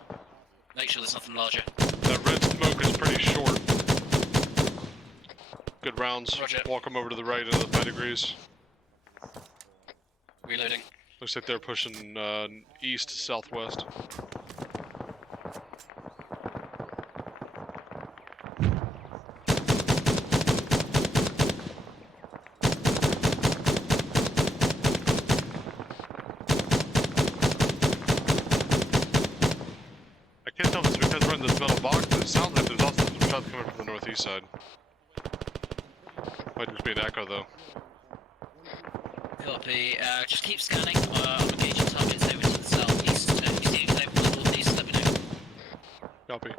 Make sure there's nothing larger. That red smoke is pretty short. Good rounds. Roger. Walk them over to the right into the 5 degrees. Reloading. Looks like they're pushing east, southwest. I can't tell if it's because we're in this metal box, but it sounds like there's also some shots coming from the northeast side. Might just be an echo though. Copy, just keep scanning. I'm engaging targets over to the southeast. If you see anything over to the northeast, let me know. Copy.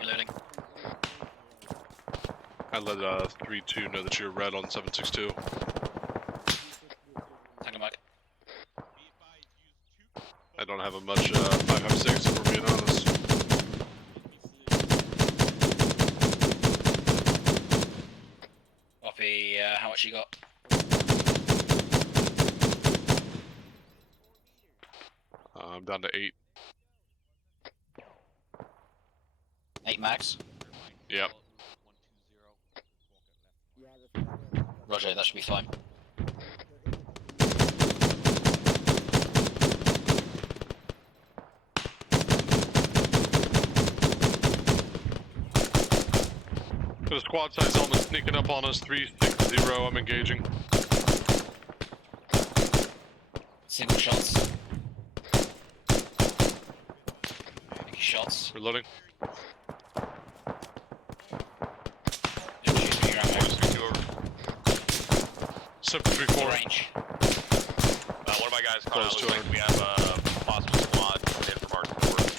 Reloading. I let 3-2 know that you're red on 762. Hang on back. I don't have a much 5.56 if we're being honest. Copy, how much you got? I'm down to 8. 8 max. Yep. Roger, that should be fine. Got a squad size element sneaking up on us, 360, I'm engaging. Single shots. Making shots. Reloading. Don't shoot me, you're out. 734. Range. What my guys. Close Looks to like we have a possible squad coming in from our north.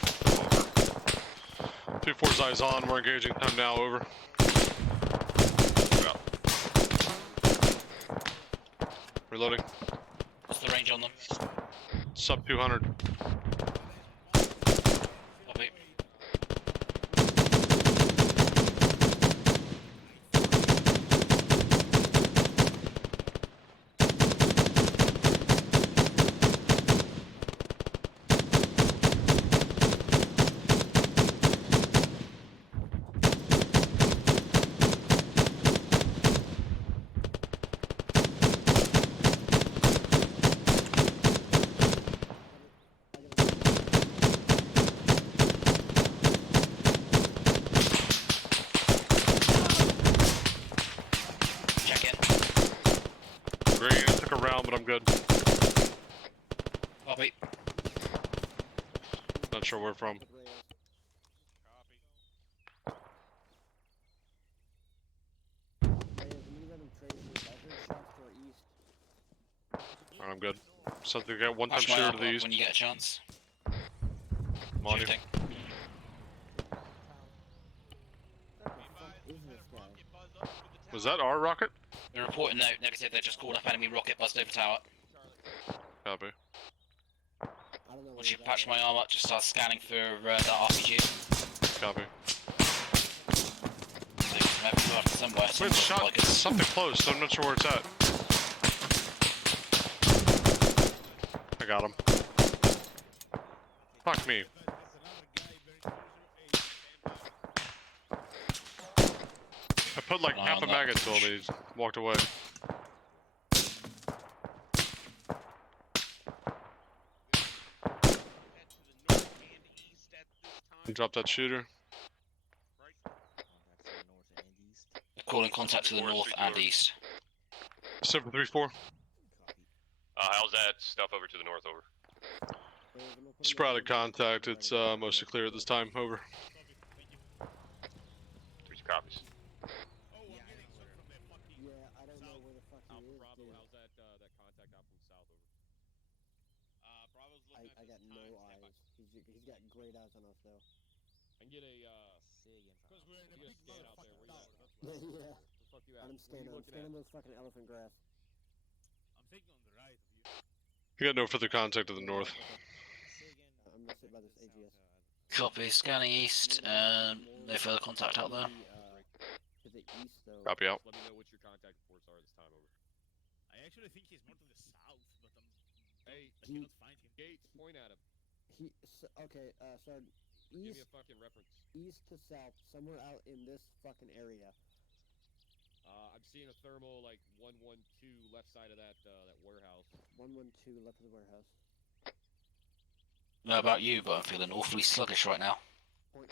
Over. 2-4's eyes on. We're engaging them now. Over. Reloading. What's the range on them? Sub 200. Copy. But I'm good. Copy. Not sure where from. I'm good. Something got one time Patch my shooter arm to the up east. when you get a chance. I'm on you. Shifting. Was that our rocket? They're reporting no negative. They just called up enemy rocket buzzed over tower. Copy. Once you patch my arm up, just start scanning for that RPG. Copy. So you can have it somewhere. Wait, shot like it's something close, so I'm not sure where it's at. I got him. Fuck me. I put like half a mag into him and he walked away. Drop that shooter. calling contact to the north and east. 734. How's that stuff over to the north? Over. Sprouted contact. It's mostly clear at this time. Over. 3 copies. I got no eyes. He's got great eyes on us though. I can get a because we're in a big scan out there. Yeah. The fuck you at? I'm scanning those fucking elephant grass. I'm thinking on the right of you. We got no further contact to the north. I'm gonna sit by this AGS. Copy. Scanning east. No further contact out there. To the east though. Copy out. Let me know what your contact reports are this time. Over. I actually think he's more to the south, but Hey, I cannot find him. Gates, point at him. Okay, Sergeant. Give me East, a fucking reference. east to south, somewhere out in this fucking area. I'm seeing a thermal like 112 left side of that that warehouse. 112 left of the warehouse. Know about you, but I'm feeling awfully sluggish right now. Point.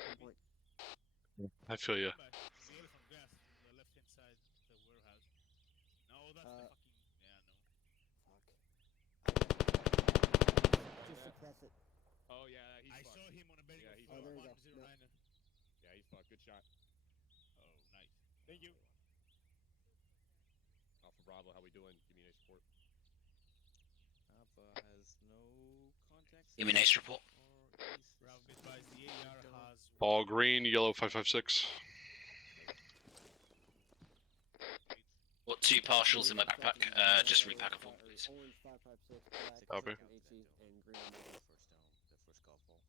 I feel you. The elephant grass on the left hand side of the warehouse. No, that's the fucking. Yeah, no. Just suppress it. Oh yeah, he's I fucked. saw him on a bearing of there you go. 109er. Yeah, he's fucked. Good shot. Oh, nice. Thank you. Alpha Bravo, how we doing? Give me a support. Alpha has no contacts. Give me an ace report. Bravo, be advised, the AR has. All green, yellow 556. Got 2 partials in my backpack. Just repack of one, please. Orange 556, black Copy. AT, and green. The first call fall.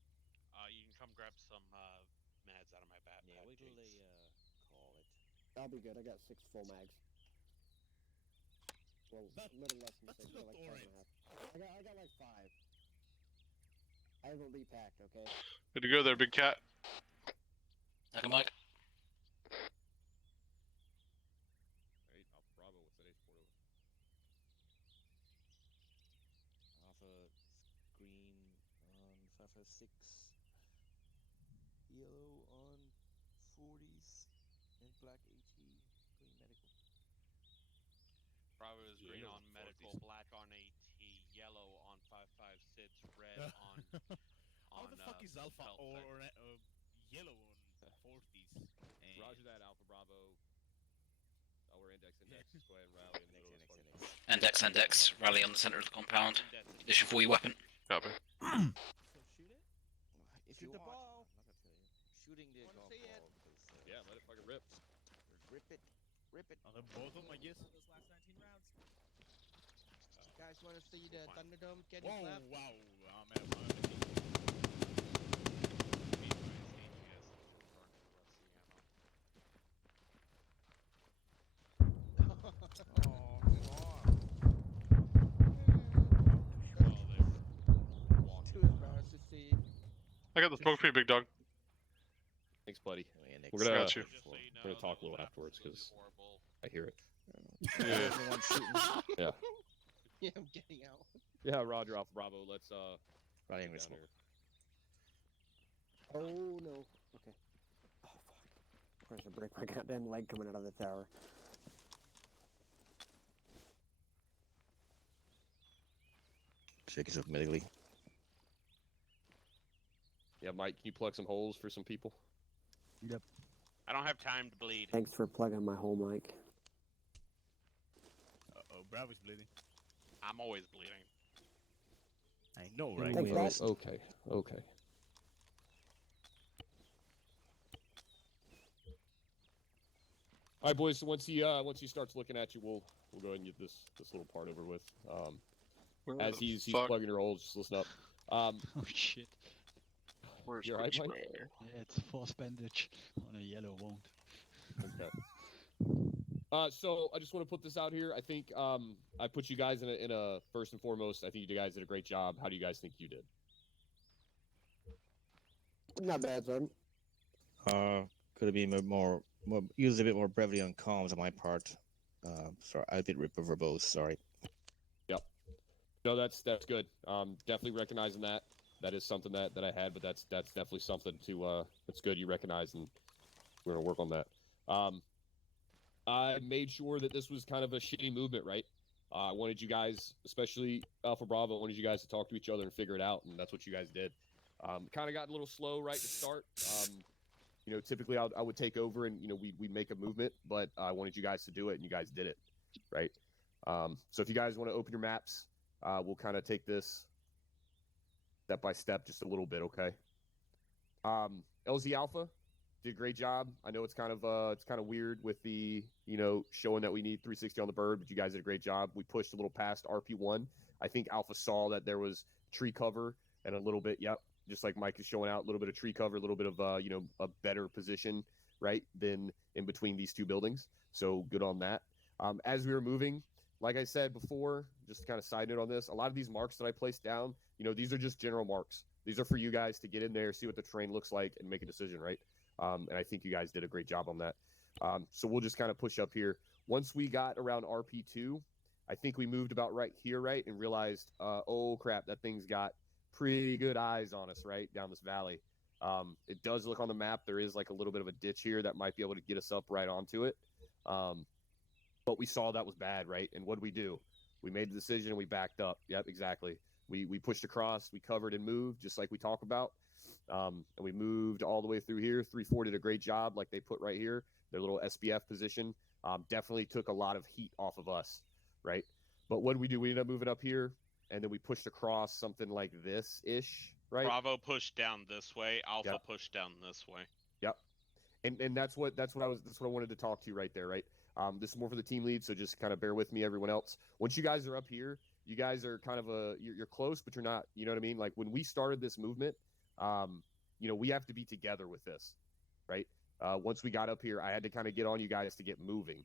You can come grab some meds out of my backpack. Yeah, wait till they call it. I'll be good. I got 6 full mags. Well, a little less than 6, but like 5.5. I got like 5. I haven't repacked, okay? Good to go there, big cat. Second mic. Hey, Alpha Bravo, what's that support over? Alpha green on 556. Yellow on 40s. And black AT. Green medical. Bravo is green Yellow on medical, black on AT, yellow on 556, red on. How the fuck is Alpha health or tech. yellow on 40s? Roger that, Alpha Bravo. Oh, we're in Index, rally on the center of the compound. Position for your weapon. Copy. If you want, I'm not gonna tell you. Shooting the golf ball. Because, Yeah, let it fucking rip. Rip it. Rip it. On the bottom, I guess. Those last 19 rounds. Guys, want to see the Thunderdome getting Whoa, slapped? wow. Too embarrassed to see. I got the smoke for you, big dog. Thanks, buddy. Yeah, We're gonna, Got you. we're gonna talk a little afterwards because I hear it. Everyone shooting. Yeah. Yeah, I'm getting out. Yeah, Roger, Alpha Bravo. Let's Running get with down smoke. here. Oh no. Okay. Oh fuck. Of course, I break my goddamn leg coming out of the tower. Shake yourself medically. Yeah, Mike, can you plug some holes for some people? Yep. I don't have time to bleed. Thanks for plugging my whole mic. Uh-oh, Bravo's bleeding. I'm always bleeding. I know, right? Thanks, guys. Okay. Okay. All right, boys. So once he starts looking at you, we'll go ahead and get this little part over with. As he's plugging your holes, just listen up. Oh shit. Where's You all right, Mike? Yeah, it's force bandage on a yellow wound. Okay. So I just want to put this out here. I think I put you guys in a first and foremost. I think you guys did a great job. How do you guys think you did? Not bad, son. Could have been more use a bit more brevity on comms on my part. Sorry, I did rip over both. Sorry. Yep. No, that's good. Definitely recognizing that. That is something that I had, but that's definitely something to that's good you recognize, and we're gonna work on that. I made sure that this was kind of a shitty movement, right? I wanted you guys, especially Alpha Bravo, I wanted you guys to talk to each other and figure it out, and that's what you guys did. Kind of got a little slow right to start. Typically I would take over and we'd make a movement, but I wanted you guys to do it, and you guys did it, right? So if you guys want to open your maps, we'll kind of take this step by step just a little bit, okay? LZ Alpha did a great job. I know it's kind of weird with the showing that we need 360 on the bird, but you guys did a great job. We pushed a little past RP1. I think Alpha saw that there was tree cover and a little bit, yep, just like Mike is showing out, a little bit of tree cover, a little bit of a better position, right, than in between these two buildings. So good on that. As we were moving, like I said before, just to kind of side note on this, a lot of these marks that I placed down, these are just general marks. These are for you guys to get in there, see what the terrain looks like, and make a decision, right? And I think you guys did a great job on that. So we'll just kind of push up here. Once we got around RP2, I think we moved about right here, right, and realized, oh crap, that thing's got pretty good eyes on us, right, down this valley. It does look on the map, there is like a little bit of a ditch here that might be able to get us up right onto it. But we saw that was bad, right? And what did we do? We made the decision and we backed up. Yep, exactly. We pushed across, we covered and moved, just like we talk about. And we moved all the way through here. 3-4 did a great job, like they put right here. Their little SBF position definitely took a lot of heat off of us, right? But what did we do? We ended up moving up here, and then we pushed across something like this-ish, right? Bravo pushed down this way. Alpha Yep. pushed down this way. Yep. And that's what I wanted to talk to you right there, right? This is more for the team lead, so just kind of bear with me, everyone else. Once you guys are up here, you guys are kind of you're close, but you're not. You know what I mean? Like when we started this movement, we have to be together with this, right? Once we got up here, I had to kind of get on you guys to get moving,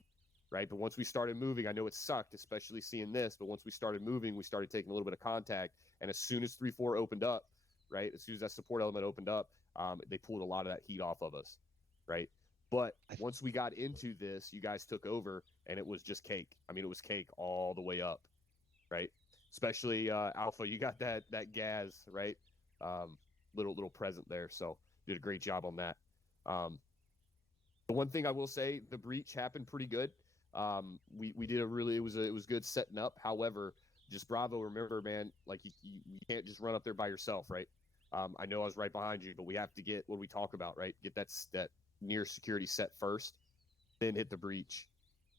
right? But once we started moving, I know it sucked, especially seeing this, but once we started moving, we started taking a little bit of contact, and as soon as 3-4 opened up, right? As soon as that support element opened up, they pulled a lot of that heat off of us, right? But once we got into this, you guys took over, and it was just cake. I mean, it was cake all the way up, right? Especially Alpha, you got that gas, right? Little present there, so did a great job on that. The one thing I will say, the breach happened pretty good. We did it was good setting up. However, just Bravo, remember, man, like you can't just run up there by yourself, right? I know I was right behind you, but we have to get what we talk about, right? Get that near security set first, then hit the breach,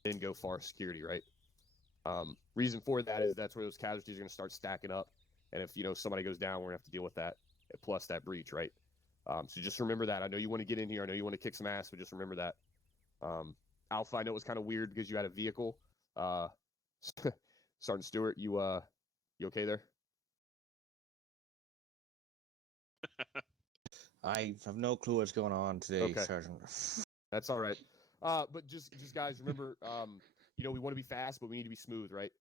then go far security, right? Reason for that is that's where those casualties are going to start stacking up, and if somebody goes down, we're going to have to deal with that, plus that breach, right? So just remember that. I know you want to get in here. I know you want to kick some ass, but just remember that. Alpha, I know it was kind of weird because you had a vehicle. Sergeant Stewart, you okay there? I have no clue what's going on today, Okay. Sergeant. That's all right. But just guys, remember, we want to be fast, but we need to be smooth, right?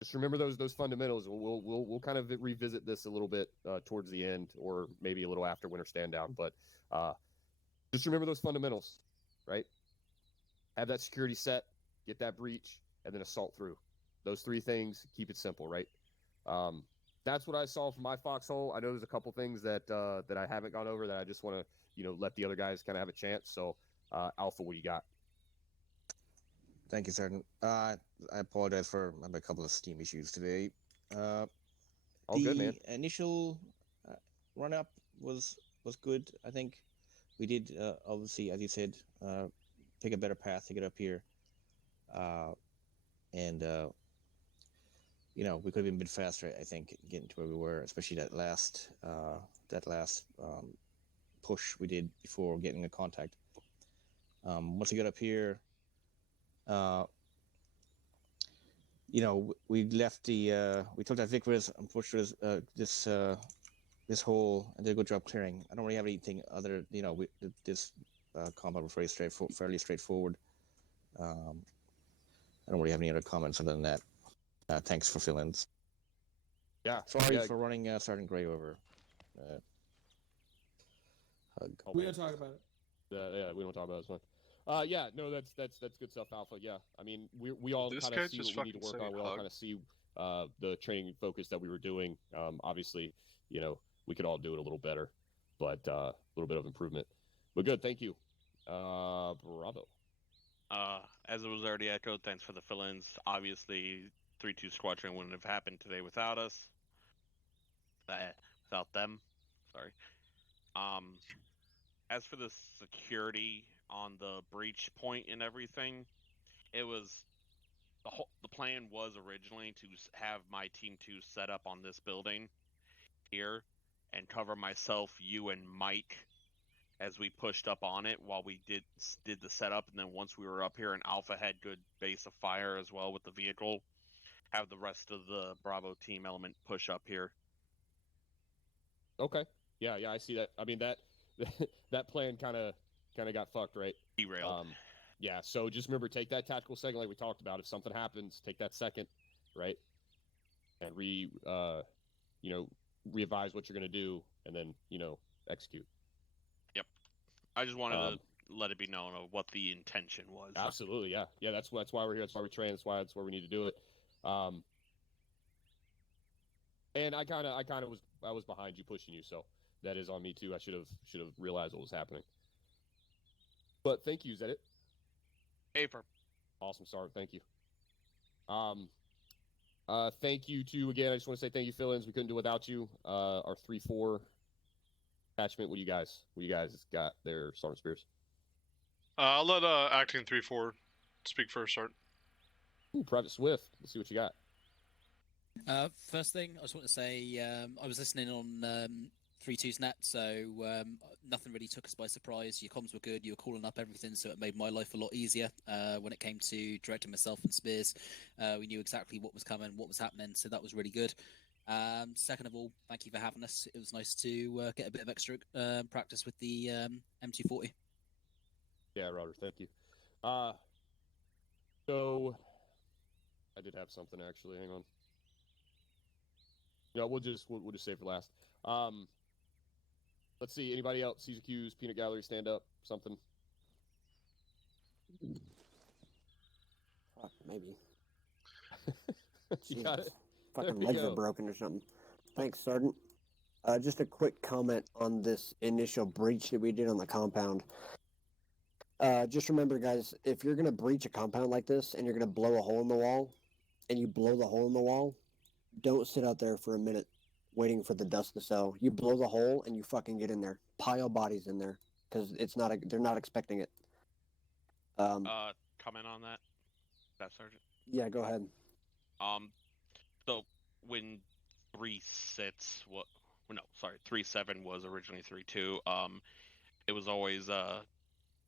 Just remember those fundamentals. We'll kind of revisit this a little bit towards the end, or maybe a little after winter stand down. But just remember those fundamentals, right? Have that security set, get that breach, and then assault through. Those three things. Keep it simple, right? That's what I saw from my foxhole. I know there's a couple things that I haven't gone over that I just want to let the other guys kind of have a chance. So, Alpha, what do you got? Thank you, Sergeant. I apologize for a couple of Steam issues today. All good, man. The initial run-up was good. I think we did, obviously, as you said, take a better path to get up here. And we could have been a bit faster, I think, getting to where we were, especially that last push we did before getting a contact. Once we got up here, we left we took that Vickers and pushed through this hole and did a good job clearing. I don't really have anything other, this combat was fairly straightforward. I don't really have any other comments other than that. Thanks for fill-ins. Yeah. Sorry for running Sergeant Gray over. Hug. We don't talk about it. Yeah, we don't talk about it as much. Yeah, no, that's good stuff, Alpha. Yeah, I mean, we all kind of see what we need to work on. We all kind of see the training focus that we were doing. Obviously, we could all do it a little better, but a little bit of improvement. But good, thank you. Bravo. As it was already echoed, thanks for the fill-ins. Obviously, 3-2 Squadron wouldn't have happened today without us. Without them. Sorry. As for the security on the breach point and everything, it was the plan was originally to have my team 2 set up on this building here and cover myself, you, and Mike as we pushed up on it while we did the setup, and then once we were up here and Alpha had good base of fire as well with the vehicle, have the rest of the Bravo team element push up here. Okay. Yeah, I see that. I mean, that plan kind of got fucked, right? Derailed. Yeah, so just remember, take that tactical second like we talked about. If something happens, take that second, right? And revise what you're going to do, and then, execute. Yep. I just wanted to let it be known of what the intention was. Absolutely, yeah. Yeah, that's why we're here. That's why we train. That's why we need to do it. And I kind of was behind you, pushing you, so that is on me too. I should have realized what was happening. But thank you. Is that it? Paper. Awesome, Sergeant. Thank you. Thank you to, again, I just want to say thank you, fill-ins. We couldn't do without you. Our 3-4 attachment. What do you guys got there, Sergeant Spears? I'll let acting 3-4 speak first, Sergeant. Ooh, Private Swift. Let's see what you got. First thing, I just want to say I was listening on 3-2's net, so nothing really took us by surprise. Your comms were good, you were calling up everything, so it made my life a lot easier when it came to directing myself and Spears. We knew exactly what was coming, what was happening, so that was really good. Second of all, thank you for having us. It was nice to get a bit of extra practice with the M240. Yeah, Roger, thank you. So I did have something actually. Hang on. Yeah, we'll just save for last. Let's see. Anybody else? Caesar Q's, Peanut Gallery, stand up. Something. Fuck, maybe. You got it. Fucking legs are broken or something. Thanks, Sergeant. Just a quick comment on this initial breach that we did on the compound. Just remember, guys, if you're gonna breach a compound like this and you're gonna blow a hole in the wall, and you blow the hole in the wall, don't sit out there for a minute waiting for the dust to settle. You blow the hole and you fucking get in there. Pile bodies in there because they're not expecting it. comment on that, Staff Sergeant? Yeah, go ahead. So when 3-7 was originally 3-2. It was always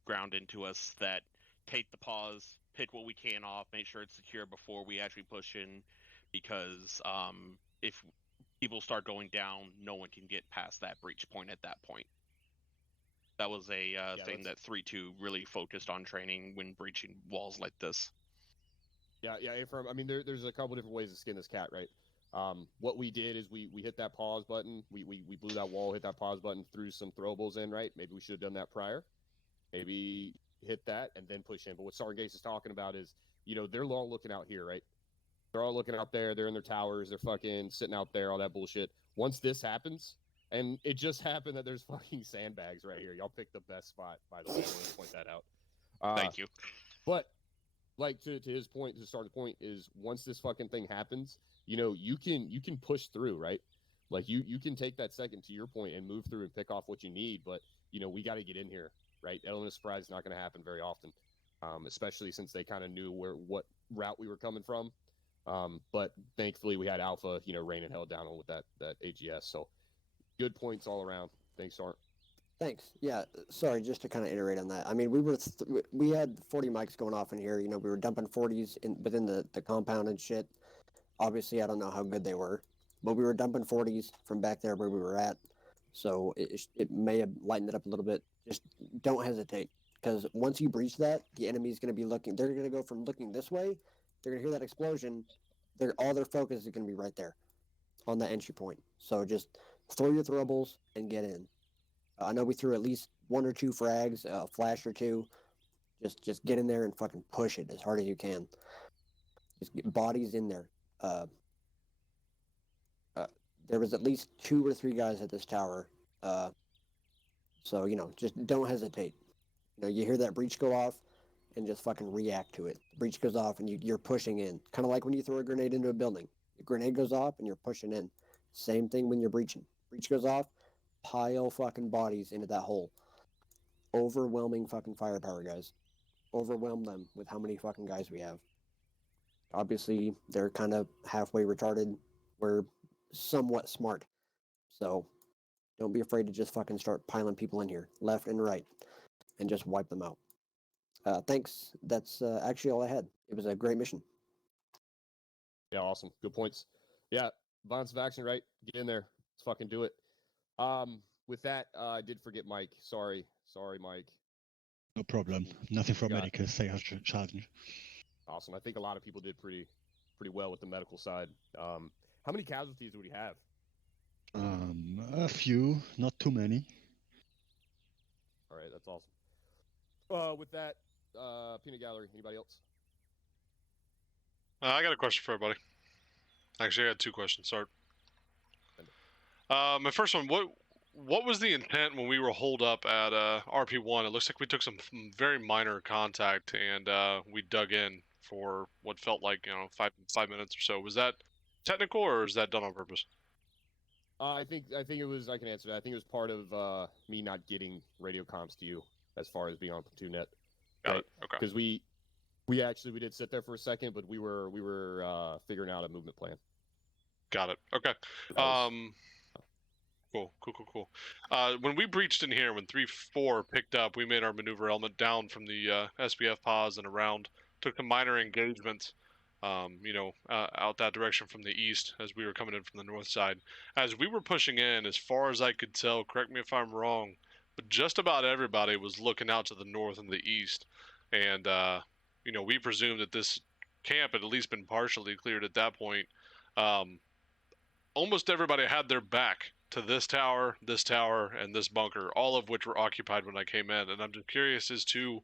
ground into us that take the pause, pick what we can off, make sure it's secure before we actually push in, because if people start going down, no one can get past that breach point at that point. That was a thing that 3-2 really focused on training when breaching walls like this. Yeah, Affirm. I mean, there's a couple different ways to skin this cat, right? What we did is we hit that pause button. We blew that wall, hit that pause button, threw some throwables in, right? Maybe we should have done that prior. Maybe hit that and then push in. But what Sergeant Gase is talking about is, they're all looking out here, right? They're all looking out there. They're in their towers. They're fucking sitting out there, all that bullshit. Once this happens, and it just happened that there's fucking sandbags right here. Y'all picked the best spot, by the way. I want to point that out. Thank you. But like to his point, to Sergeant's point, is once this fucking thing happens, you can push through, right? Like you can take that second, to your point, and move through and pick off what you need. But we got to get in here, right? Element of surprise is not going to happen very often, especially since they kind of knew what route we were coming from. But thankfully we had Alpha, raining hell down on with that AGS. So good points all around. Thanks, Sergeant. Thanks. Yeah, sorry, just to kind of iterate on that. I mean, we had 40 mics going off in here. We were dumping 40s within the compound and shit. Obviously, I don't know how good they were, but we were dumping 40s from back there where we were at. So it may have lightened it up a little bit. Just don't hesitate, because once you breach that, the enemy's going to be looking. They're going to go from looking this way. They're going to hear that explosion. All their focus is going to be right there on that entry point. So just throw your throwables and get in. I know we threw at least 1 or 2 frags, a flash or 2. Just get in there and fucking push it as hard as you can. Just get bodies in there. There was at least 2 or 3 guys at this tower. So, just don't hesitate. You hear that breach go off and just fucking react to it. The breach goes off and you're pushing in. Kind of like when you throw a grenade into a building. The grenade goes off and you're pushing in. Same thing when you're breaching. Breach goes off, pile fucking bodies into that hole. Overwhelming fucking firepower, guys. Overwhelm them with how many fucking guys we have. Obviously, they're kind of halfway retarded. We're somewhat smart. So, don't be afraid to just fucking start piling people in here, left and right, and just wipe them out. Thanks. That's actually all I had. It was a great mission. Yeah, awesome. Good points. Yeah, violence of action, right? Get in there. Let's fucking do it. With that, I did forget Mike. Sorry, Mike. No problem. Nothing from medical. Say Sergeant. Awesome. I think a lot of people did pretty well with the medical side. How many casualties do we have? A few, not too many. All right, that's awesome. With that, Peanut Gallery, anybody else? I got a question for everybody. Actually, I got 2 questions. Sorry. My first one: what was the intent when we were holed up at RP1? It looks like we took some very minor contact and we dug in for what felt like 5 minutes or so. Was that technical or is that done on purpose? I think it was. I can answer that. I think it was part of me not getting radio comms to you as far as being on platoon net. Got it. Okay. Because we did sit there for a second, but we were figuring out a movement plan. Got it. Okay. Cool. When we breached in here, when 3-4 picked up, we made our maneuver element down from the SBF pause and around. Took some minor engagements, out that direction from the east as we were coming in from the north side. As we were pushing in, as far as I could tell, correct me if I'm wrong, but just about everybody was looking out to the north and the east. And, we presumed that this camp had at least been partially cleared at that point. Almost everybody had their back to this tower, and this bunker, all of which were occupied when I came in. And I'm just curious as to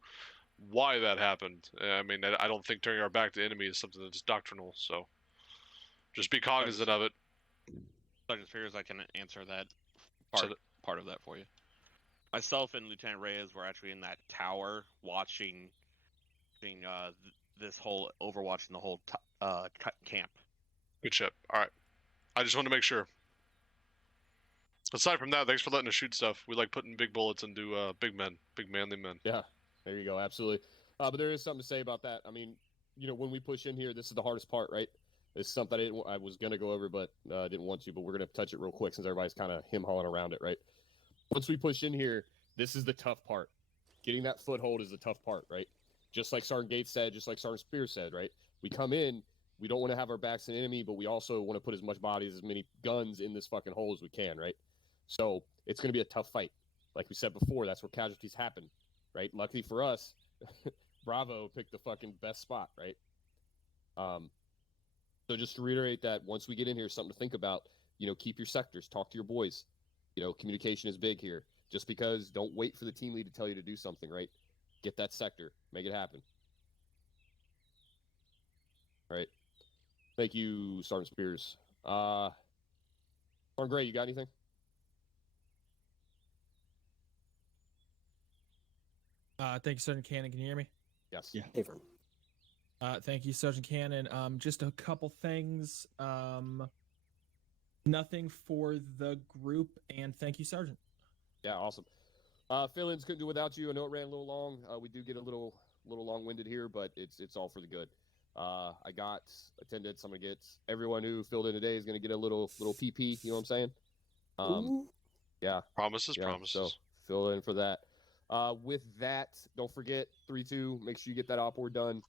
why that happened. I mean, I don't think turning our back to the enemy is something that's doctrinal, so just be cognizant of it. Sergeant Spears, I can answer that part of that for you. Myself and Lieutenant Reyes were actually in that tower watching this whole, overwatching the whole camp. Good shit. All right. I just wanted to make sure. Aside from that, thanks for letting us shoot stuff. We like putting big bullets into big manly men. Yeah, there you go. Absolutely. But there is something to say about that. I mean, you know, when we push in here, this is the hardest part, right? It's something I was going to go over, but didn't want to. But we're going to touch it real quick since everybody's kind of him-hawing around it, right? Once we push in here, this is the tough part. Getting that foothold is the tough part, right? Just like Sergeant Gates said, just like Sergeant Spears said, right? We come in, we don't want to have our backs to the enemy, but we also want to put as much bodies, as many guns in this fucking hole as we can, right? So it's going to be a tough fight. Like we said before, that's where casualties happen, right? Luckily for us, Bravo picked the fucking best spot, right? So just to reiterate that, once we get in here, something to think about, you know, keep your sectors, talk to your boys. You know, communication is big here. Just because, don't wait for the team lead to tell you to do something, right? Get that sector, make it happen. All right. Thank you, Sergeant Spears. Sergeant Gray, you got anything? Thank you, Sergeant Cannon. Can you hear me? Yes. Yeah. Thank you, Sergeant Cannon. Just a couple things. Nothing for the group, and thank you, Sergeant. Yeah, awesome. Fill-ins couldn't do without you. I know it ran a little long. We do get a little long-winded here, but it's all for the good. I got attendance. I'm gonna get everyone who filled in today is gonna get a little PP. You know what I'm saying? Yeah. Promises. So fill in for that. With that, don't forget 3-2. Make sure you get that op board done.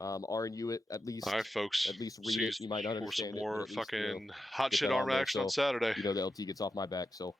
RNU it at least. All right, folks. At least read See you it. You might not for some understand it. more but at least, fucking you know, hot get shit that on Arma there action on so Saturday. You know the LT gets off my back. So